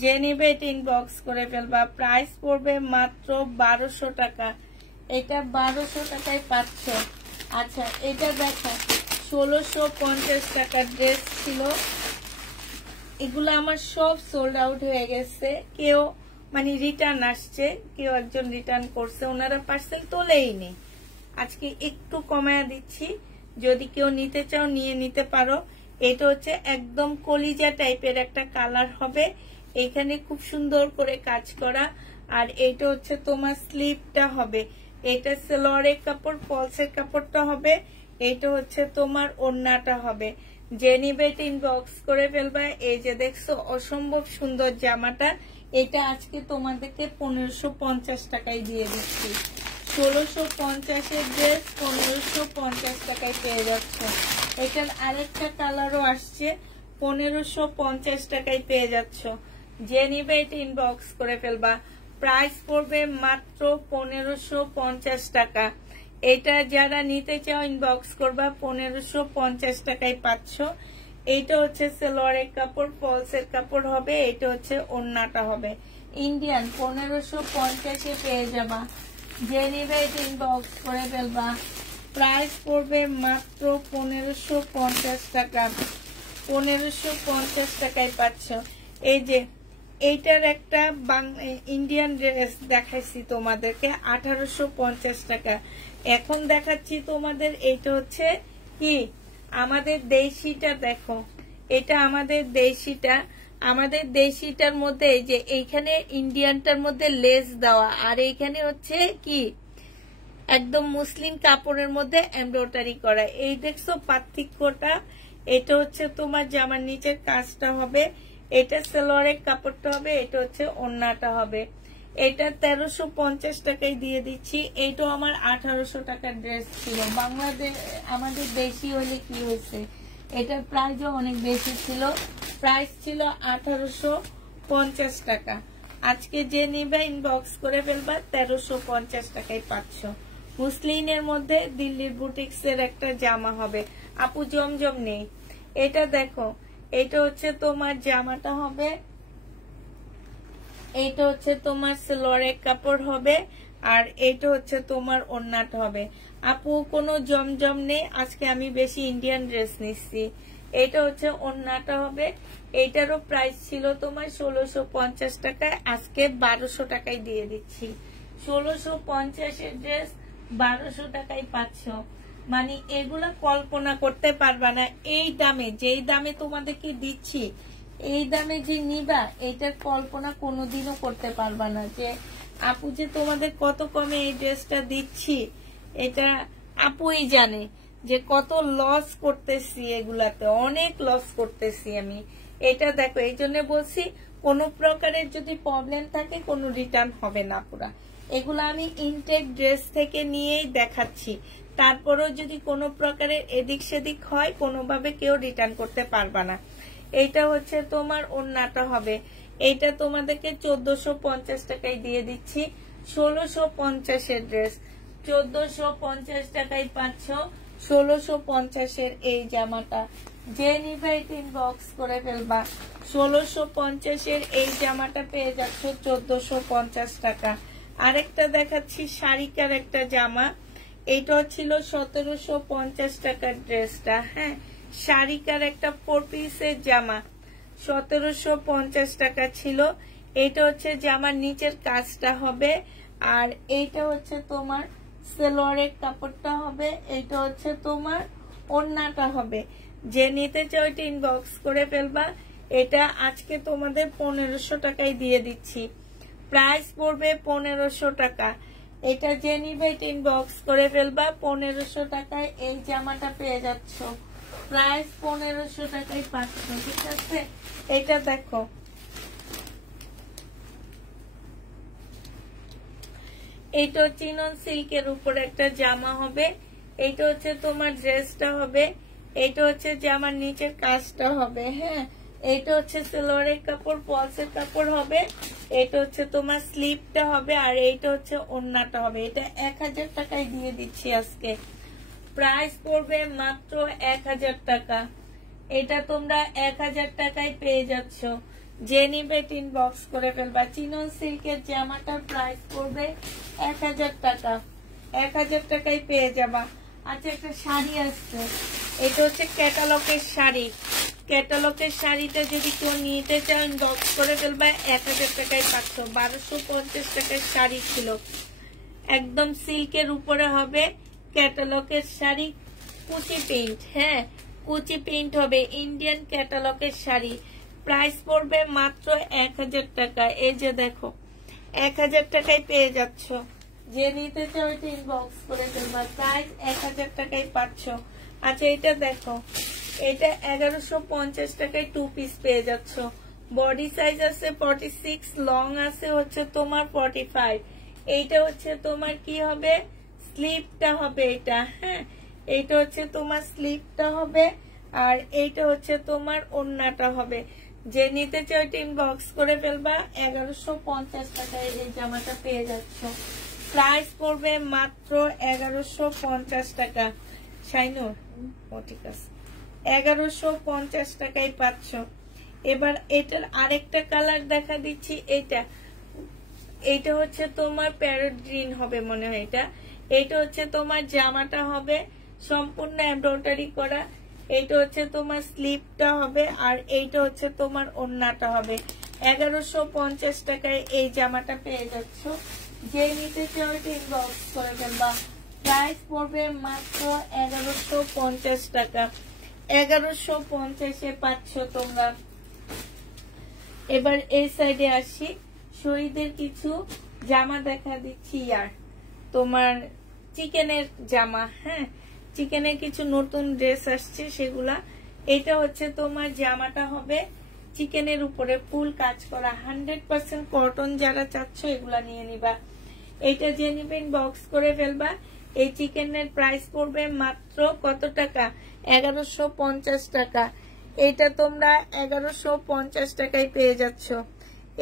যে নিবে এটা ইনবক্স করে ফেলবা। প্রাইস পড়বে মাত্র 1200 টাকা। এটা 1200 টাকায় পাচ্ছ। আচ্ছা, এটা দেখো 1650 টাকার ড্রেস ছিল। এগুলো আমার সব সোল্ড আউট হয়ে গেছে। কেউ মানে রিটার্ন আসছে, কেউ একজন রিটার্ন করছে, ওনারা পার্সেল তোলেই নি। আজকে একটু কমায়া দিচ্ছি, যদি কেউ নিতে চাও নিয়ে নিতে পারো। এটা হচ্ছে একদম কলিজা টাইপের একটা কালার হবে, এখানে খুব সুন্দর করে কাজ করা। আর এটা হচ্ছে তোমার স্লিভটা হবে, এটা সালোয়ারের কাপড়, ফলসের কাপড়টা হবে, এটা হচ্ছে তোমার ওড়নাটা হবে। যে নিবে এটা ইনবক্স করে ফেলবা। এই যে দেখছো অসম্ভব সুন্দর জামাটা, এটা আজকে তোমাদেরকে 1550 টাকায় দিয়ে দিচ্ছি। 1650-এর ড্রেস 1550 টাকায় পেয়ে যাচ্ছে। এটার আরেকটা কালারও আসছে, 1550 টাকায় পেয়ে যাচ্ছ। যে নিবে এটা ইনবক্স করে ফেলবা। প্রাইস পড়বে মাত্র 1550 টাকা। এটা যারা নিতে চাও ইনবক্স করবা, 1550 টাকায় পাচ্ছ। এইটা হচ্ছে সালোয়ারের কাপড়, ফলসের কাপড় হবে, এটা হচ্ছে ওড়নাটা হবে। ইন্ডিয়ান 1550-এ পেয়ে যাবা। যে নিবে এটা ইনবক্স করে ফেলবা। প্রাইস পড়বে মাত্র 1550 টাকা। 1550 টাকায় পাচ্ছ। এই যে এইটার একটা ইন্ডিয়ান ড্রেস দেখাইছি তোমাদেরকে 1850 টাকা। এখন দেখাচ্ছি তোমাদের এইটা হচ্ছে কি আমাদের দেশিটা। দেখো, এটা আমাদের দেশিটা। আমাদের দেশিটার মধ্যে এই যে এইখানে ইন্ডিয়ানটার মধ্যে লেস দেওয়া, আর এইখানে হচ্ছে কি একদম মুসলিম কাপড়ের মধ্যে এমব্রয়ডারি করা। এই দেখছো পার্থক্যটা। এটা হচ্ছে তোমার জামার নিচের কাজটা হবে, এটা সালোয়ারের কাপড়টা হবে, এটা হচ্ছে ওড়নাটা হবে। এটা 1350 টাকায় দিয়ে দিচ্ছি। এইটাও আমার 1800 টাকার ড্রেস ছিল। বাংলাদেশ আমাদের দেশি হলে কি হয়েছে, এটার প্রাইসও অনেক বেশি ছিল, প্রাইস ছিল 1850 টাকা। আজকে যে নিবে ইনবক্স করে ফেলবা, 1350 টাকায় পাচ্ছ। মুসলিনের মধ্যে দিল্লির বুটিক্সের একটা জামা হবে। আপু জমজম নেই। এটা দেখো, এটা হচ্ছে তোমার জামাটা হবে, এইটা হচ্ছে তোমার সালোয়ারের কাপড় হবে, আর এইটা হচ্ছে তোমার ওড়নাটা হবে। আপু কোনো জমজম নেই, আজকে আমি বেশি ইন্ডিয়ান ড্রেস নিচ্ছি। এটা হচ্ছে ওড়নাটা হবে। এইটারও প্রাইস ছিল তোমার 1650 টাকায়, আজকে 1200 টাকায় দিয়ে দিচ্ছি। 1650-এর ড্রেস 1200 টাকায় পাচ্ছ। মানে এগুলা কল্পনা করতে পারবা না, এই দামে, যেই দামে তোমাদেরকে দিচ্ছি, এই দামে যে নিবা এইটার কল্পনা কোনোদিনও করতে পারবা না। যে আপু যে তোমাদের কত কমে এই ড্রেসটা দিচ্ছি, এটা আপুই জানে যে কত লস করতেছি, এগুলাতে অনেক লস করতেছি আমি। এটা দেখো, এই জন্য বলছি কোনো প্রকারের যদি প্রবলেম থাকে কোনো রিটার্ন হবে না। পুরা এগুলো আমি ইনটেক ড্রেস থেকে নিয়েই দেখাচ্ছি, তারপরেও যদি কোনো প্রকারের এদিক সেদিক হয় কোনোভাবে কেউ রিটার্ন করতে পারবা না। এইটা হচ্ছে তোমার ওড়নাটা হবে, এইটা তোমাদেরকে 1450 টাকায় দিয়ে দিচ্ছি। 1650-এর ড্রেস 1450 টাকায় পাচ্ছ। 1650-এর এই জামাটা যে নিবে ইনবক্স করে ফেলবা। 1650-এর এই জামাটা পেয়ে যাচ্ছ 1450 টাকা। আরেকটা দেখাচ্ছি শাড়িকার একটা জামা, এইটা ছিল 1750 টাকার ড্রেসটা। হ্যাঁ, শাড়িকার একটা 4 পিসের জামা 1750 টাকা ছিল। এটা হচ্ছে জামার নিচের কাজটা হবে, আর এইটা হচ্ছে তোমার সালোয়ারের কাপড়টা হবে, এইটা হচ্ছে তোমার ওড়নাটা হবে। যে নিতে চাও এটা ইনবক্স করে ফেলবা। এটা আজকে তোমাদের 1500 টাকায় দিয়ে দিচ্ছি, প্রাইস পড়বে 1500 টাকা। এটা যে নিবে ইনবক্স করে ফেলবা, 1500 টাকায় এই জামাটা পেয়ে যাচ্ছ, প্রাইস 1500 টাকায় পাচ্ছ, ঠিক আছে। এটা দেখো, এইটা চিনন সিল্কের উপর একটা জামা হবে, এইটা হচ্ছে তোমার ড্রেসটা হবে, এইটা হচ্ছে জামার নিচের কাজটা হবে, হ্যাঁ। এইটা হচ্ছে সালোয়ারের কাপড়, পলসের কাপড় হবে, এটা হচ্ছে তোমার স্লিপটা হবে, আর এইটা হচ্ছে ওড়নাটা হবে। এটা 1000 টাকায় দিয়ে দিচ্ছি আজকে, প্রাইস পড়বে মাত্র 1000 টাকা। এটা তোমরা 1000 টাকায় পেয়ে যাচ্ছ, যে নিবে ইনবক্স করে ফেলবা। চিনন সিল্কের জামাটার প্রাইস পড়বে 1000 টাকা, 1000 টাকায় পেয়ে যাবা। আচ্ছা, একটা শাড়ি আসছে, এটা হচ্ছে ক্যাটালগের শাড়ি, ক্যাটালগের শাড়িটা যদি কেউ নিতে চাও ইনবক্স করে ফেলবা, 1000 টাকায় পাচ্ছ। 1250 টাকার শাড়ি ছিল, একদম সিল্কের উপরে হবে, ক্যাটালগের শাড়ি, কুচি প্রিন্ট, হ্যাঁ কুচি প্রিন্ট হবে, ইন্ডিয়ান ক্যাটালগের শাড়ি, প্রাইস পড়বে মাত্র 1000 টাকা। এই যে দেখো, 1000 টাকায় পেয়ে যাচ্ছ, যে নিতে চাও এটা ইনবক্স করে ফেলবা, প্রাইস 1000 টাকায় পাচ্ছ। আচ্ছা, এটা দেখো, এটা 1150 টাকায় 2 পিস পেয়ে যাচ্ছ, বডি সাইজ আছে 46, লং আছে হচ্ছে তোমার 45। এইটা হচ্ছে তোমার কি হবে, স্লিপটা হবে এটা, হ্যাঁ এইটা হচ্ছে তোমার স্লিপটা হবে, আর এইটা হচ্ছে তোমার ওড়নাটা হবে। যে নিতে চাও এটা ইনবক্স করে ফেলবা, 1150 টাকায় এই জামাটা পেয়ে যাচ্ছ, প্রাইস পড়বে মাত্র 1150 টাকা। শাইনুর, ও ঠিক আছে, 1150 টাকায় পাচ্ছ। এবার এটার আরেকটা কালার দেখা দিচ্ছি, এইটা হচ্ছে তোমার প্যারট গ্রিন হবে মনে হয়, এইটা হচ্ছে তোমার জামাটা হবে সম্পূর্ণ এমব্রয়ডারি করা, এইটা হচ্ছে তোমার স্লিপটা হবে, আর এইটা হচ্ছে তোমার ওড়নাটা হবে। 1150 টাকায় এই জামাটা পেয়ে যাচ্ছ, যে নিতে চাও এটা ইনবক্স করে ফেলবা, প্রাইস পড়বে মাত্র 1150 টাকা, 1150-এ পাচ্ছ তোমরা। এবার এই সাইডে আসি, শহীদের কিছু জামা দেখা দিচ্ছি, আর তোমার চিকেনের জামা, হ্যাঁ চিকেনের কিছু নতুন ড্রেস আসছে সেগুলা। এটা হচ্ছে তোমার জামাটা হবে চিকেনের উপরে ফুল কাজ করা, 100% কটন, যারা চাচ্ছ এগুলা নিয়ে নিবা। এটা যে নিবেন বক্স করে ফেলবা। এই চিকেনের প্রাইস পড়বে মাত্র কত টাকা, 1150 টাকা। এটা তোমরা 1150 টাকায় পেয়ে যাচ্ছ।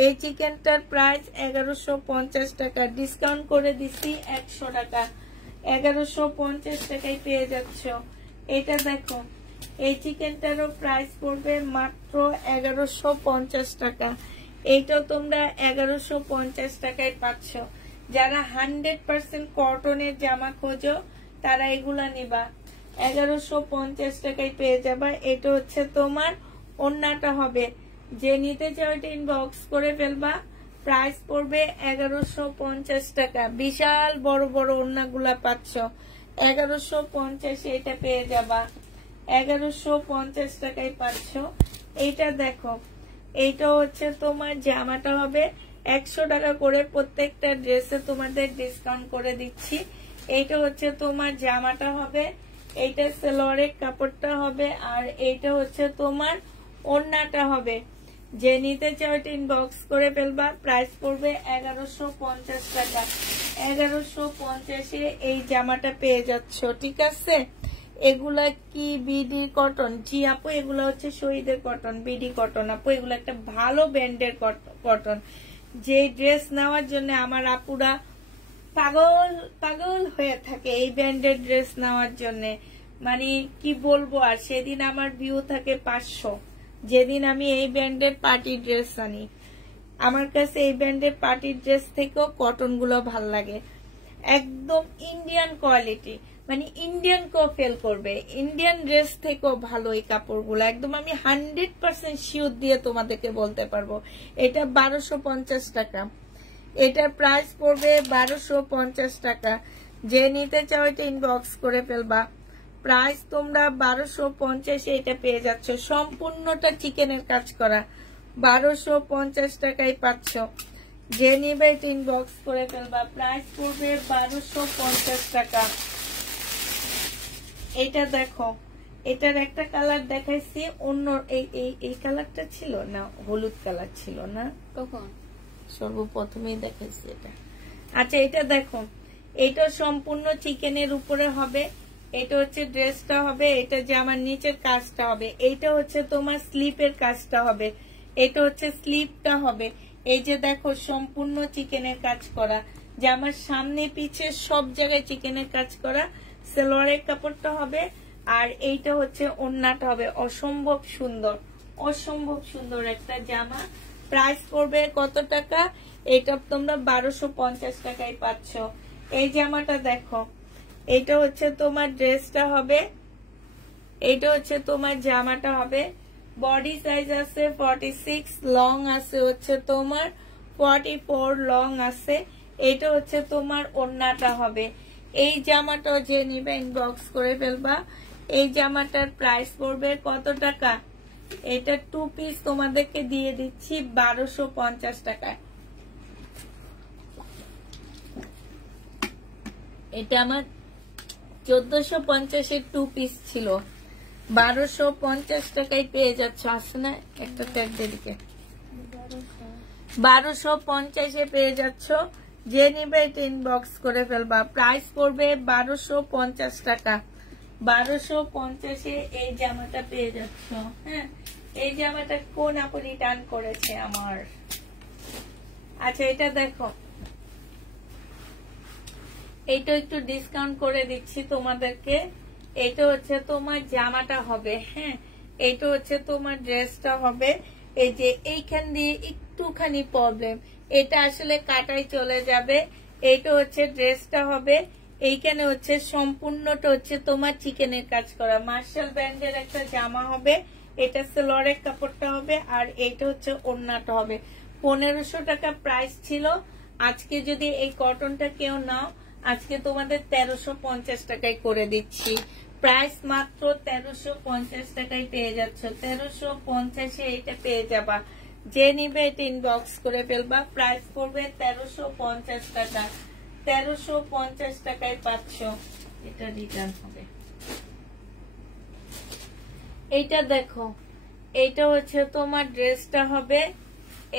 এই চিকেনটার প্রাইস 1150 টাকা, ডিসকাউন্ট করে দিচ্ছি 100 টাকা, 1150 টাকায় পেয়ে যাচ্ছ। এটা দেখো, এই চিকেনটারও প্রাইস পড়বে মাত্র 1150 টাকা। এইটাও তোমরা 1150 টাকায় পাচ্ছ। যারা 100% কটনের জামা খোঁজো তারা এগুলা নিবা, 1150 টাকায় পেয়ে যাবা। এটা হচ্ছে তোমার ওড়নাটা হবে, যে নিতে চাও এটা ইনবক্স করে ফেলবা, প্রাইস পড়বে 1150 টাকা। বিশাল বড় বড় ওড়নাগুলা পাচ্ছ, 1150 এটা পেয়ে যাবা, 1150 টাকায় পাচ্ছ। এইটা দেখো, এইটা হচ্ছে তোমার জামাটা হবে 100 টাকা করে, প্রত্যেকটা ড্রেসে তোমাদের ডিসকাউন্ট করে দিচ্ছি। এইটা হচ্ছে তোমার জামাটা হবে, এইটা সালোয়ারের কাপড়টা হবে, আর এইটা হচ্ছে তোমার ওড়নাটা হবে। যে নিতে চাও এটা ইনবক্স করে ফেলবা, প্রাইস পড়বে 1150 টাকা। 1150-এ এই জামাটা পেয়ে যাচ্ছ, ঠিক আছে। এগুলা কি বিডি কটন? জি আপু, এগুলা হচ্ছে শহীদের কটন, বিডি কটন আপু। এগুলো একটা ভালো ব্র্যান্ডের কটন, যে ড্রেস নেওয়ার জন্য আমার আপুরা পাগল পাগল হয়ে থাকে এই ব্র্যান্ডের ড্রেস নেওয়ার জন্য। মানে কি বলবো, আর সেদিন আমার ভিউ থাকে 500, যেদিন আমি এই ব্র্যান্ডের পার্টি ড্রেস আনি। আমার কাছে এই ব্র্যান্ডের পার্টি ড্রেস থেকেও কটন গুলো ভাল লাগে, একদম ইন্ডিয়ান কোয়ালিটি, মানে ইন্ডিয়ান কেও ফেল করবে, ইন্ডিয়ান ড্রেস থেকেও ভালো এই কাপড়গুলো, একদম আমি 100% শিওর দিয়ে তোমাদেরকে বলতে পারবো। এটা 1250 টাকা, এটার প্রাইস পড়বে 1250 টাকা। যে নিতে চাও এটা ইনবক্স করে ফেলবা, প্রাইস তোমরা 1250 এটা পেয়ে যাচ্ছ, সম্পূর্ণটা চিকেনের কাজ করা। 1250 টাকায় পাচ্ছ, যে নিবে ইনবক্স করে ফেলবা। প্রাইস পড়বে 1250 টাকা। এটা দেখো, এটার একটা কালার দেখাইছি, অন্য এই কালারটা ছিল না, হলুদ কালার ছিল না, কখন সর্বপ্রথমেই দেখাইছি এটা। আচ্ছা এটা দেখো, এটা সম্পূর্ণ চিকেনের উপরে হবে, এটা হচ্ছে ড্রেসটা হবে, এটা জামার নিচের কাজটা হবে, এটা হচ্ছে তোমার স্লিপের কাজটা হবে, এটা হচ্ছে স্লিপটা হবে। এই যে দেখো সম্পূর্ণ চিকেনের কাজ করা, জামার সামনে পিছে সব জায়গায় চিকেনের কাজ করা। সালোয়ারের কাপড়টা হবে, আর এইটা হচ্ছে ওড়নাটা হবে। অসম্ভব সুন্দর, অসম্ভব সুন্দর একটা জামা। প্রাইস করবে কত টাকা? এটা তোমরা 1250 টাকায় পাচ্ছ। এই জামাটা দেখো, এটা হচ্ছে তোমার ড্রেসটা হবে, এটা হচ্ছে তোমার জামাটা হবে। বডি সাইজ আছে 46, লং আছে হচ্ছে তোমার 44, লং আছে। এটা হচ্ছে তোমার ওড়নাটা হবে। এই জামাটা যে নিবে ইনবক্স করে ফেলবা। এই জামাটার প্রাইস পড়বে কত টাকা? এটা 2 পিস তোমাদেরকে দিয়ে দিচ্ছি 1250 টাকায়। এটা আমার 1450 এর 2 পিস ছিল, 1250 টাকায় পেয়ে যাচ্ছ। আসে না একটা ট্যাগ দিকে, 1250 এ পেয়ে যাচ্ছ। যে নিবে ইনবক্স করে ফেলবা। প্রাইস পড়বে 1250 টাকা। 1250 এ এই জামাটা পেয়ে যাচ্ছ। হ্যাঁ, এই জামাটা কোন আপু রিটার্ন করেছে আমার? আচ্ছা এটা দেখো, এইটা একটু ডিসকাউন্ট করে দিচ্ছি তোমাদেরকে। এটা হচ্ছে তোমার জামাটা হবে, হ্যাঁ, এটা হচ্ছে তোমার ড্রেসটা হবে। এই যে এইখান দিয়ে একটুখানি প্রবলেম, এটা আসলে কাটাই চলে যাবে। এটা হচ্ছে ড্রেসটা হবে, এইখানে হচ্ছে সম্পূর্ণটা হচ্ছে তোমার চিকেনের কাজ করা। মার্শাল ব্র্যান্ডের একটা জামা হবে, এটা সালোয়ারের কাপড়টা হবে, আর এইটা হচ্ছে ওড়নাটা হবে। 1500 টাকা প্রাইস ছিল। আজকে যদি এই কটনটা কেউ নাও, আজকে তোমাদের 1350 টাকায় করে দিচ্ছি। প্রাইস মাত্র 1350 টাকায় পেয়ে যাচ্ছ। 1350 এ এটা পেয়ে যাবা। যে নিবে এটা ইনবক্স করে ফেলবা। প্রাইস পড়বে 1350 টাকা। 1350 টাকায় পাচ্ছ। এটা রিটার্ন হবে। এইটা দেখো, এইটা হচ্ছে তোমার ড্রেসটা হবে,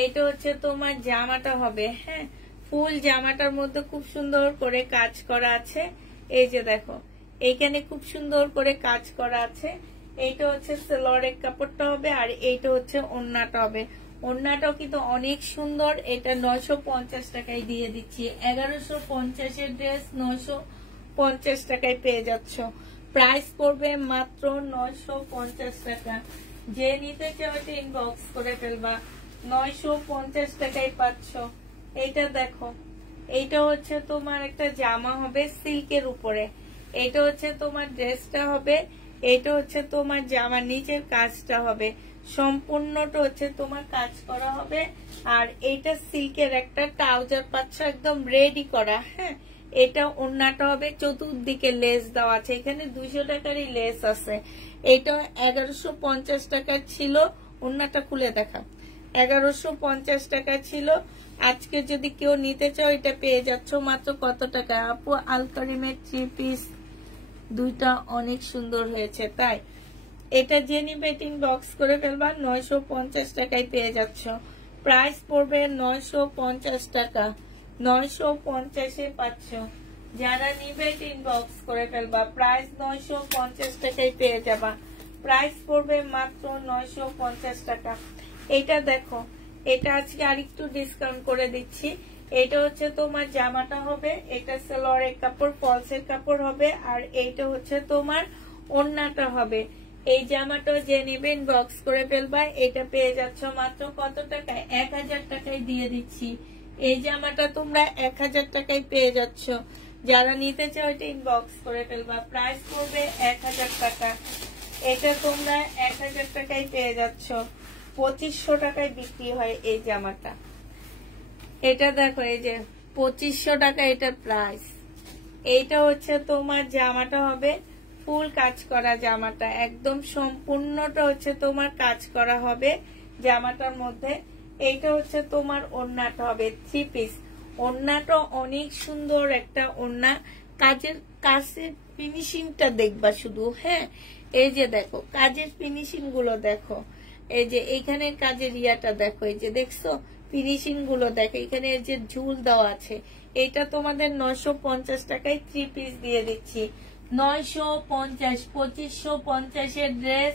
এইটা হচ্ছে তোমার জামাটা হবে। হ্যাঁ, ফুল জামাটার মধ্যে খুব সুন্দর করে কাজ করা আছে। এই যে দেখো, এইখানে খুব সুন্দর করে কাজ করা আছে। এইটা হচ্ছে সালোয়ারের কাপড়টা হবে, আর এইটা হচ্ছে ওড়নাটা হবে। ওড়নাটাও কিন্তু অনেক সুন্দর। এটা 950 টাকায় দিয়ে দিচ্ছি। 1150 এর ড্রেস 950 টাকায় পেয়ে যাচ্ছ। প্রাইস পড়বে মাত্র 950 টাকা। যে নিতে চাও এটা ইনবক্স করে ফেলবা। 950 টাকায় পাচ্ছ। এইটা দেখো, এইটা হচ্ছে তোমার একটা জামা হবে সিল্কের উপরে, এটা হচ্ছে তোমার ড্রেসটা হবে, এটা হচ্ছে তোমার জামার নিচের কাজটা হবে। সম্পূর্ণটা হচ্ছে তোমার কাজ করা হবে। আর এইটা সিল্কের একটা ট্রাউজার পাচ্ছ, একদম রেডি করা। হ্যাঁ, এটা ওড়নাটা হবে, চতুর্দিকে লেস দেওয়া আছে, এখানে 200 টাকারই লেস আছে। এটা 1150 টাকা ছিল। ওড়নাটা খুলে দেখা, 1150 টাকা ছিল। আজকে যদি কেউ নিতে চাও এটা পেয়ে যাচ্ছ মাত্র কত টাকা? আপু আলকারিমের 3 পিস দুইটা অনেক সুন্দর হয়েছে, তাই এটা যে নিবে ইনবক্স করে ফেলবা। 950 টাকায় পেয়ে যাচ্ছ। প্রাইস পড়বে 950 টাকা। 950 এ পাচ্ছ। যারা নিবে ইনবক্স করে ফেলবা। প্রাইস 950 টাকায় পেয়ে যাবা। প্রাইস পড়বে মাত্র 950 টাকা। এটা দেখো, এটা আজকে আরেকটু ডিসকাউন্ট করে দিচ্ছি। এটা হচ্ছে তোমার জামাটা হবে, এটা সালোয়ারের কাপড়, ফলসের কাপড় হবে, আর এইটা হচ্ছে তোমার ওড়নাটা হবে। এই জামাটা যে নিবে ইনবক্স করে ফেলবা। এটা পেয়ে যাচ্ছ মাত্র কত টাকায়? 1000 টাকায় দিয়ে দিচ্ছি। এই জামাটা তোমরা 1000 টাকায় পেয়ে যাচ্ছ। যারা নিতে চাও এটা ইনবক্স করে ফেলবা। প্রাইস পড়বে 1000 টাকা। এটা তোমরা 1000 টাকায় পেয়ে যাচ্ছ। 2500 টাকায় বিক্রি হয় এই জামাটা। এটা দেখো, এই যে 2500 টাকা এটা প্রাইস। এইটা হচ্ছে তোমার জামাটা হবে, ফুল কাজ করা জামাটা, একদম সম্পূর্ণটা হচ্ছে তোমার কাজ করা হবে জামাটার মধ্যে। এইটা হচ্ছে তোমার ওড়নাটা হবে 3 পিস। ওড়নাটা অনেক সুন্দর একটা ওড়না, কাজের ফিনিশিংটা দেখবা শুধু। হ্যাঁ, এই যে দেখো কাজের ফিনিশিং গুলো দেখো, এই যে এইখানে কাজের ইয়াটা দেখো, এই যে দেখছো ফিনিশিং গুলো দেখো, এখানে যে ঝুল দেওয়া আছে। এটা তোমাদের 950 টাকায় 3 পিস দিয়ে দিচ্ছি। 950, 2550 এর ড্রেস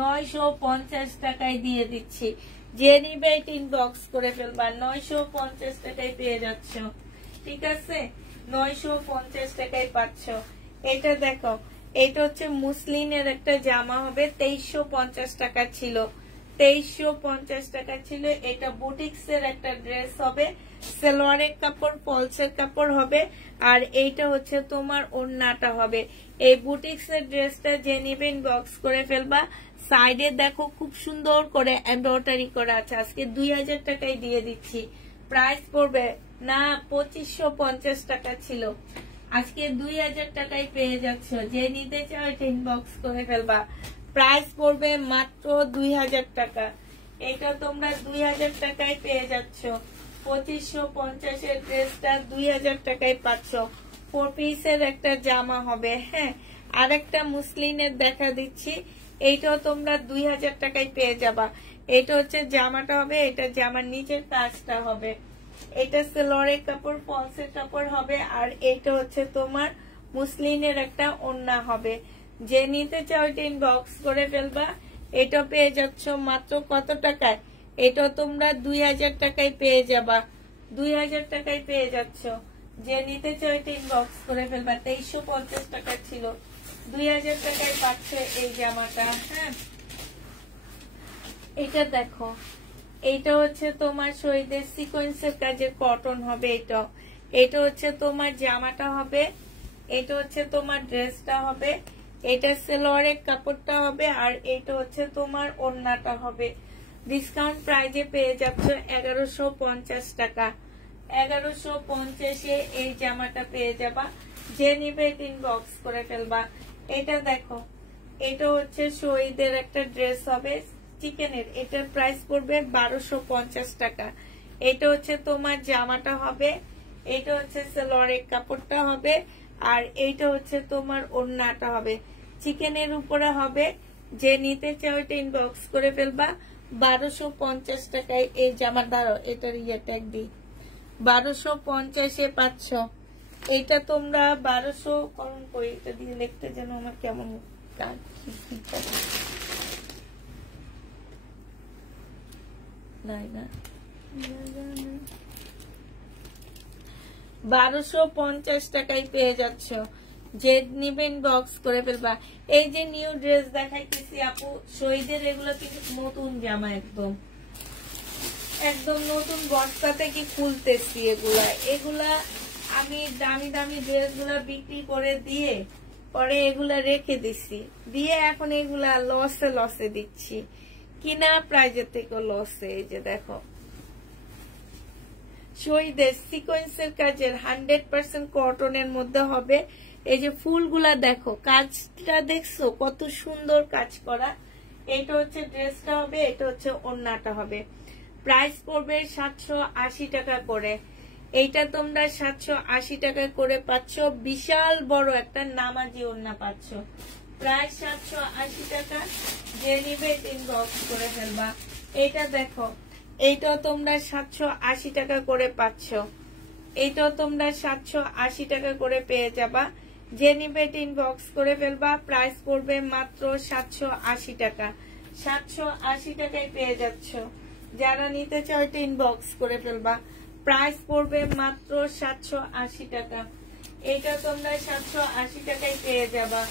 950 টাকায় দিয়ে দিচ্ছি। যে নিবে ইনবক্স করে ফেলবা, 950 টাকায় পেয়ে যাচ্ছ। ঠিক আছে, 950 টাকায় পাচ্ছ। এটা দেখো, এটা হচ্ছে মুসলিনের একটা জামা হবে, 2350 টাকা ছিল, 2350 টাকা ছিল। এটা বুটিক্স এর একটা ড্রেস হবে, সালোয়ারের কাপড় ফলসের কাপড় হবে, আর এইটা হচ্ছে তোমার ওড়নাটা হবে। এই বুটিক্স এর ড্রেসটা যে নিবে ইনবক্স করে ফেলবা। সাইডে দেখো খুব সুন্দর করে এমব্রয়ডারি করা আছে। আজকে 2000 টাকায় দিয়ে দিচ্ছি। প্রাইস পড়বে না 2550 টাকা ছিল, আজকে 2000 টাকায় পেয়ে যাচ্ছ। যে নিতে চাও এটা ইনবক্স করে ফেলবা। প্রাইস পড়বে মাত্র 2000 টাকা। এটা তোমরা 2000 টাকায় পেয়ে যাচ্ছ। 2550 এর ড্রেসটা 2000 টাকায় পাচ্ছ। 4 পিসের একটা জামা হবে। হ্যাঁ, আর একটা মুসলিনের দেখা দিচ্ছি, এইটাও তোমরা 2000 টাকায় পেয়ে যাবা। এটা হচ্ছে জামাটা হবে, এটা জামার নিচের কাজটা হবে। এটা সালোয়ারের কাপড় ফলসের কাপড় হবে, আর এইটা হচ্ছে তোমার মুসলিনের একটা ওড়না হবে। যে নিতে চাও এটা ইনবক্স করে ফেলবা। এটা পেয়ে যাচ্ছ মাত্র কত টাকায়? এটা তোমরা 2000 টাকায় পেয়ে যাবা। 2000 টাকায় পেয়ে যাচ্ছ। যে নিতে চাও এটা ইনবক্স করে ফেলবা। 2350 টাকা ছিল, 2000 টাকায় পাচ্ছ এই জামাটা। হ্যাঁ, এটা দেখো, এইটা হচ্ছে তোমার শহীদের সিকোয়েন্সের কাজের কটন হবে। এটা হচ্ছে তোমার জামাটা হবে, এটা হচ্ছে তোমার ড্রেসটা হবে, এটা সালোয়ারের কাপড়টা হবে, আর এটা হচ্ছে তোমার ওড়নাটা হবে। ডিসকাউন্ট প্রাইজে পেয়ে যাচ্ছ 1150 টাকা। 1150 এই জামাটা পেয়ে যাবা। যে নিবে ইনবক্স করে ফেলবা। এটা দেখো, এটা হচ্ছে শহীদের একটা ড্রেস হবে চিকেনের, এটার প্রাইস পড়বে 1250 টাকা। এটা হচ্ছে তোমার জামাটা হবে, এটা হচ্ছে সালোয়ারের কাপড়টা হবে, আর এইটা হচ্ছে তোমার ওড়নাটা হবে। চিকেনের উপরে হবে। যে নিতে চাও এটা ইনবক্স করে ফেলবা। 1250 টাকায় এই জামা। দাঁড়ো, এটার ইয়ে ট্যাগ দিই। 1250 পাচ্ছ। এটা তোমরা 1200 করণ করি, এটা দিয়ে লিখতে যেন আমার কেমন না 1250 টাকায় পেয়ে যাচ্ছ। যে নিবেন বক্স করে ফেলবা। এই যে নিউ ড্রেস দেখাইতেছি আপু, শহীদের এগুলো কিন্তু নতুন জামা, একদম একদম নতুন বস্তা থেকে খুলতেছি। এগুলা আমি দামি দামি ড্রেস গুলা বিক্রি করে দিয়ে পরে এগুলা রেখে দিছি, দিয়ে এখন এগুলা লসে দিচ্ছি, কিনা প্রাইজের থেকে লসে। এই যে দেখো, শহীদের সিকোয়েন্সের কাজের 100% কটনের মধ্যে হবে। এই যে ফুলগুলা দেখো, কাজটা দেখছো কত সুন্দর কাজ করা। এটা হচ্ছে ড্রেসটা হবে, এটা হচ্ছে ওড়নাটা হবে। প্রাইস পড়বে 780 টাকা করে। এইটা তোমরা 780 টাকা করে পাচ্ছ। বিশাল বড় একটা নামাজি ওড়না পাচ্ছ। প্রায় 780 টাকা। যে নিবে ইনবক্স করে ফেলবা। এটা দেখো, এইটাও তোমরা 780 টাকা করে পাচ্ছ। এইটাও তোমরা 780 টাকা করে পেয়ে যাবা। যে নিবে ইনবক্স করে ফেলবা। প্রাইস পড়বে মাত্র 780 টাকা। 780 টাকায় পেয়ে যাচ্ছ। যারা নিতে চাও এটা ইনবক্স করে ফেলবা। প্রাইস পড়বে মাত্র 780 টাকা। এটা তোমরা 780 টাকায় পেয়ে যাবা।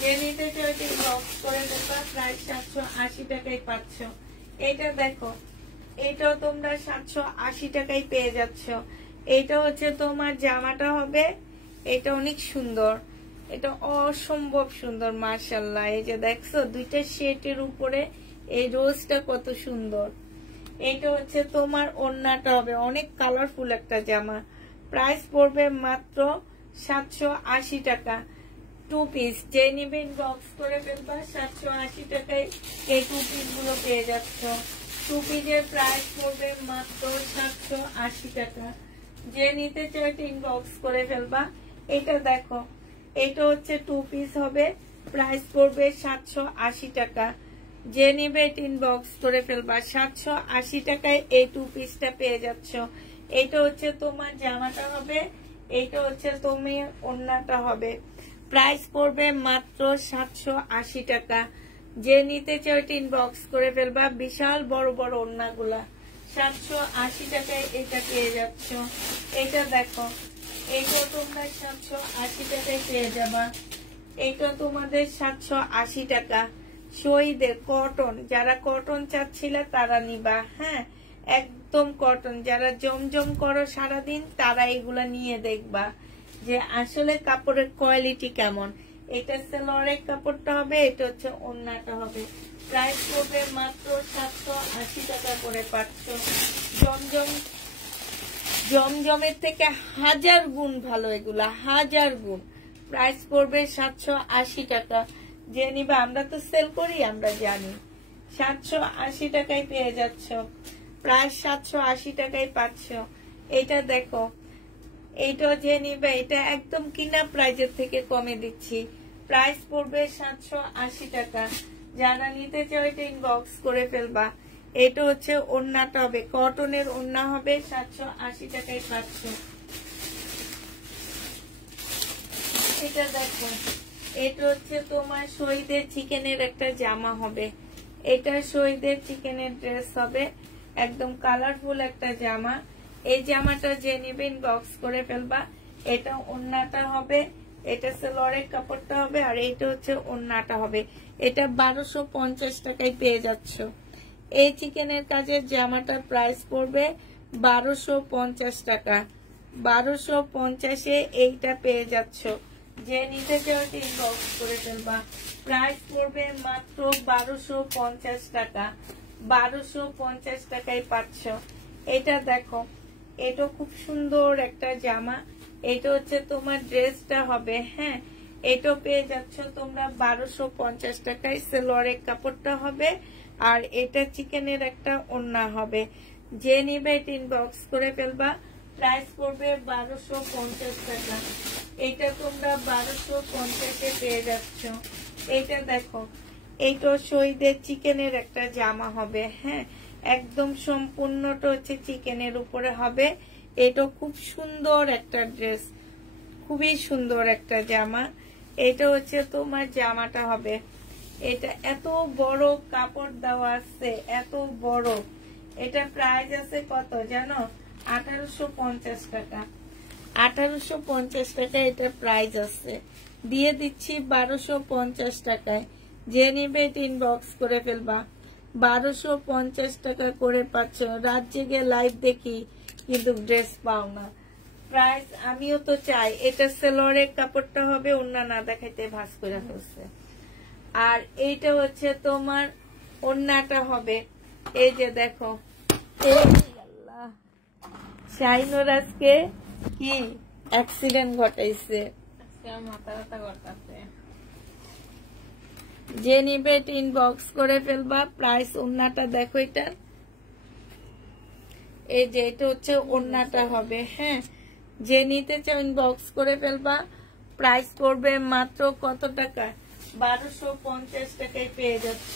যে নিতে চাও এটা ইনবক্স করে ফেলবা। প্রাইস 780 টাকায় পাচ্ছ। এটা দেখো, এটাও তোমরা 780 টাকায় পেয়ে যাচ্ছ। এটা হচ্ছে তোমার জামাটা হবে। এটা অনেক সুন্দর, এটা অসম্ভব সুন্দর, মাশাআল্লাহ। এই যে দেখছো দুইটা শেডের উপরে এই রোজটা কত সুন্দর। এটা হচ্ছে তোমার ওড়নাটা হবে, অনেক কালারফুল একটা জামা। প্রাইস পড়বে মাত্র 780 টাকা। টু পিস যে নিবে ইনবক্স করে ফেলবা 780 টাকায় এই টু পিস গুলো পেয়ে যাচ্ছ। টু পিসের প্রাইস পড়বে মাত্র 780 টাকা। যে নিতে চাই ইনবক্স করে ফেলবা। এটা দেখো, এটা হচ্ছে টু পিস হবে, প্রাইস পড়বে 780 টাকা। যে নিবে ইনবক্স করে ফেলবা। 780 টাকায় এই টু পিসটা পেয়ে যাচ্ছ। এটা হচ্ছে তোমার জামাটা হবে, এটা হচ্ছে তুমি ওড়নাটা হবে। প্রাইস পড়বে মাত্র 780 টাকা। যে নিতে চাও ইনবক্স করে ফেলবা। বিশাল বড় বড় ওড়নাগুলা 780 টাকায় এটা পেয়ে যাচ্ছ। এটা দেখো, এইটা তোমরা 780 টাকায় পেয়ে যাবা। এইটা তোমাদের 780 টাকা। শহীদের কটন, যারা কটন চাচ্ছিলে তারা নিবা। হ্যাঁ, একদম কটন। যারা জমজম করো সারাদিন তারা এগুলা নিয়ে দেখবা যে আসলে কাপড়ের কোয়ালিটি কেমন। এটা সেলোয়ারের কাপড়টা হবে, এটা হচ্ছে ওড়নাটা হবে। প্রাইস পড়বে মাত্র 780 টাকা করে পাচ্ছ। জমজমের থেকে হাজার গুণ ভালো এগুলা, হাজার গুণ। প্রাইস পড়বে 780 টাকা। যে নিবা, আমরা তো সেল করি, আমরা জানি। 780 টাকায় পেয়ে যাচ্ছ। প্রায় 780 টাকায় পাচ্ছ। এটা দেখো, এইটা যে নিবে, এটা একদম কিনা প্রাইজের থেকে কমে দিচ্ছি। প্রাইস পড়বে 780 টাকা। যারা নিতে চাও এটা ইনবক্স করে ফেলবা। এটা হচ্ছে ওড়নাটা হবে, কটনের ওড়না হবে, 780 টাকায় পাচ্ছ। এটা দেখো, এটা হচ্ছে তোমার শহীদের চিকেনের একটা জামা হবে। এটা শহীদের চিকেনের ড্রেস হবে, একদম কালারফুল একটা জামা। এই জামাটা যে নিবে ইনবক্স করে ফেলবা। এটা ওড়নাটা হবে, এটা সেলোয়ারের কাপড়টা হবে, আর এটা হচ্ছে ওড়নাটা হবে। এটা 1250 টাকায় পেয়ে যাচ্ছ। এই চিকেনের কাজের জামাটার প্রাইস পড়বে 1250 টাকা। 1250-এ এইটা পেয়ে যাচ্ছ। যে নিতে চাও ইনবক্স করে ফেলবা। প্রাইস পড়বে মাত্র 1250 টাকা। 1250 টাকায় পাচ্ছ। এটা দেখো, এটা খুব সুন্দর একটা জামা। এটা হচ্ছে তোমার ড্রেসটা হবে। হ্যাঁ, এটা পেয়ে যাচ্ছ তোমরা 1250 টাকায়। সেলোয়ারের কাপড়টা হবে, আর এটা চিকেনের একটা ওড়না হবে। যে নিবে এটা ইনবক্স করে ফেলবা। প্রাইস পড়বে 1250 টাকা। এটা তোমরা 1250-এ পেয়ে যাচ্ছ। এটা দেখো, এইটা শহীদের চিকেনের একটা জামা হবে। হ্যাঁ, একদম সম্পূর্ণটা হচ্ছে চিকেনের উপরে হবে। এটা খুব সুন্দর একটা ড্রেস, খুবই সুন্দর একটা জামা। এটা হচ্ছে তোমার জামাটা হবে। এটা এত বড় কাপড় দেওয়া আছে, এত বড়। এটা প্রাইস আছে কত জানো? 1850 টাকা। 1850 টাকা এটা প্রাইস আছে। দিয়ে দিচ্ছি 1250 টাকায়। যে নিবে এটা ইনবক্স করে ফেলবা। 1250 টাকা করে পাচ্ছ। রাত জেগে লাইভ দেখি কিন্তু ড্রেস পাও না। প্রাইস আমিও তো চাই। এটা সেলোয়ারের কাপড়টা হবে, ওড়না না দেখাইতে ভাঁজ করে ফেলছে। আর এইটা হচ্ছে তোমার ওড়নাটা হবে। এই যে দেখো, শাইনোর আজকে কি অ্যাক্সিডেন্ট ঘটাইছে, মাথা ব্যথা ঘটাচ্ছে। যে নিবে ইনবক্স করে ফেলবা। প্রাইস ওড়নাটা দেখো, এটা এই যে এটা হচ্ছে ওড়নাটা হবে। হ্যাঁ, যে নিতে চাও ইনবক্স করে ফেলবা। প্রাইস পড়বে মাত্র কত টাকা? 1250 টাকায় পেয়ে যাচ্ছ।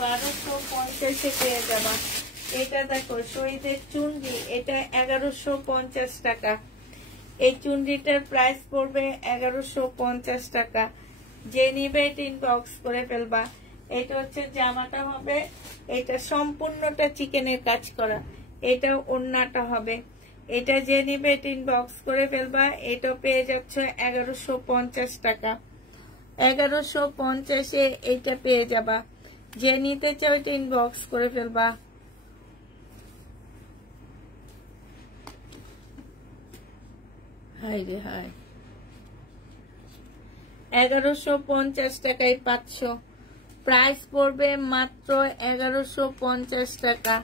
1250-এ পেয়ে যাবা। এটা দেখো, শহীদের চুনরি, এটা 1150 টাকা। এই চুনরিটার প্রাইস পড়বে 1150 টাকা। যে নিবে এটা ইনবক্স করে ফেলবা। এটা হচ্ছে জামাটা হবে, এটা সম্পূর্ণটা চিকেনের কাজ করা। এটা ওড়নাটা হবে। এটা যে নিবে এটা ইনবক্স করে ফেলবা। এটা পেয়ে যাচ্ছ 1150 টাকা। 1150-এ এইটা পেয়ে যাবা। যে নিতে চাও এটা ইনবক্স করে ফেলবা। হাই রে হাই, 1150 টাকায় পাচ্ছ। প্রাইস পড়বে মাত্র 1150 টাকা।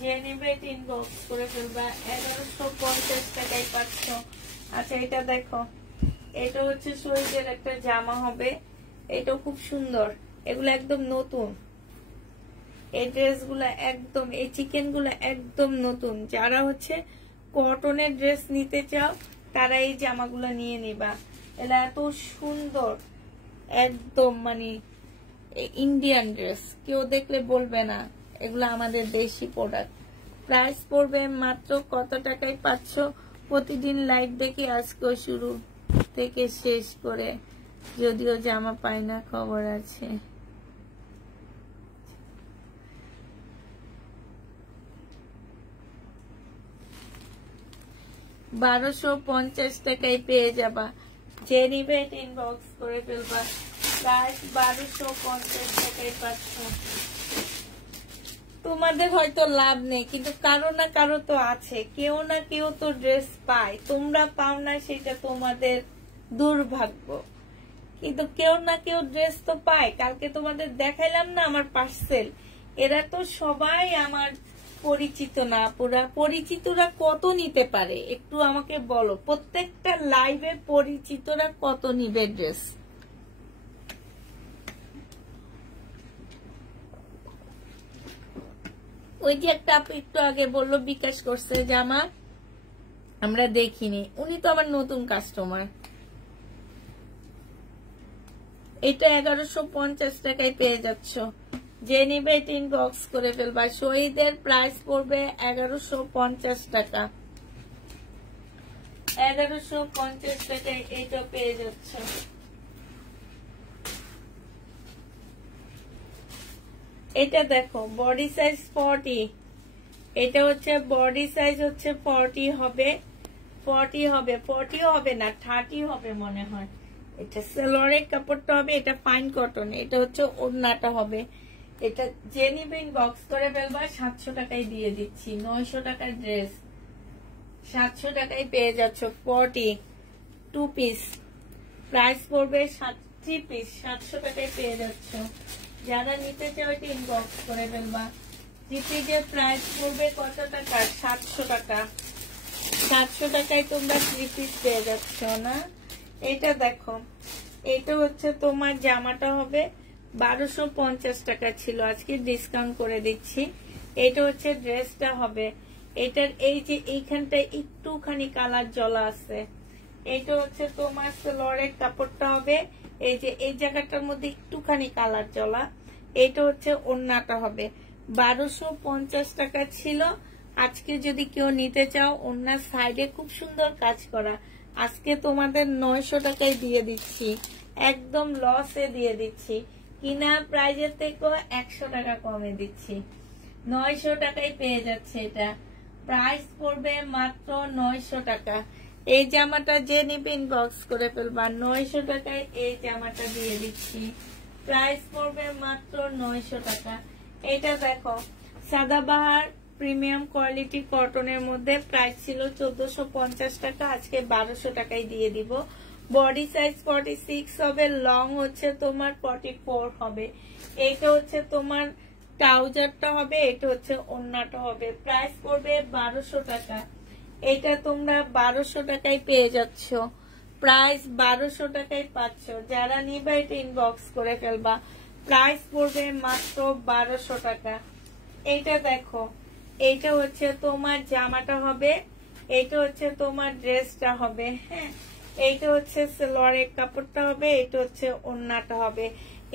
যে নিবে ইনবক্স করে ফেলবা। 1150 টাকায় পাচ্ছ। আচ্ছা, এটা দেখো, এটা হচ্ছে শরীরের একটা জামা হবে, এটা খুব সুন্দর, এগুলো একদম নতুন। এই ড্রেসগুলো একদম, এই চিকেন গুলো একদম নতুন। যারা হচ্ছে কটনের ড্রেস নিতে চাও তারা এই জামাগুলো নিয়ে নিবা। এটা এত সুন্দর, একদম মানে ইন্ডিয়ান ড্রেস, কেউ দেখলে বলবে না এগুলো আমাদের দেশি প্রোডাক্ট। প্রাইস পড়বে মাত্র কত টাকায় পাচ্ছ? প্রতিদিন লাইভ দেখি আজকেও শুরু থেকে শেষ করে, যদিও জামা পাই না খবর আছে। $1250 পেয়ে যাবা। যে নিবে ইনবক্স করে ফেলবা। প্রাইস $1250 পাচ্ছ। তোমাদের হয়তো লাভ নেই, কিন্তু কারো না কারো তো আছে, কেউ না কেউ তো ড্রেস পায়, তোমরা পাও না সেটা তোমাদের দুর্ভাগ্য, কিন্তু কেউ না কেউ ড্রেস তো পায়। কালকে তোমাদের দেখাইলাম না আমার পার্সেল, এরা তো সবাই আমার পরিচিত না। পুরা পরিচিতরা কত নিতে পারে একটু আমাকে বলো, প্রত্যেকটা লাইভে পরিচিতরা কত নিবে ড্রেস? ওই যে একটা আপু একটু আগে বললো বিকাশ করছে জামা, আমরা দেখিনি, উনি তো আমার নতুন কাস্টমার। এটা 1150 পেয়ে যাচ্ছ। যে নিবে ইনবক্স করে ফেলবা। শহীদের প্রাইস পড়বে 1150 1150 এটা পেয়ে যাচ্ছ। এটা দেখো বডি সাইজ 40, এটা হচ্ছে বডি সাইজ হচ্ছে 40 হবে, 40 হবে না 30 হবে মনে হয়। এটা সেলোয়ারের কাপড়টা হবে, এটা ফাইন কটন, এটা হচ্ছে ওড়নাটা হবে। এটা যে নিবে ইনবক্স করে ফেলবা। 700 টাকায় দিয়ে দিচ্ছি, 900 টাকার ড্রেস 700 টাকায় পেয়ে যাচ্ছ। 40 2 পিস, প্রাইস পড়বে 3 পিস 700 টাকায় পেয়ে যাচ্ছ। যারা নিতে চাও এটা ইনবক্স করে ফেলবা। 3 পিসের প্রাইস পড়বে কত টাকা? 700 টাকা। 700 টাকায় তোমরা 3 পিস পেয়ে যাচ্ছ না। এটা দেখো, এটা হচ্ছে তোমার জামাটা হবে 1250 টাকা ছিল, আজকে ডিসকাউন্ট করে দিচ্ছি। এটা হচ্ছে ড্রেসটা হবে, এটার এই যে এইখানটায় একটুখানি কালার জ্বলা আছে। এটা হচ্ছে তোমার সেলোয়ারের কাপড়টা হবে, এই যে এই জায়গাটার মধ্যে একটুখানি কালার জ্বলা। এটা হচ্ছে ওড়নাটা হবে। 1250 টাকা ছিল, আজকে যদি কেউ নিতে চাও ওড়নার সাইডে খুব সুন্দর কাজ করা, আজকে তোমাদের 900 টাকায় দিয়ে দিচ্ছি, একদম লসে দিয়ে দিচ্ছি। কিনা প্রাইজের থেকেও 100 টাকা কমে দিচ্ছি, 900 টাকায় পেয়ে যাচ্ছে। এটা প্রাইস পড়বে মাত্র 900 টাকা। এই জামাটা যে নিবে ইনবক্স করে ফেলবা। 900 টাকায় এই জামাটা দিয়ে দিচ্ছি, প্রাইস পড়বে মাত্র 900 টাকা। এটা দেখো সাদাবাহার প্রিমিয়াম কোয়ালিটি কটনের মধ্যে, প্রাইস ছিল 1450 টাকা, আজকে 1200 টাকায় দিয়ে দিব। বডি সাইজ 46 হবে, লং হচ্ছে তোমার 44 হবে। এটা হচ্ছে তোমার ট্রাউজারটা হবে, এটা হচ্ছে ওড়নাটা হবে। প্রাইস পড়বে 1200 টাকা। এটা তোমরা 1200 টাকায় পেয়ে যাচ্ছ, প্রাইস 1200 টাকায় পাচ্ছ। যারা নিবে এটা ইনবক্স করে ফেলবা। প্রাইস পড়বে মাত্র 1200 টাকা। এইটা দেখো, এইটা হচ্ছে তোমার জামাটা হবে, এইটা হচ্ছে তোমার ড্রেসটা হবে। হ্যাঁ, এইটা হচ্ছে সেলোয়ারের কাপড়টা হবে, এটা হচ্ছে ওড়নাটা হবে।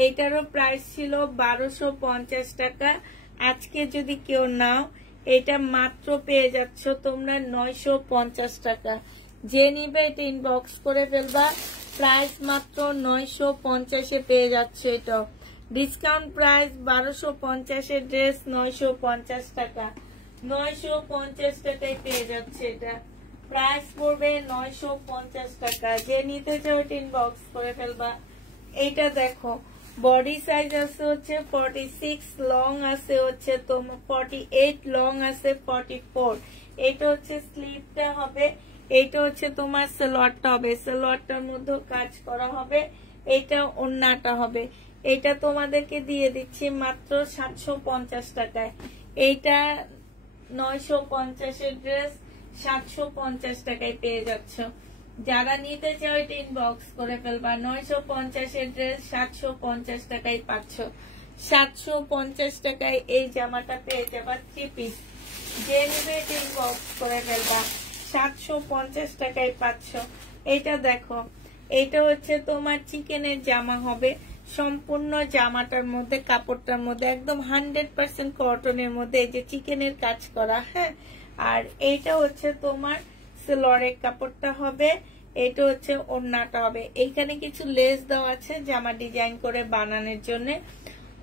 এইটারও প্রাইস ছিল 1250 টাকা, আজকে যদি কেউ নাও এটা মাত্র পেয়ে যাচ্ছ তোমরা 950 টাকা। যে নিবে এটা ইনবক্স করে ফেলবা। প্রাইস মাত্র 950 পেয়ে যাচ্ছে। এটা ডিসকাউন্ট প্রাইস 1250 এর ড্রেস 950 টাকা, 950 টাকায় পেয়ে যাচ্ছে। এটা প্রাইস পড়বে 950 টাকা। যে নিতে চাও এটা ইনবক্স করে ফেলবা। এইটা দেখো বডি সাইজ আছে হচ্ছে 46, লং আছে হচ্ছে তোমার 48, লং আছে 44। এটা হচ্ছে স্লিভটা হবে, এটা হচ্ছে তোমার সালোয়ারটা হবে, সালোয়ারটার মধ্যে কাজ করা হবে। এটা ওড়নাটা হবে। এটা তোমাদেরকে দিয়ে দিচ্ছি মাত্র 750 টাকায়। এইটা 950 এর ড্রেস 750 টাকায় পেয়ে যাচ্ছ। যারা নিতে চাও এটা ইনবক্স করে ফেলবা। 950 এর ড্রেস 750 টাকায় পাচ্ছ। 750 টাকায় এই জামাটা পেয়ে যাবা 3 পিস। যে নিবে এটা ইনবক্স করে ফেলবা। 750 টাকায় পাচ্ছ। এটা দেখো, এটা হচ্ছে তোমার চিকেনের জামা হবে। সম্পূর্ণ জামাটার মধ্যে কাপড়টার মধ্যে একদম 100% কটনের মধ্যে এই যে চিকেনের কাজ করা। হ্যাঁ, আর এইটা হচ্ছে তোমার সিলরের কাপড়টা হবে। এটা হচ্ছে ওড়নাটা হবে। এইখানে কিছু লেস দেওয়া আছে জামা ডিজাইন করে বানানোর জন্য।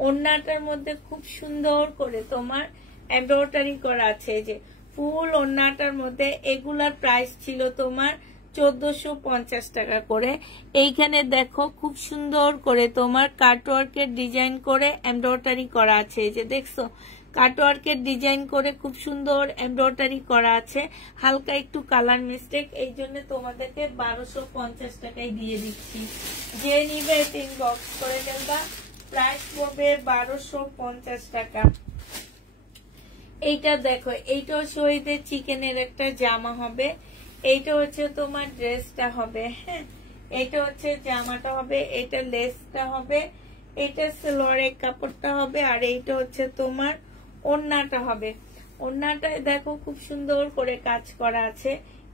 ওড়নাটার মধ্যে খুব সুন্দর করে তোমার এমব্রয়ডারি করা আছে। এই যে ফুল ওড়নাটার মধ্যে এগুলার প্রাইস ছিল তোমার 1450 টাকা করে। এইখানে দেখো খুব সুন্দর করে তোমার কাটওয়ার্কের ডিজাইন করে এমব্রয়ডারি করা আছে। এই যে দেখছো কাটওয়ার্কের ডিজাইন করে খুব সুন্দর এমব্রয়ডারি করা আছে। হালকা একটু কালার মিস্টেক, এই জন্য তোমাদেরকে 1250 টাকায় দিয়ে দিচ্ছি। যে নিবে ইনবক্স করে ফেলবা। প্রাইস পড়বে 1250 টাকা। এইটা দেখো, এইটাও শহীদের চিকেনের একটা জামা হবে। এইটা হচ্ছে তোমার ড্রেসটা হবে। হ্যাঁ, এটা হচ্ছে জামাটা হবে, এটা লেসটা হবে, এটা সালোয়ারের কাপড়টা হবে, আর এইটা হচ্ছে তোমার ওড়নাটা হবে। ওড়নাটায় দেখো খুব সুন্দর করে কাজ করা আছে।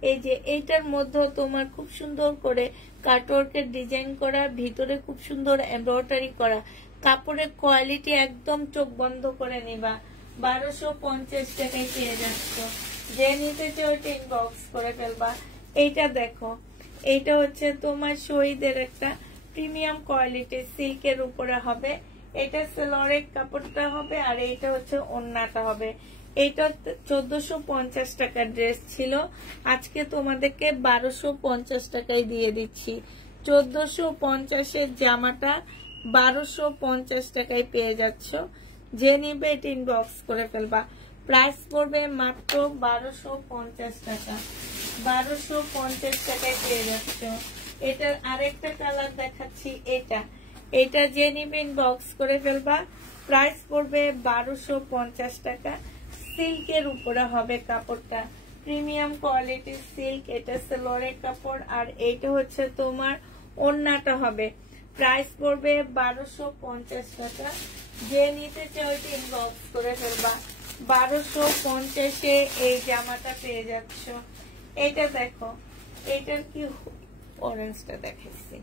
এই যে এইটার মধ্যে তোমার খুব সুন্দর করে কাটওয়ার্কের ডিজাইন করা, ভিতরে খুব সুন্দর এমব্রয়ডারি করা। কাপড়ের কোয়ালিটি একদম চোখ বন্ধ করে নিবা। 1250 টাকায় পেয়ে যাচ্ছ। যে নিতে চাও ওইটা ইনবক্স করে ফেলবা। এইটা দেখো, এইটা হচ্ছে তোমার শহীদের একটা প্রিমিয়াম কোয়ালিটির সিল্কের উপরে হবে। এটা সালোয়ারের কাপড়টা হবে, আর এইটা হচ্ছে ওড়নাটা হবে। এইটা 1450 টাকার ড্রেস ছিল, আজকে তোমাদেরকে 1250 টাকায় দিয়ে দিচ্ছি। 1450 এর জামাটা 1250 টাকায় পেয়ে যাচ্ছ। যে নিবে এটা ইনবক্স করে ফেলবা। প্রাইস পড়বে মাত্র 1250 টাকা। 1250 টাকায় পেয়ে যাচ্ছ। এটার আরেকটা কালার দেখাচ্ছি। এটা যে নিবে ইনবক্স করে ফেলবা। প্রাইস পড়বে 1250 টাকা। সিল্কের উপরে হবে কাপড়টা, প্রিমিয়াম কোয়ালিটির সিল্ক। এটা সালোয়ারের কাপড়, আর এইটা হচ্ছে তোমার ওড়নাটা হবে। প্রাইস পড়বে 1250 টাকা। যে নিতে চাও এটা ইনবক্স করে ফেলবা। 1250 এই জামাটা পেয়ে যাচ্ছ। এটা দেখো, এটার কি অরেঞ্জটা দেখাচ্ছি।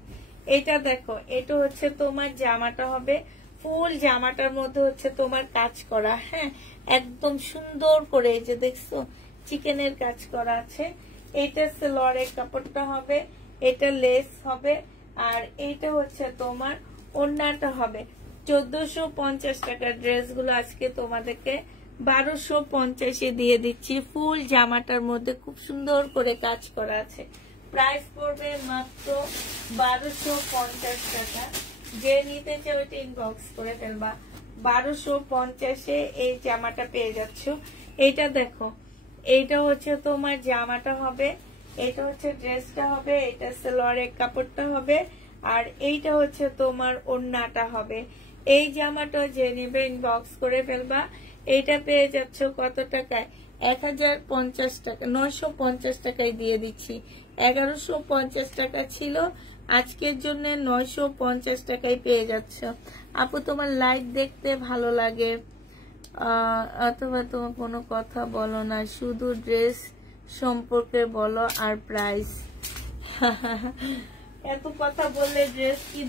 এটা দেখো, এটা হচ্ছে তোমার জামাটা হবে। ফুল জামাটার মধ্যে হচ্ছে তোমার কাজ করা। হ্যাঁ, একদম সুন্দর করে এই যে দেখছো চিকেনের কাজ করা আছে। এটা সালোয়ারের কাপড়টা হবে, এটা লেস হবে, আর এইটা হচ্ছে তোমার ওড়নাটা হবে। 1450 টাকার ড্রেসগুলো আজকে তোমাদেরকে 1250 দিয়ে দিচ্ছি। ফুল জামাটার মধ্যে খুব সুন্দর করে কাজ করা আছে। প্রাইস পড়বে মাত্র 1250 টাকা। যে নিতে চাও ওইটা ইনবক্স করে ফেলবা। 1250 এই জামাটা পেয়ে যাচ্ছ। এইটা দেখো, এইটা হচ্ছে তোমার জামাটা হবে, এটা হচ্ছে ড্রেসটা হবে, এটা সালোয়ারের কাপড়টা হবে, আর এইটা হচ্ছে তোমার ওড়নাটা হবে। এই জামাটা যে নিবে ইনবক্স করে ফেলবা। এইটা পেয়ে যাচ্ছ কত টাকায়? 1050 টাকা। 950 টাকায় দিয়ে দিচ্ছি। 1150 টাকা ছিল, আজকের জন্য 950 টাকায় পেয়ে যাচ্ছ। আপু তোমার লাইভ দেখতে ভালো লাগে, অথবা তোমার কোনো কথা বলো না, শুধু ড্রেস সম্পর্কে বলো আর প্রাইস। এত কথা বললে ড্রেস কি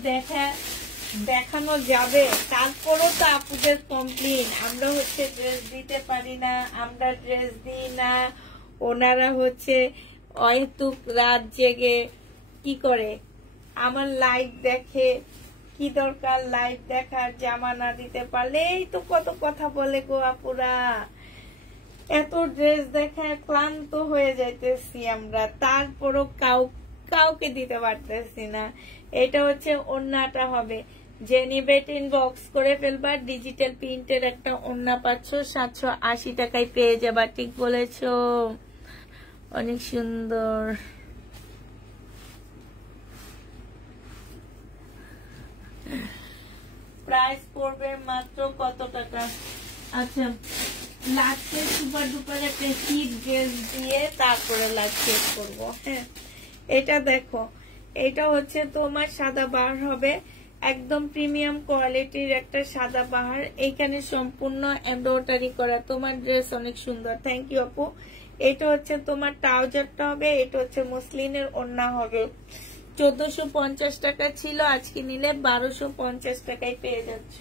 দেখানো যাবে? তারপরও তো আপুদের কমপ্লেন, আমরা হচ্ছে ড্রেস দিতে পারি না, আমরা ড্রেস দিই না। ওনারা হচ্ছে অহেতুক রাত জেগে কি করে আমার লাইভ দেখে। কি দরকার লাইভ দেখার? জামা না দিতে পারলেই তো কত কথা বলে গো আপুরা। এত ড্রেস দেখায় ক্লান্ত হয়ে যাইতেছি আমরা, তারপরও কাউকে দিতে পারতেছি না। এটা হচ্ছে ওড়নাটা হবে। যে নিবে ইনবক্স করে ফেলবা। ডিজিটাল প্রিন্টের একটা ওড়না পাচ্ছ, 780 টাকায় পেয়ে যাবা। ঠিক বলেছো, অনেক সুন্দর। প্রাইস পড়বে মাত্র কত টাকা? আচ্ছা, লাস্টে সুপার ডুপার একটা হিট ড্রেস দিয়ে তারপরে লাস্ট চেক করবো। হ্যাঁ, এটা দেখো, এটা হচ্ছে তোমার সাদা বাহার হবে, একদম প্রিমিয়াম কোয়ালিটির একটা সাদা বাহার। এখানে সম্পূর্ণ এমব্রয়ডারি করা। তোমার ড্রেস অনেক সুন্দর, থ্যাংক ইউ আপু। এটা হচ্ছে তোমার ট্রাউজারটা হবে, এটা হচ্ছে মসলিনের ওড়না হবে। 1450 টাকা ছিল, আজকে নিলে 1250 টাকায় পেয়ে যাচ্ছ।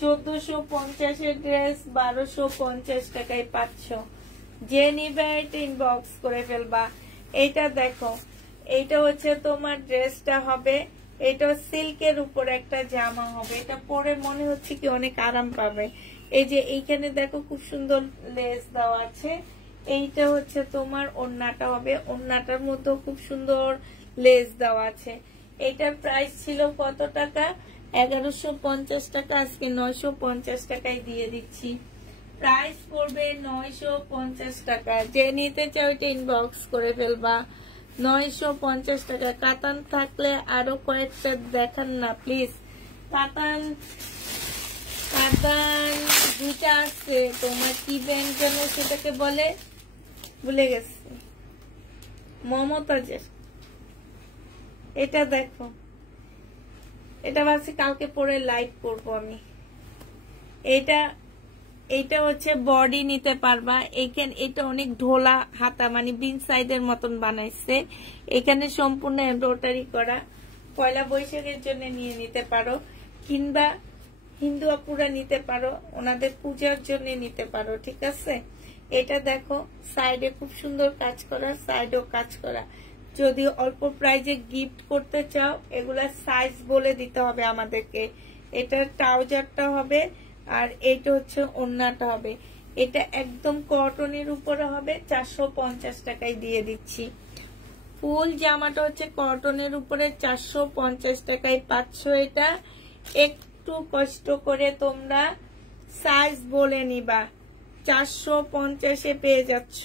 1450 এর ড্রেস 1250 টাকায় পাচ্ছ। যে নিবে এটা ইনবক্স করে ফেলবা। এটা দেখো, এটা হচ্ছে তোমার ড্রেসটা হবে, এটা সিল্কের উপর একটা জামা হবে। এটা পরে মনে হচ্ছে কি অনেক আরাম পাবে। এই যে এইখানে দেখো খুব সুন্দর লেস দেওয়া আছে। এইটা হচ্ছে তোমার ওড়নাটা হবে, ওড়নাটার মধ্যে খুব সুন্দর লেস দেওয়া আছে। এটার প্রাইস ছিল কত টাকা? 1150 টাকা, আজকে 950 টাকায় দিয়ে দিচ্ছি। প্রাইস পড়বে 950 টাকা। যে নিতে চাও এটা ইনবক্স করে ফেলবা। 950 টাকা। কাতান থাকলে আরো কয়েকটা দেখান না প্লিজ। কাতান দুটা আছে, তোমার কি ব্যাংক যেন সেটাকে বলে, ভুলে গেছি, মমতাজের। এটা দেখো, এটা ভাবছি কালকে পরে লাইভ করবো আমি। এটা হচ্ছে বডি নিতে পারবা। এখানে এটা অনেক ঢোলা হাতা, মানে বিন সাইডের মতন বানাইছে। এখানে সম্পূর্ণ এমব্রয়ডারি করা। পয়লা বৈশাখের জন্য নিয়ে নিতে পারো, কিংবা হিন্দু আপুরা নিতে পারো, ওনাদের পূজার জন্য নিতে পারো, ঠিক আছে। এটা দেখো, সাইডে খুব সুন্দর কাজ করা, সাইডেও কাজ করা। যদি অল্প প্রাইজে গিফট করতে চাও, এগুলা সাইজ বলে দিতে হবে আমাদেরকে। এটা ট্রাউজারটা হবে, আর এটা হচ্ছে ওড়নাটা হবে। এটা একদম কটনের উপরে হবে, 450 টাকায় দিয়ে দিচ্ছি। ফুল জামাটা হচ্ছে কটনের উপরে, 450 টাকায় পাচ্ছ। এটা একটু কষ্ট করে তোমরা সাইজ বলে নিবা। 450-এ পেয়ে যাচ্ছ।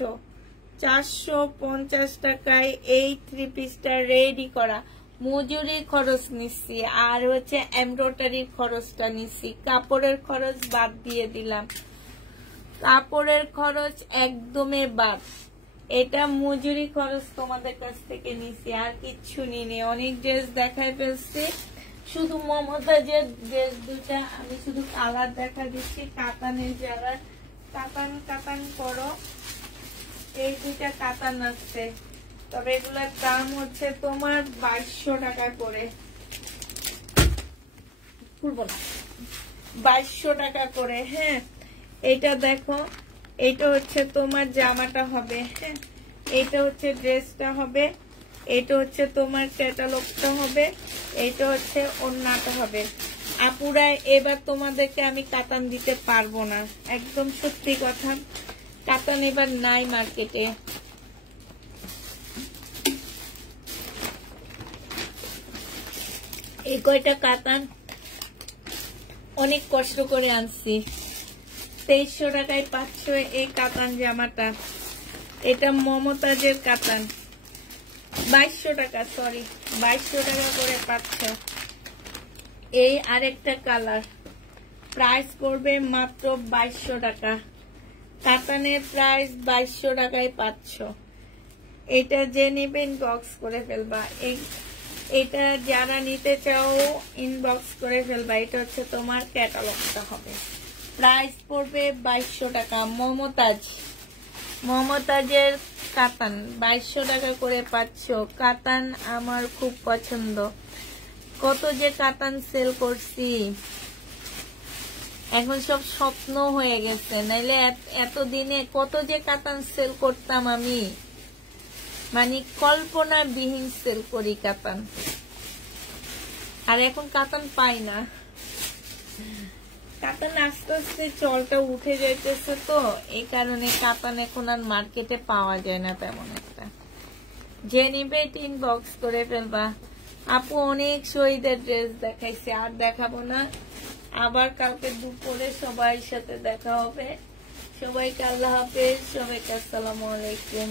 450 টাকায় এই 3 পিসটা রেডি করা। মজুরি খরচ নিচ্ছি, আর হচ্ছে এমব্রয়ডারি খরচটা নিচ্ছি। কাপড়ের খরচ বাদ দিয়ে দিলাম, কাপড়ের খরচ একদমই বাদ। এটা মজুরি খরচ তোমাদের কাছ থেকে নিচ্ছি, আর কিচ্ছু নিনি। অনেক ড্রেস দেখাই ফেলছি, শুধু মমতাজের ড্রেস দুটা আমি শুধু কালার দেখা দিচ্ছি। কাতানের যারা কাতান করো, এই দুটা কাতান আসছে, তবে এগুলোর দাম হচ্ছে তোমার 2200 টাকা করে, 2200 টাকা করে। হ্যাঁ, এটা দেখো, এটা হচ্ছে তোমার জামাটা হবে, হ্যাঁ, এটা হচ্ছে ড্রেসটা হবে, এটা হচ্ছে তোমার ক্যাটালগটা হবে, এটা হচ্ছে ওড়নাটা হবে। আপুরা, এবার তোমাদেরকে আমি কাতান দিতে পারবো না, একদম সত্যি কথা। কাতান এবার নাই মার্কেটে। এই কয়টা কাতান অনেক কষ্ট করে আনছি। 2300 টাকায় পাচ্ছ এই কাতান জামাটা। এটা মমতাজের কাতান, 2200 টাকা, সরি 2200 টাকা করে পাচ্ছ। এই আরেকটা কালার, প্রাইস পড়বে মাত্র 2200 টাকা। কাতানের প্রাইস 2200 টাকায় পাচ্ছ। এটা যে নেবে ইনবক্স করে ফেলবা। এটা যারা নিতে চাও ইনবক্স করে ফেলবা। এটা হচ্ছে তোমার ক্যাটালগটা হবে, প্রাইস পড়বে 2200 টাকা। মমতাজের কাতান 2200 টাকা করে পাচ্ছ। কাতান আমার খুব পছন্দ। কত যে কাতান সেল করছি, এখন সব স্বপ্ন হয়ে গেছে। নাইলে এতদিনে কত যে কাতান সেল করতাম আমি, মানে কল্পনা বিহীন সেল করি কাতান। আর এখন কাতান পাই না। কাতান আস্তে আস্তে চলটা উঠে যাইতেছে, তো এই কারণে কাতান এখন আর মার্কেটে পাওয়া যায় না তেমন একটা। যে নিবে ইনবক্স করে ফেলবা। আপু অনেক শহীদের ড্রেস দেখাইছে, আর দেখাবো না। আবার কালকে দুপুরে সবার সাথে দেখা হবে। সবাইকে আল্লাহ হাফেজ, সবাইকে আসসালামু আলাইকুম।